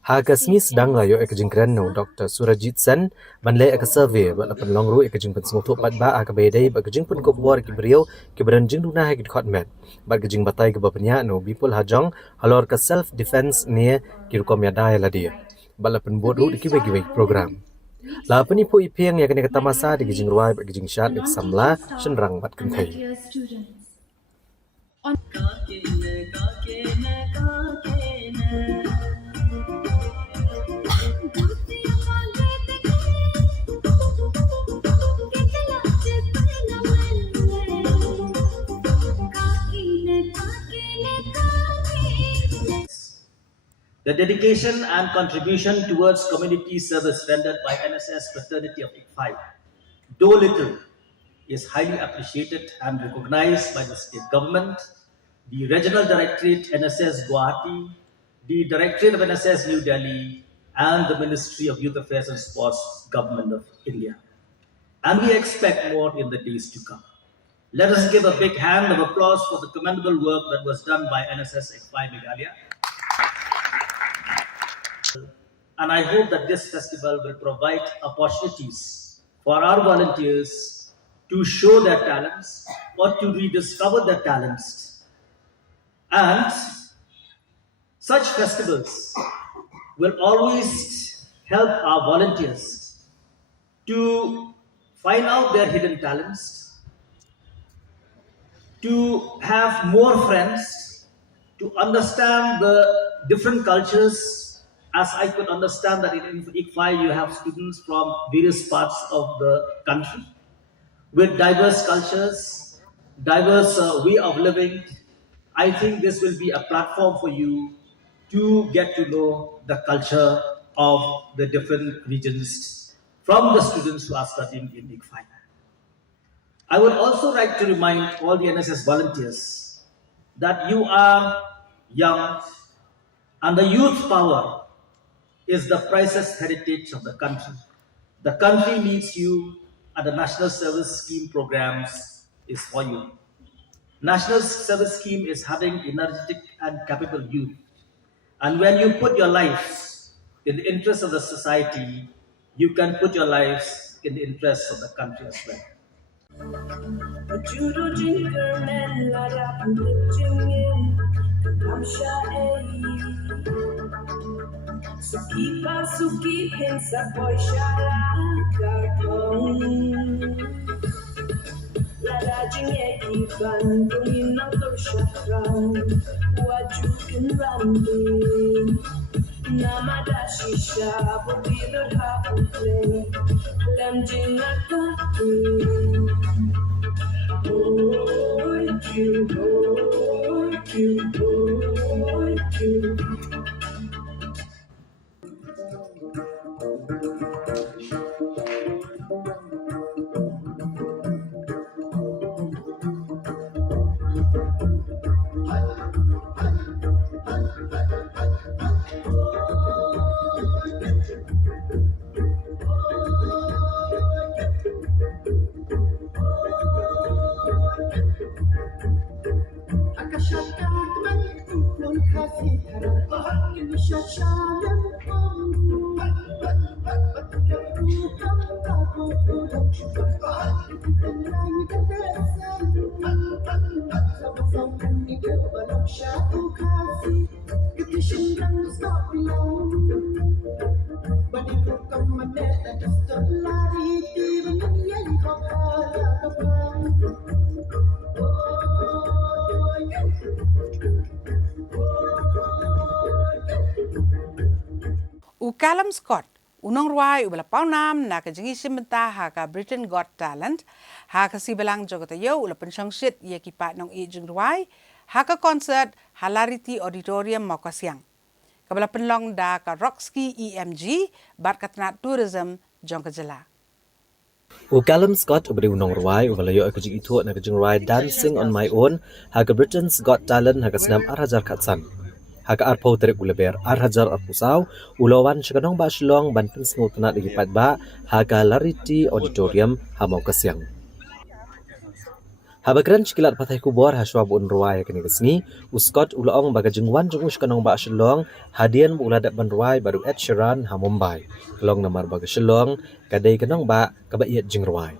ha kasmi sedang layo ek jingkran no Dr. Surajit Sen banle ek survey ba lapan longru ek jing pen smutu pat ba ak bedai ba jing pen ko bor ki brio ki bran jing duna ha ki khot met ba jing batai ke bapnya no bipul hajong halor ka self defense ne ki rukom ya dai la dia ba lapan bodu di kibe program la pani po ipiang ya kene kata masa di jing ruai ba jing shat ek samla shenrang bat kentai The dedication and contribution towards community service rendered by NSS fraternity of ICFI, though little, is highly appreciated and recognized by the state government, the Regional Directorate NSS Guwahati, the Directorate of NSS New Delhi, and the Ministry of Youth Affairs and Sports, Government of India. And we expect more in the days to come. Let us give a big hand of applause for the commendable work that was done by NSS ICFI Meghalaya. And I hope that this festival will provide opportunities for our volunteers to show their talents or to rediscover their talents. And such festivals will always help our volunteers to find out their hidden talents, to have more friends, to understand the different cultures. As I could understand that in ICFI you have students from various parts of the country with diverse cultures, diverse way of living. I think this will be a platform for you to get to know the culture of the different regions from the students who are studying in ICFI. I would also like to remind all the NSS volunteers that you are young and the youth power is the priceless heritage of the country. The country needs you, and the National Service Scheme programs is for you. National Service Scheme is having energetic and capable youth. And when you put your lives in the interest of the society, you can put your lives in the interest of the country as well. judo jinker men la da pitching kamsha suki pensa boy shala kakong la da jinge kiban bungin na to shakran wajukin randin namada shisha bubilo hapuple lamjina kakin boy Q. Callum Scott unong ruai ubala paunam na ka jingi simbenta ha ka Britain Got Talent ha ka sibalang jogata yo ula pensyongsit ye ki pat nong ijing ruai ha ka concert Hilarity Auditorium Makassiang kabala penlong da ka Rockski EMG bat katna tourism jong ka jela Callum Scott ubari unong ruai ubala yo ka jing itu na ka jing ruai Dancing on My Own ha ka Britain's Got Talent ha ka senam arhajar katsan haka arpau terik ulaber arhajar arpusau ulawan syakanong ba shlong ban pensngu tena digipat ba haka Hilarity Auditorium hamau kasyang habagran chikilat patai kubor haswab un ruai kini kesni uskot ulaong baga jengwan jengu syakanong ba shlong hadian uladak ban ruai baru Ed Sheeran ha Mumbai kelong namar baga shlong kadai kanong ba kabaiat jeng ruai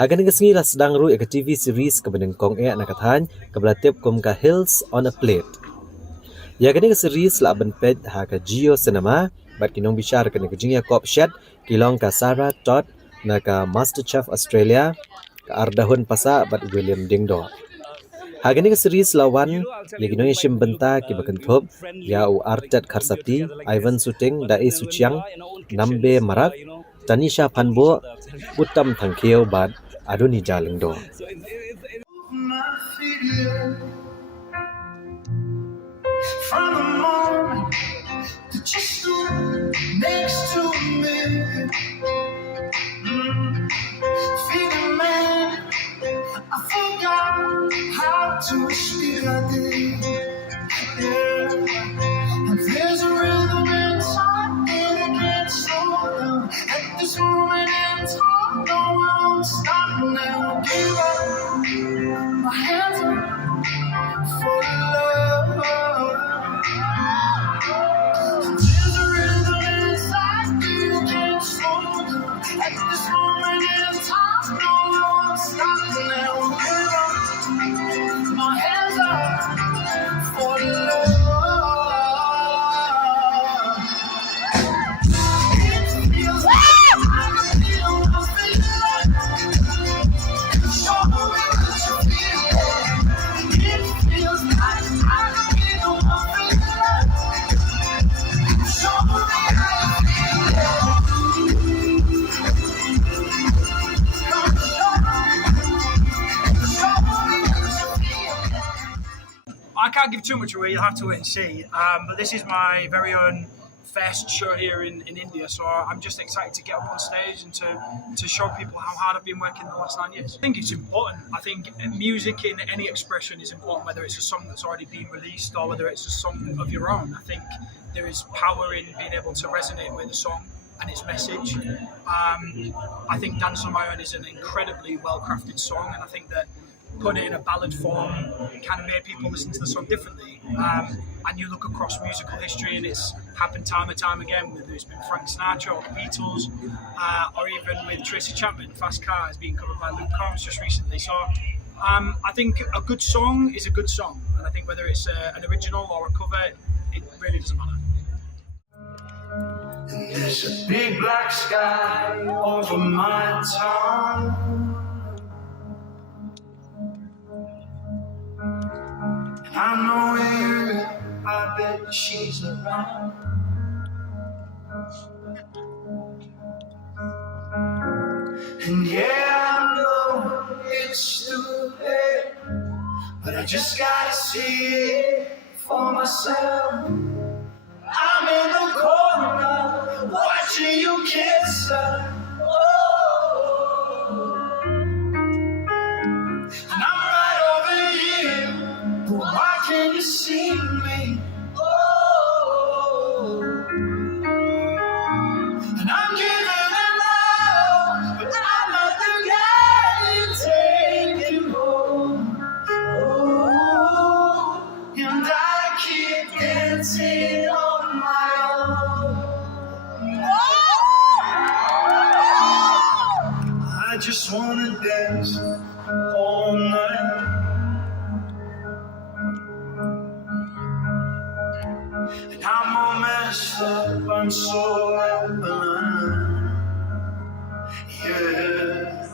Hagan kesni lah sedang ru ke TV series kebeneng kong nakathan kebelatip kum ka Hills on a Plate ya kini ke series la benpet ha ka Geo Cinema bat kinong bisyar kini ke jingya kop shed kilong ka Sarah Todd na ka MasterChef Australia ka ardahun pasa bat William Dingdo ha kini ke series lawan li kinong isim benta ki bakenthop ya u Artet Kharsati Ivan Suting Dai Suchiang Nambe Marak Tanisha Phanbo Uttam Thangkheu bat Adoni Jalingdo From the moment that you stood next to me, feeling man, I forgot how to speak like this. Yeah, and there's a rhythm inside and it can't slow down. At this moment in time, no one won't stop now. Give up my hands up for love. There's a rhythm inside you can't slow down. At this moment in time, no one won't stop now. Give up my hands up for love. It feels like I can feel nothing like. Show me what you feel. It feels like I can feel nothing like. Show me how you feel. I can't give too much away, you'll have to wait and see. But this is my very own first show here in India, so I'm just excited to get up on stage and to show people how hard I've been working the last 9 years. I think it's important. I think music in any expression is important, whether it's a song that's already been released or whether it's a song of your own. I think there is power in being able to resonate with a song and its message. I think Dance on My Own is an incredibly well-crafted song, and I think that putting it in a ballad form kind of made people listen to the song differently. And you look across musical history, and it's happened time and time again. Whether it's been Frank Sinatra or the Beatles, or even with Tracy Chapman, Fast Car is being covered by Luke Combs just recently. So I think a good song is a good song, and I think whether it's an original or a cover, it really doesn't matter. And there's a big black sky over my town. I know her, I bet she's around. And yeah, I know it's stupid, but I just gotta see it for myself. I'm in the corner, watching you kiss her. Oh, and I'm right over here, but why can't you see me? Oh, and I'm giving it all, but I'm not the guy you take you home. Oh, and I keep dancing on my own. I just wanna dance all night. And I'm all messed up, I'm so out of line. Yeah.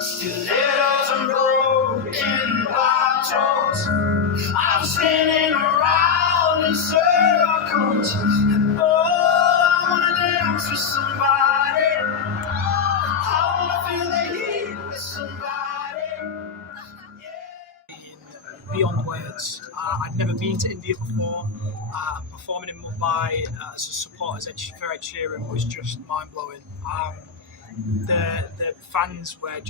Stilettos and broken bottles, I'm spinning around in circles. And oh, I wanna dance with somebody. I wanna feel the heat with somebody. Beyond words. I'd never been to India before. Performing in Mumbai as a support for Ed Sheeran was just mind blowing. The fans were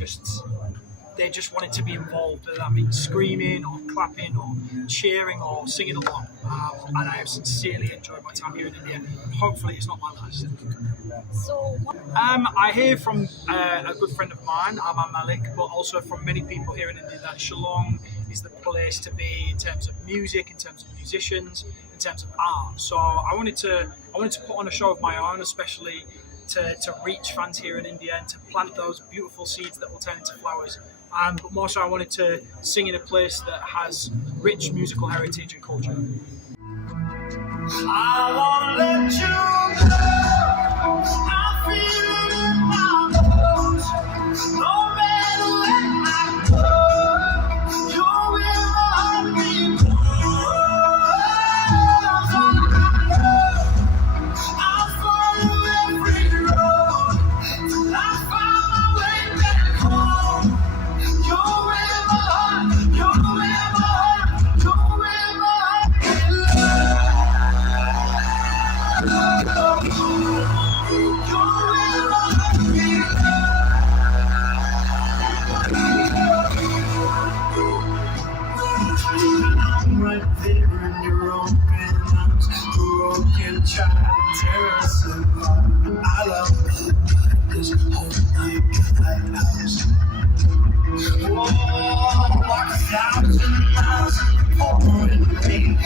they just wanted to be involved, whether that means screaming or clapping or cheering or singing along. And I have sincerely enjoyed my time here in India. Hopefully it's not my last. So, I hear from a good friend of mine, Aman Malik, but also from many people here in India that Shillong is the place to be in terms of music, in terms of musicians, in terms of art. So I wanted to put on a show of my own, especially to reach fans here in India and to plant those beautiful seeds that will turn into flowers. But more so, I wanted to sing in a place that has rich musical heritage and culture. I won't let you go. I feel it in my bones. No matter where I go, you're where my heartbeat goes. I'll follow every road till I find my way back home. You're where my heart, you're where my heart, you're where my I'm right there in your open arms, broken child, tear us apart. I love this whole lighthouse. Oh, walk 1,000 miles in the pouring rain,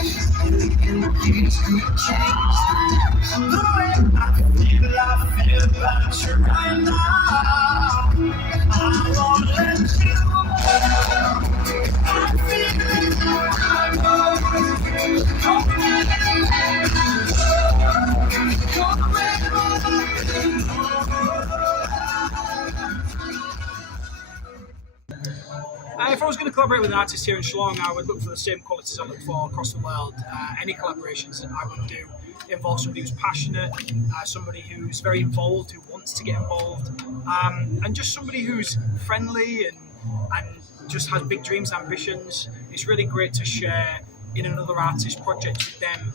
and these could change the way I feel about you right now. I won't let you go. I feel it in my bones. Don't let it go. Don't let it go. If I was going to collaborate with an artist here in Shillong, I would look for the same qualities I look for across the world. Any collaborations that I would do involve somebody who's passionate, somebody who's very involved, who wants to get involved, and just somebody who's friendly and just has big dreams, ambitions. It's really great to share in another artist project with them,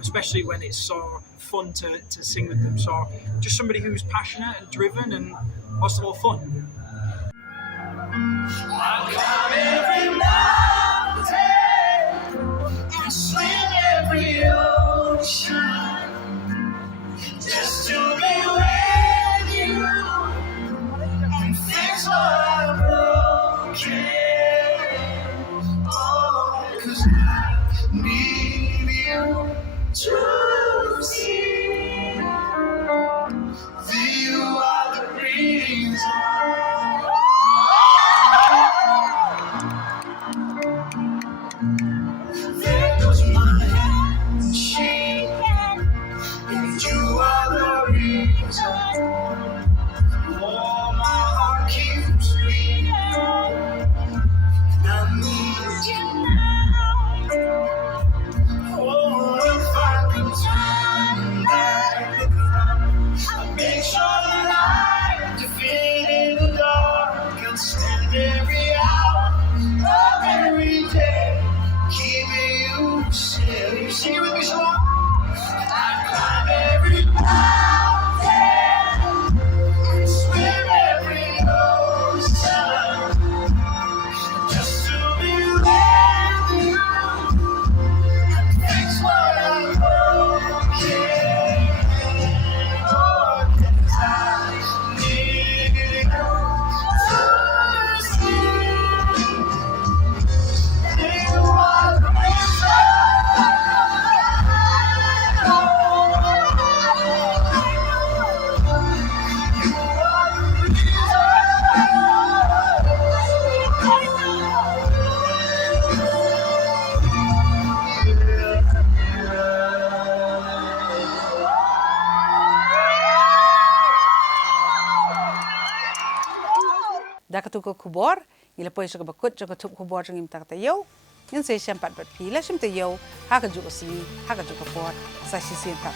especially when it's so fun to sing with them. So just somebody who's passionate and driven and most of all fun. I'll climb every mountain and swim every ocean just to be with you and fix what I broke. to see that you are the reason. There goes my hand shaking, and you are the reason. Oh, my heart keeps beating, and I need you now. Oh, if I could turn back the clock, I'd make sure that I defeat in the dark and stand every hour of every day, keeping you safe. Sing it with me, Shalom. I'd climb every mountain and swim every ocean just to be with you. Fix what I'm broken. Oh, 'cause I need you to see that you are the reason. Dakatuko kubor, ila pois ka bakut ka tup kubor jang im takta yo. Yan say sempat bat pila sim te yo, ha ka juko si, ha ka juko pot, sa si sin tak.